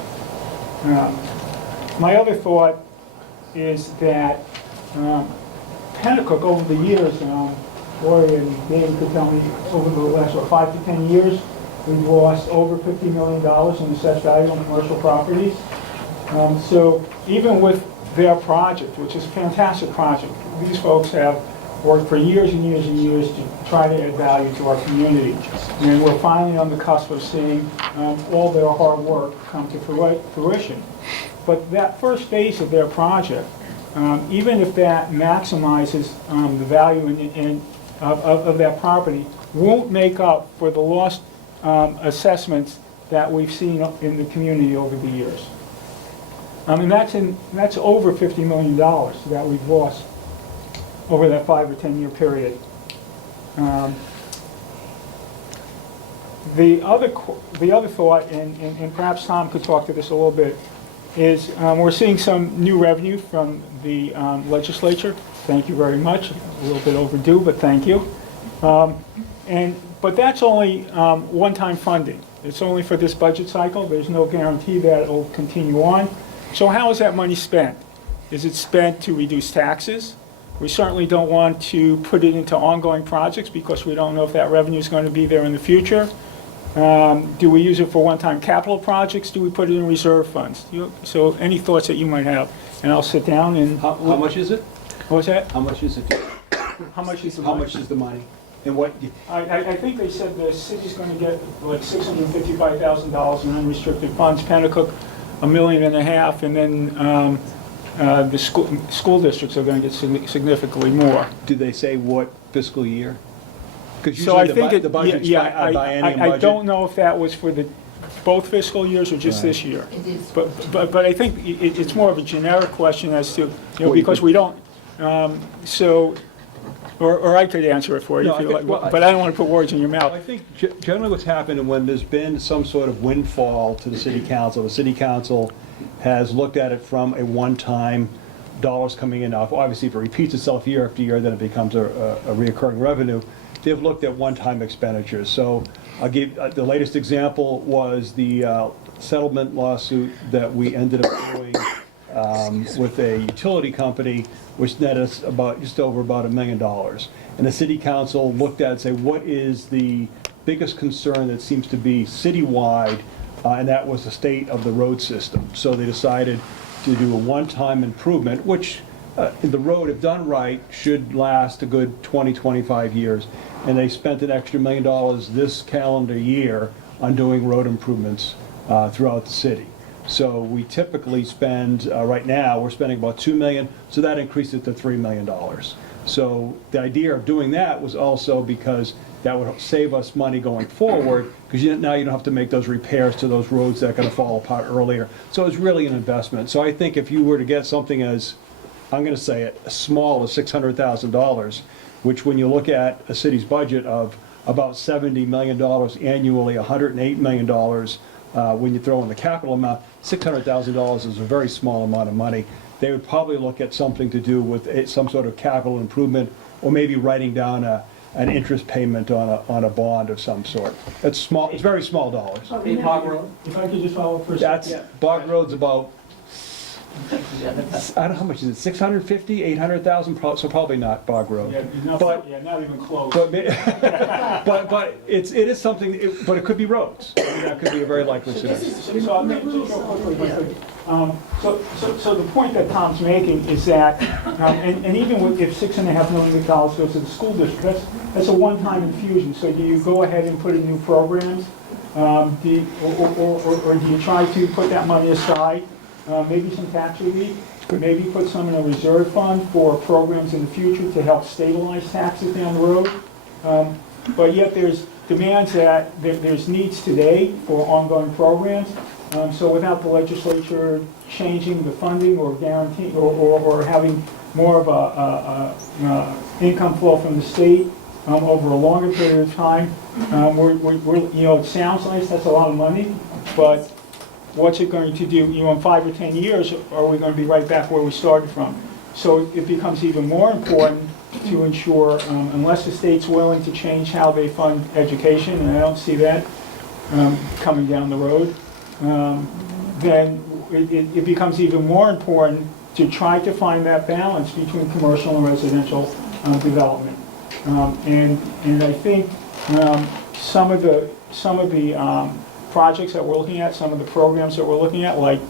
My other thought is that Penacook over the years, Lori and David could tell me, over the last 5 to 10 years, we've lost over $50 million in assessed value on commercial properties. So even with their project, which is a fantastic project, these folks have worked for years and years and years to try to add value to our community. And we're finally on the cusp of seeing all their hard work come to fruition. But that first phase of their project, even if that maximizes the value of that property, won't make up for the lost assessments that we've seen in the community over the years. And that's over $50 million that we've lost over that 5 or 10 year period. The other thought, and perhaps Tom could talk to this a little bit, is we're seeing some new revenue from the legislature. Thank you very much. A little bit overdue, but thank you. But that's only one-time funding. It's only for this budget cycle. There's no guarantee that it will continue on. So how is that money spent? Is it spent to reduce taxes? We certainly don't want to put it into ongoing projects because we don't know if that revenue is going to be there in the future. Do we use it for one-time capital projects? Do we put it in reserve funds? So any thoughts that you might have, and I'll sit down and... How much is it? What's that? How much is it? How much is the money? How much is the money? And what? I think they said the city's going to get like $655,000 in unrestricted funds. Penacook, $1.5 million, and then the school districts are going to get significantly more. Did they say what fiscal year? So I think the budget's biennium budget. I don't know if that was for both fiscal years or just this year. It is. But I think it's more of a generic question as to, because we don't, or I could answer it for you if you like, but I don't want to put words in your mouth. I think generally what's happened when there's been some sort of windfall to the city council has looked at it from a one-time dollars coming in. Now, obviously, if it repeats itself year after year, then it becomes a reoccurring revenue. They've looked at one-time expenditures. So I'll give, the latest example was the settlement lawsuit that we ended up doing with a utility company, which netted us just over $1 million. And the city council looked at it and said, what is the biggest concern that seems to be citywide, and that was the state of the road system. So they decided to do a one-time improvement, which the road, if done right, should last a good 20, 25 years. And they spent an extra $1 million this calendar year on doing road improvements throughout the city. So we typically spend, right now, we're spending about $2 million, so that increased it to $3 million. So the idea of doing that was also because that would save us money going forward, because now you don't have to make those repairs to those roads that are going to fall apart earlier. So it's really an investment. So I think if you were to get something as, I'm going to say it, as small as $600,000, which when you look at a city's budget of about $70 million annually, $108 million when you throw in the capital amount, $600,000 is a very small amount of money. They would probably look at something to do with some sort of capital improvement, or maybe writing down an interest payment on a bond of some sort. It's small. It's very small dollars. Bog Road? If I could just follow up for a second. Bog Road's about I don't know how much is it, 650, 800,000, so probably not Bog Road. But, not even close. but it is something, but it could be roads. I mean, that could be a very likely scenario. So the point that Tom's making is that, and even if $6.5 million goes to the school district, that's a one-time infusion. So do you go ahead and put in new programs? Or do you try to put that money aside? Maybe some tax relief, maybe put some in a reserve fund for programs in the future to help stabilize taxes down the road. But yet there's demands that there's needs today for ongoing programs. So without the legislature changing the funding or guarantee or having more of a income flow from the state over a longer period of time, it sounds nice, that's a lot of money, but what's it going to do? In 5 or 10 years, are we going to be right back where we started from? So it becomes even more important to ensure, unless the state's willing to change how they fund education, and I don't see that coming down the road, then it becomes even more important to try to find that balance between commercial and residential development. And I think some of the projects that we're looking at, some of the programs that we're looking at, like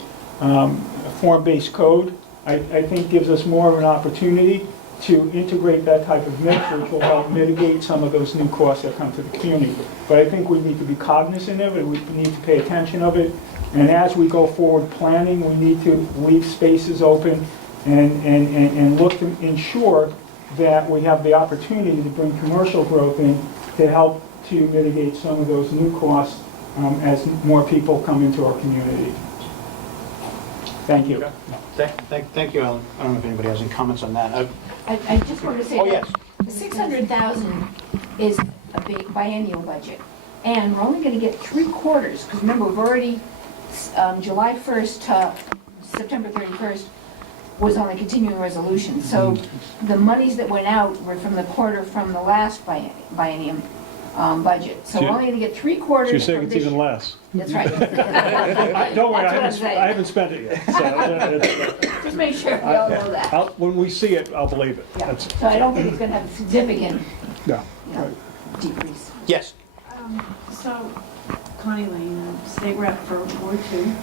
form-based code, I think gives us more of an opportunity to integrate that type of mix, which will help mitigate some of those new costs that come to the community. But I think we need to be cognizant of it, we need to pay attention of it, and as we go forward planning, we need to leave spaces open and look to ensure that we have the opportunity to bring commercial growth in to help to mitigate some of those new costs as more people come into our community. Thank you. Thank you, Alan. I don't know if anybody has any comments on that. I just wanted to say Oh, that yes. the 600,000 is a big biennial budget, and we're only going to get 3/4, because remember, we've already, July 1st to September 31st was on a continuing resolution, so the monies that went out were from the quarter from the last biennium budget, so we're only going to get 3/4. So you're saying it's even less? That's right. Don't worry, That's what I'm I haven't spent it yet. So, just make sure we all know that. when we see it, I'll believe it. Yeah. So I don't think it's going to have a significant No. decrease. Yes. So, Connie Lane, State Rep for Ward 2.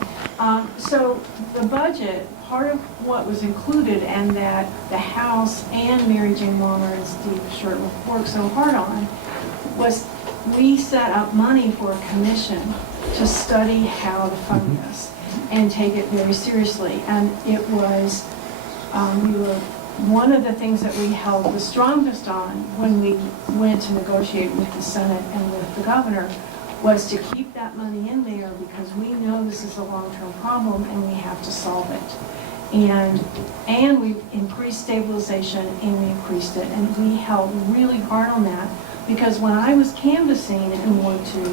So the budget, part of what was included and that the House and Mary Jane Walner and Steve Shurtleff worked so hard on was we set up money for a commission to study how to fund this and take it very seriously. And it was, one of the things that we held the strongest on when we went to negotiate with the Senate and with the governor was to keep that money in there because we know this is a long-term problem and we have to solve it. And we increased stabilization and we increased it, and we held really hard on that because when I was canvassing in Ward 2,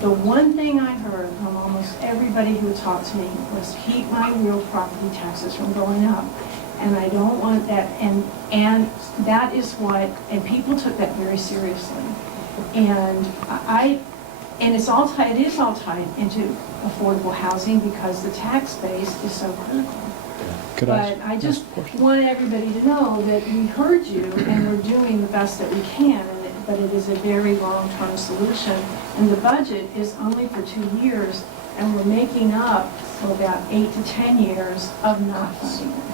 the one thing I heard from almost everybody who talked to me was keep my real property taxes from going up. And I don't want that, and that is what, and people took that very seriously. And it is all tied into affordable housing because the tax base is so critical. But I just want everybody to know that we heard you and we're doing the best that we can, but it is a very long-term solution. And the budget is only for 2 years, and we're making up for about 8 to 10 years of not funding it.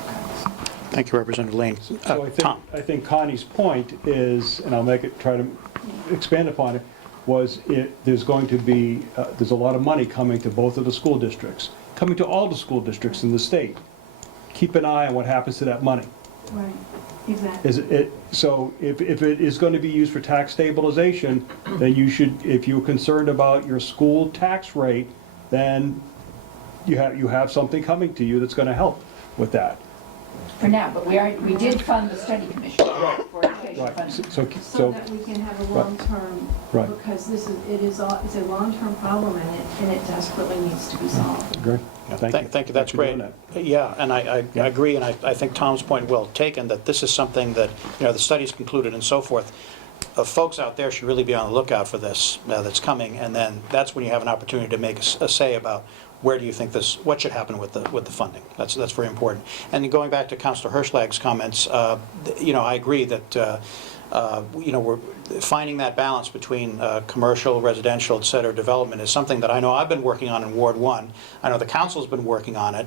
Thank you, Representative Lane. So Tom. I think Connie's point is, and I'll try to expand upon it, was there's going to be, there's a lot of money coming to both of the school districts, coming to all the school districts in the state. Keep an eye on what happens to that money. Right, exactly. So if it is going to be used for tax stabilization, then you should, if you're concerned about your school tax rate, then you have something coming to you that's going to help with that. For now, but we did fund the study commission for education funding. So that we can have a long-term, because it's a long-term problem and it desperately needs to be solved. Great. Thank you, that's great. Yeah, and I agree, and I think Tom's point well taken, that this is something that, the study's concluded and so forth. Folks out there should really be on the lookout for this that's coming, and then that's when you have an opportunity to make a say about where do you think what should happen with the funding? That's very important. And then going back to Councilor Hirschlag's comments, I agree that we're finding that balance between commercial, residential, et cetera, development is something that I know I've been working on in Ward 1. I know the council's been working on it.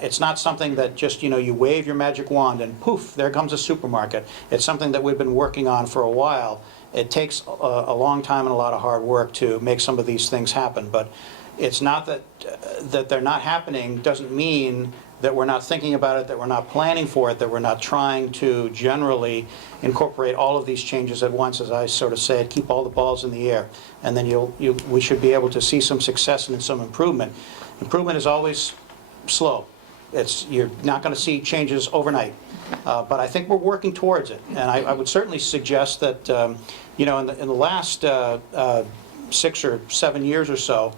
It's not something that just, you wave your magic wand and poof, there comes a supermarket. It's something that we've been working on for a while. It takes a long time and a lot of hard work to make some of these things happen, but it's not that they're not happening doesn't mean that we're not thinking about it, that we're not planning for it, that we're not trying to generally incorporate all of these changes at once, as I sort of said, keep all the balls in the air. And then we should be able to see some success and some improvement. Improvement is always slow. You're not going to see changes overnight. But I think we're working towards it. And I would certainly suggest that, in the last 6 or 7 years or so,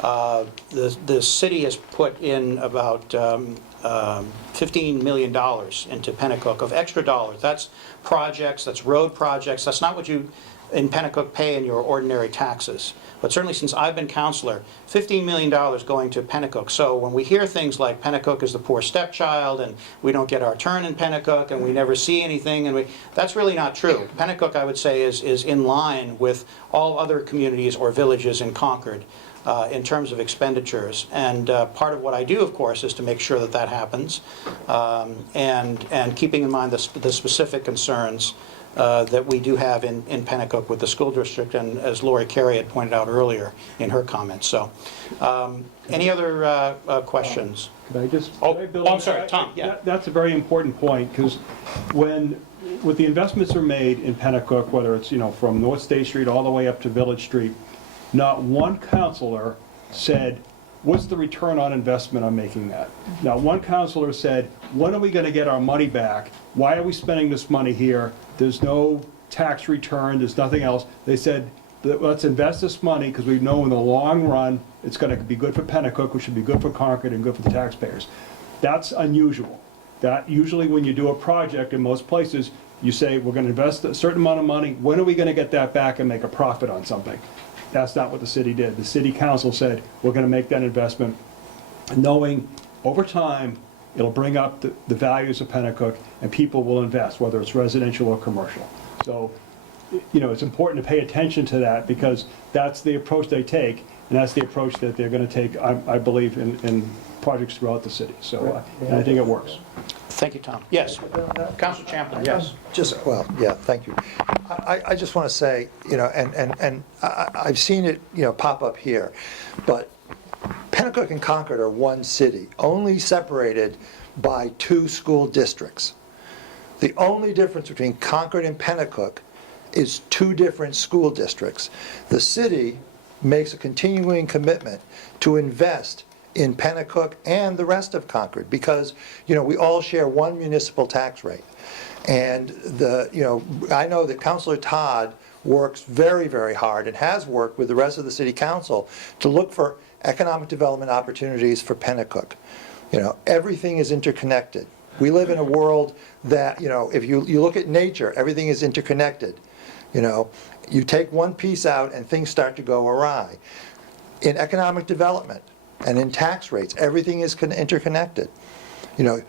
the city has put in about $15 million into Penacook of extra dollars. That's projects, that's road projects. That's not what you in Penacook pay in your ordinary taxes. But certainly since I've been councilor, $15 million going to Penacook. So when we hear things like Penacook is the poor stepchild and we don't get our turn in Penacook and we never see anything, and that's really not true. Penacook, I would say, is in line with all other communities or villages in Concord in terms of expenditures. And part of what I do, of course, is to make sure that happens and keeping in mind the specific concerns that we do have in Penacook with the school district, and as Lori Carey had pointed out earlier in her comments. So, any other questions? Could I just? I'm sorry, Tom. Yeah, that's a very important point, because with the investments are made in Penacook, whether it's from North State Street all the way up to Village Street, not one councilor said, "What's the return on investment on making that?" Not one councilor said, "When are we going to get our money back? Why are we spending this money here? There's no tax return, there's nothing else." They said, "Let's invest this money because we know in the long run it's going to be good for Penacook, which should be good for Concord and good for the taxpayers." That's unusual. That usually when you do a project in most places, you say, "We're going to invest a certain amount of money. When are we going to get that back and make a profit on something?" That's not what the city did. The city council said, "We're going to make that investment knowing over time it'll bring up the values of Penacook and people will invest, whether it's residential or commercial." So, it's important to pay attention to that, because that's the approach they take, and that's the approach that they're going to take, I believe, in projects throughout the city. So, and I think it works. Thank you, Tom. Yes, Councilor Champlin. Yes. Thank you. I just want to say, and I've seen it, pop up here, but Penacook and Concord are one city, only separated by 2 school districts. The only difference between Concord and Penacook is 2 different school districts. The city makes a continuing commitment to invest in Penacook and the rest of Concord, because, we all share one municipal tax rate. And I know that Councilor Todd works very, very hard and has worked with the rest of the city council to look for economic development opportunities for Penacook. Everything is interconnected. We live in a world that, if you look at nature, everything is interconnected. You take one piece out and things start to go awry. In economic development and in tax rates, everything is interconnected.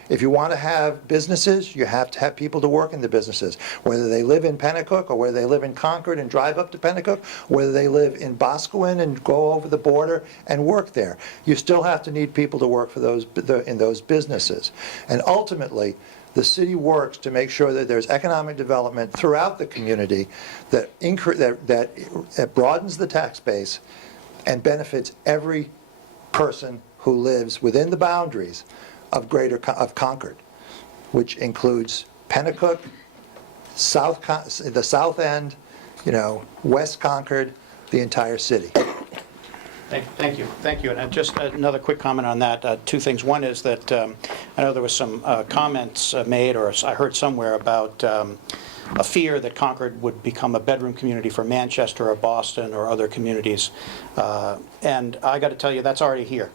If you want to have businesses, you have to have people to work in the businesses, whether they live in Penacook or whether they live in Concord and drive up to Penacook, whether they live in Boscawen and go over the border and work there. You still have to need people to work for in those businesses. And ultimately, the city works to make sure that there's economic development throughout the community that broadens the tax base and benefits every person who lives within the boundaries of Concord, which includes Penacook, the south end, West Concord, the entire city. Thank you. And just another quick comment on that. 2 things. One is that I know there was some comments made, or I heard somewhere, about a fear that Concord would become a bedroom community for Manchester or Boston or other communities. And I got to tell you, that's already here.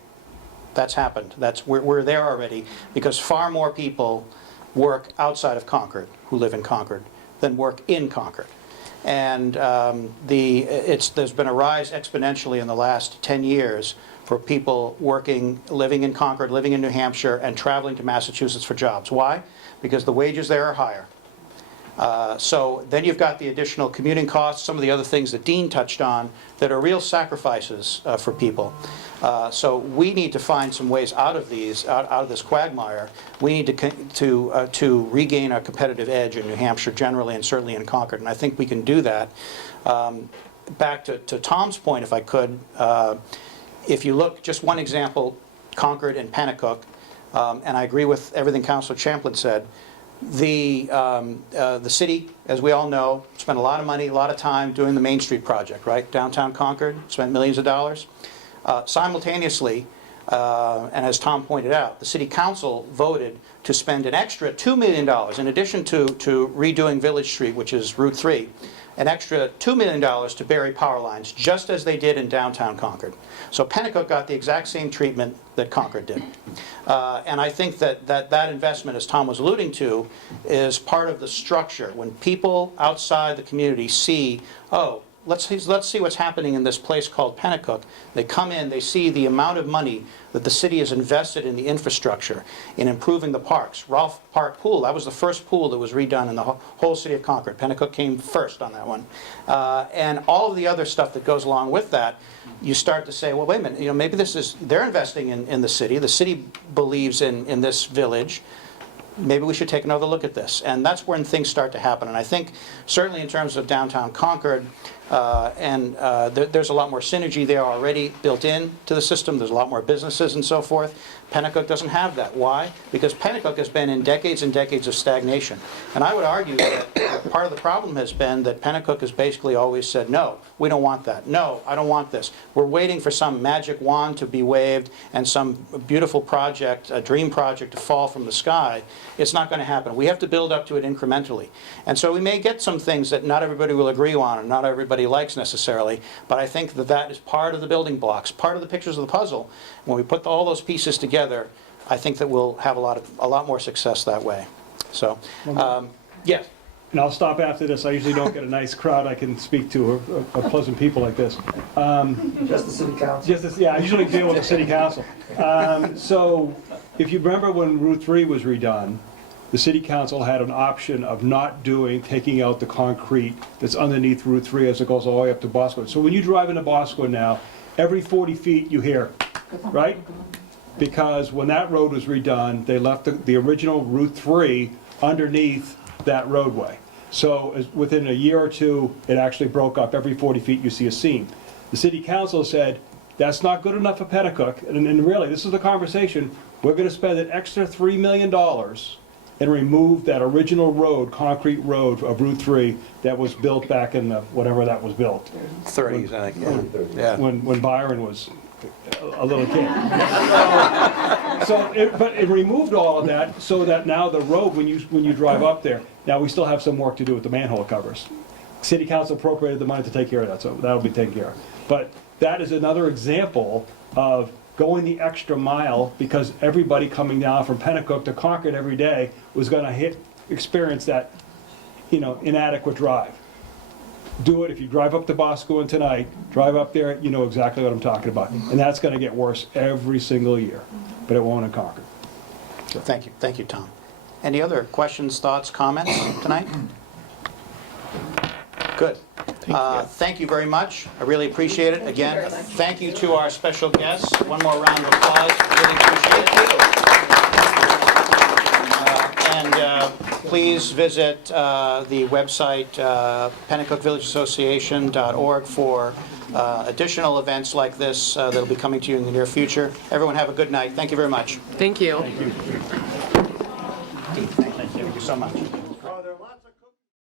That's happened. We're there already, because far more people work outside of Concord who live in Concord than work in Concord. And there's been a rise exponentially in the last 10 years for people working, living in Concord, living in New Hampshire, and traveling to Massachusetts for jobs. Why? Because the wages there are higher. So then you've got the additional commuting costs, some of the other things that Dean touched on that are real sacrifices for people. So we need to find some ways out of these, out of this quagmire. We need to regain our competitive edge in New Hampshire generally, and certainly in Concord. And I think we can do that. Back to Tom's point, if I could, if you look, just one example, Concord and Penacook, and I agree with everything Councilor Champlin said. The city, as we all know, spent a lot of money, a lot of time doing the Main Street project, right? Downtown Concord, spent millions of dollars. Simultaneously, and as Tom pointed out, the City Council voted to spend an extra $2 million, in addition to redoing Village Street, which is Route 3, an extra $2 million to bury power lines, just as they did in downtown Concord. So Penacook got the exact same treatment that Concord did. And I think that investment, as Tom was alluding to, is part of the structure. When people outside the community see, oh, let's see what's happening in this place called Penacook. They come in, they see the amount of money that the city has invested in the infrastructure, in improving the parks. Rolfe Park Pool, that was the first pool that was redone in the whole city of Concord. Penacook came first on that one. And all of the other stuff that goes along with that, you start to say, well, wait a minute, maybe they're investing in the city. The city believes in this village. Maybe we should take another look at this. And that's when things start to happen. And I think certainly in terms of downtown Concord, there's a lot more synergy there already built into the system. There's a lot more businesses and so forth. Penacook doesn't have that. Why? Because Penacook has been in decades and decades of stagnation. And I would argue that part of the problem has been that Penacook has basically always said, no, we don't want that. No, I don't want this. We're waiting for some magic wand to be waved and some beautiful project, a dream project, to fall from the sky. It's not going to happen. We have to build up to it incrementally. And so we may get some things that not everybody will agree on and not everybody likes necessarily, but I think that is part of the building blocks, part of the pictures of the puzzle. When we put all those pieces together, I think that we'll have a lot more success that way. So, yes. And I'll stop after this. I usually don't get a nice crowd I can speak to, or pleasant people like this. Just the city council? Yeah, I usually deal with the city council. So if you remember when Route 3 was redone, the city council had an option of not taking out the concrete that's underneath Route 3 as it goes all the way up to Bosco. So when you drive into Bosco now, every 40 feet you hear, right? Because when that road was redone, they left the original Route 3 underneath that roadway. So within a year or two, it actually broke up. Every 40 feet you see a seam. The city council said, that's not good enough for Penacook. And really, this is the conversation. We're going to spend an extra $3 million and remove that original road, concrete road of Route 3 that was built back in the, whatever that was built. 30s, I think. Yeah. When Byron was a little kid. But it removed all of that so that now the road, when you drive up there, now we still have some work to do with the manhole covers. City council appropriated the money to take care of that, so that'll be taken care of. But that is another example of going the extra mile, because everybody coming down from Penacook to Concord every day was going to experience that, inadequate drive. Do it. If you drive up to Boscawen tonight, drive up there, you know exactly what I'm talking about. And that's going to get worse every single year, but it won't in Concord. So thank you, Tom. Any other questions, thoughts, comments tonight? Good. Thank you very much. I really appreciate it. Again, thank you to our special guests. One more round of applause. Really appreciate it. And please visit the website, Penacook Village Association.org, for additional events like this that will be coming to you in the near future. Everyone have a good night. Thank you very much. Thank you. Thank you. Thank you so much.